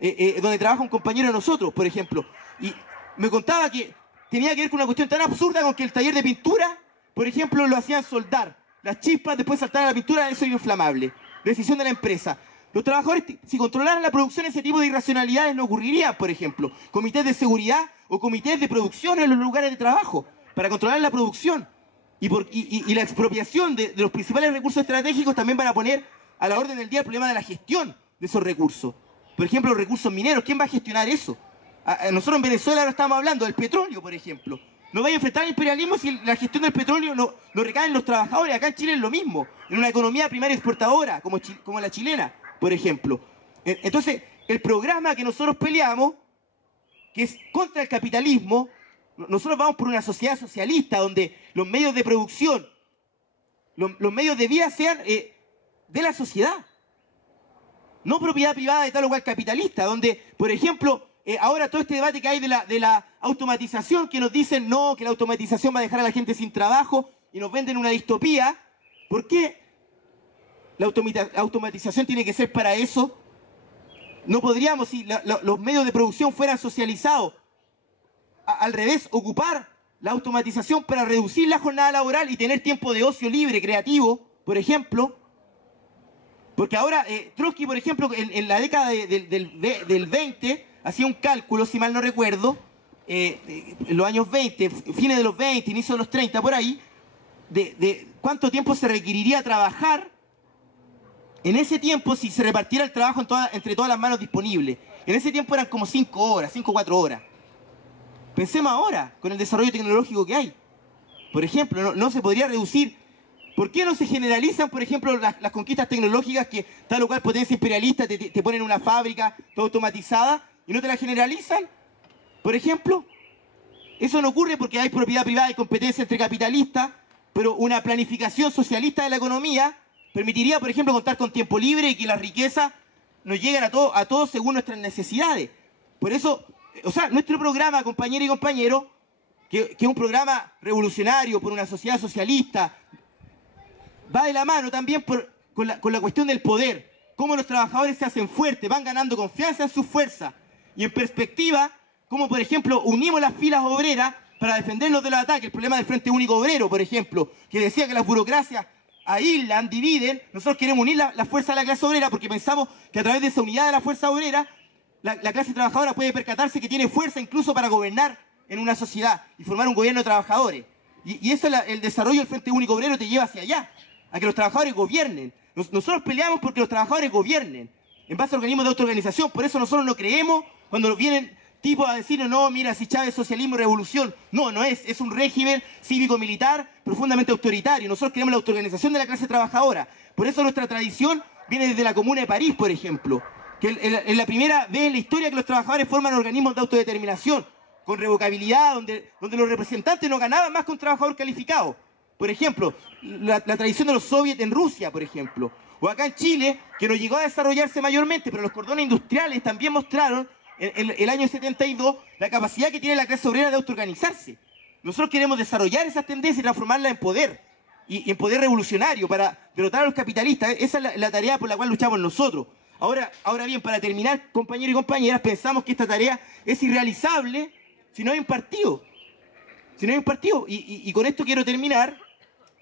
donde trabaja un compañero de nosotros, por ejemplo, y me contaba que tenía que ver con una cuestión tan absurda con que el taller de pintura, por ejemplo, lo hacían soldar. Las chispas después saltar a la pintura, eso era inflamable. Decisión de la empresa. Los trabajadores, si controlaran la producción, ese tipo de irracionalidades no ocurrirían, por ejemplo. Comités de seguridad o comités de producción en los lugares de trabajo para controlar la producción. Y la expropiación de los principales recursos estratégicos también van a poner a la orden del día el problema de la gestión de esos recursos. Por ejemplo, los recursos mineros. ¿Quién va a gestionar eso? Nosotros en Venezuela ahora estamos hablando del petróleo, por ejemplo. No vaya a enfrentar el imperialismo si la gestión del petróleo no recae en los trabajadores. Acá en Chile es lo mismo. En una economía primaria exportadora, como la chilena, por ejemplo. Entonces, el programa que nosotros peleamos, que es contra el capitalismo, nosotros vamos por una sociedad socialista donde los medios de producción, los medios de vida sean de la sociedad. No propiedad privada de tal o cual capitalista, donde, por ejemplo, ahora todo este debate que hay de la automatización, que nos dicen no, que la automatización va a dejar a la gente sin trabajo y nos venden una distopía. ¿Por qué la automatización tiene que ser para eso? No podríamos, si los medios de producción fueran socializados, al revés, ocupar la automatización para reducir la jornada laboral y tener tiempo de ocio libre, creativo, por ejemplo. Porque ahora, Trotsky, por ejemplo, en la década del 20, hacía un cálculo, si mal no recuerdo, en los años 20, fines de los 20, inicio de los 30, por ahí, de cuánto tiempo se requeriría trabajar en ese tiempo si se repartiera el trabajo entre todas las manos disponibles. En ese tiempo eran como 5 horas, 5 o 4 horas. Pensemos ahora, con el desarrollo tecnológico que hay. Por ejemplo, no se podría reducir. ¿Por qué no se generalizan, por ejemplo, las conquistas tecnológicas que tal o cual potencia imperialista te ponen una fábrica toda automatizada y no te la generalizan? Por ejemplo, eso no ocurre porque hay propiedad privada y competencia entre capitalistas, pero una planificación socialista de la economía permitiría, por ejemplo, contar con tiempo libre y que las riquezas nos lleguen a todos según nuestras necesidades. Por eso, o sea, nuestro programa, compañeros y compañeros, que es un programa revolucionario por una sociedad socialista, va de la mano también con la cuestión del poder. Cómo los trabajadores se hacen fuertes, van ganando confianza en sus fuerzas. Y en perspectiva, cómo, por ejemplo, unimos las filas obreras para defendernos de los ataques. El problema del Frente Único Obrero, por ejemplo, que decía que las burocracias aíslan, dividen. Nosotros queremos unir la fuerza de la clase obrera porque pensamos que a través de esa unidad de la fuerza obrera, la clase trabajadora puede percatarse que tiene fuerza incluso para gobernar en una sociedad y formar un gobierno de trabajadores. Y eso, el desarrollo del Frente Único Obrero te lleva hacia allá, a que los trabajadores gobiernen. Nosotros peleamos porque los trabajadores gobiernen en base a organismos de autoorganización. Por eso nosotros no creemos cuando vienen tipos a decirnos, no, mira, si Chávez es socialismo y revolución. No, no es un régimen cívico-militar profundamente autoritario. Nosotros queremos la autoorganización de la clase trabajadora. Por eso nuestra tradición viene desde la Comuna de París, por ejemplo, que es la primera vez en la historia que los trabajadores forman organismos de autodeterminación, con revocabilidad, donde los representantes no ganaban más que un trabajador calificado. Por ejemplo, la tradición de los soviets en Rusia, por ejemplo. O acá en Chile, que no llegó a desarrollarse mayormente, pero los cordones industriales también mostraron en el año 72 la capacidad que tiene la clase obrera de autoorganizarse. Nosotros queremos desarrollar esas tendencias y transformarlas en poder, y en poder revolucionario para derrotar a los capitalistas. Esa es la tarea por la cual luchamos nosotros. Ahora bien, para terminar, compañeros y compañeras, pensamos que esta tarea es irrealizable si no hay un partido. Si no hay un partido. Y con esto quiero terminar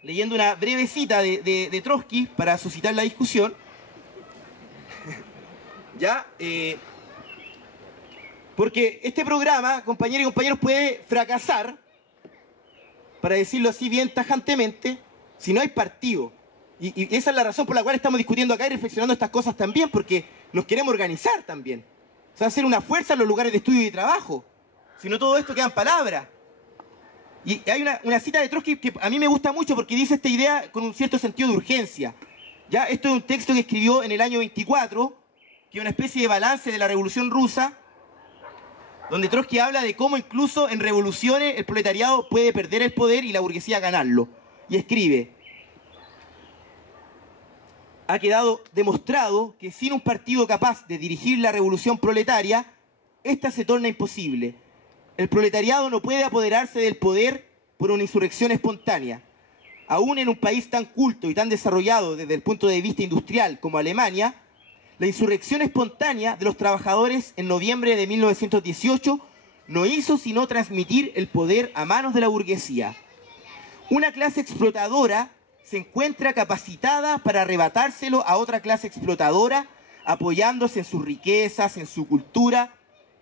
leyendo una breve cita de Trotsky para suscitar la discusión. ¿Ya? Porque este programa, compañeros y compañeros, puede fracasar, para decirlo así bien tajantemente, si no hay partido. Y esa es la razón por la cual estamos discutiendo acá y reflexionando estas cosas también, porque nos queremos organizar también. O sea, hacer una fuerza en los lugares de estudio y de trabajo. Si no, todo esto queda en palabras. Y hay una cita de Trotsky que a mí me gusta mucho porque dice esta idea con un cierto sentido de urgencia. ¿Ya? Esto es un texto que escribió en el año 24, que es una especie de balance de la Revolución Rusa, donde Trotsky habla de cómo incluso en revoluciones el proletariado puede perder el poder y la burguesía ganarlo. y escribe: ha quedado demostrado que sin un partido capaz de dirigir la revolución proletaria, esta se torna imposible. El proletariado no puede apoderarse del poder por una insurrección espontánea. Aún en un país tan culto y tan desarrollado desde el punto de vista industrial como Alemania, la insurrección espontánea de los trabajadores en noviembre de 1918 no hizo sino transmitir el poder a manos de la burguesía. Una clase explotadora se encuentra capacitada para arrebatárselo a otra clase explotadora, apoyándose en sus riquezas, en su cultura,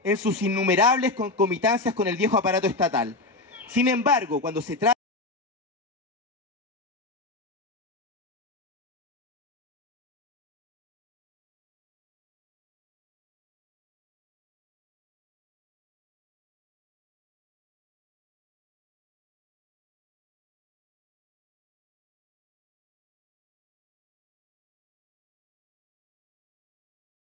en sus innumerables concomitancias con el viejo aparato estatal. Sin embargo, cuando se trata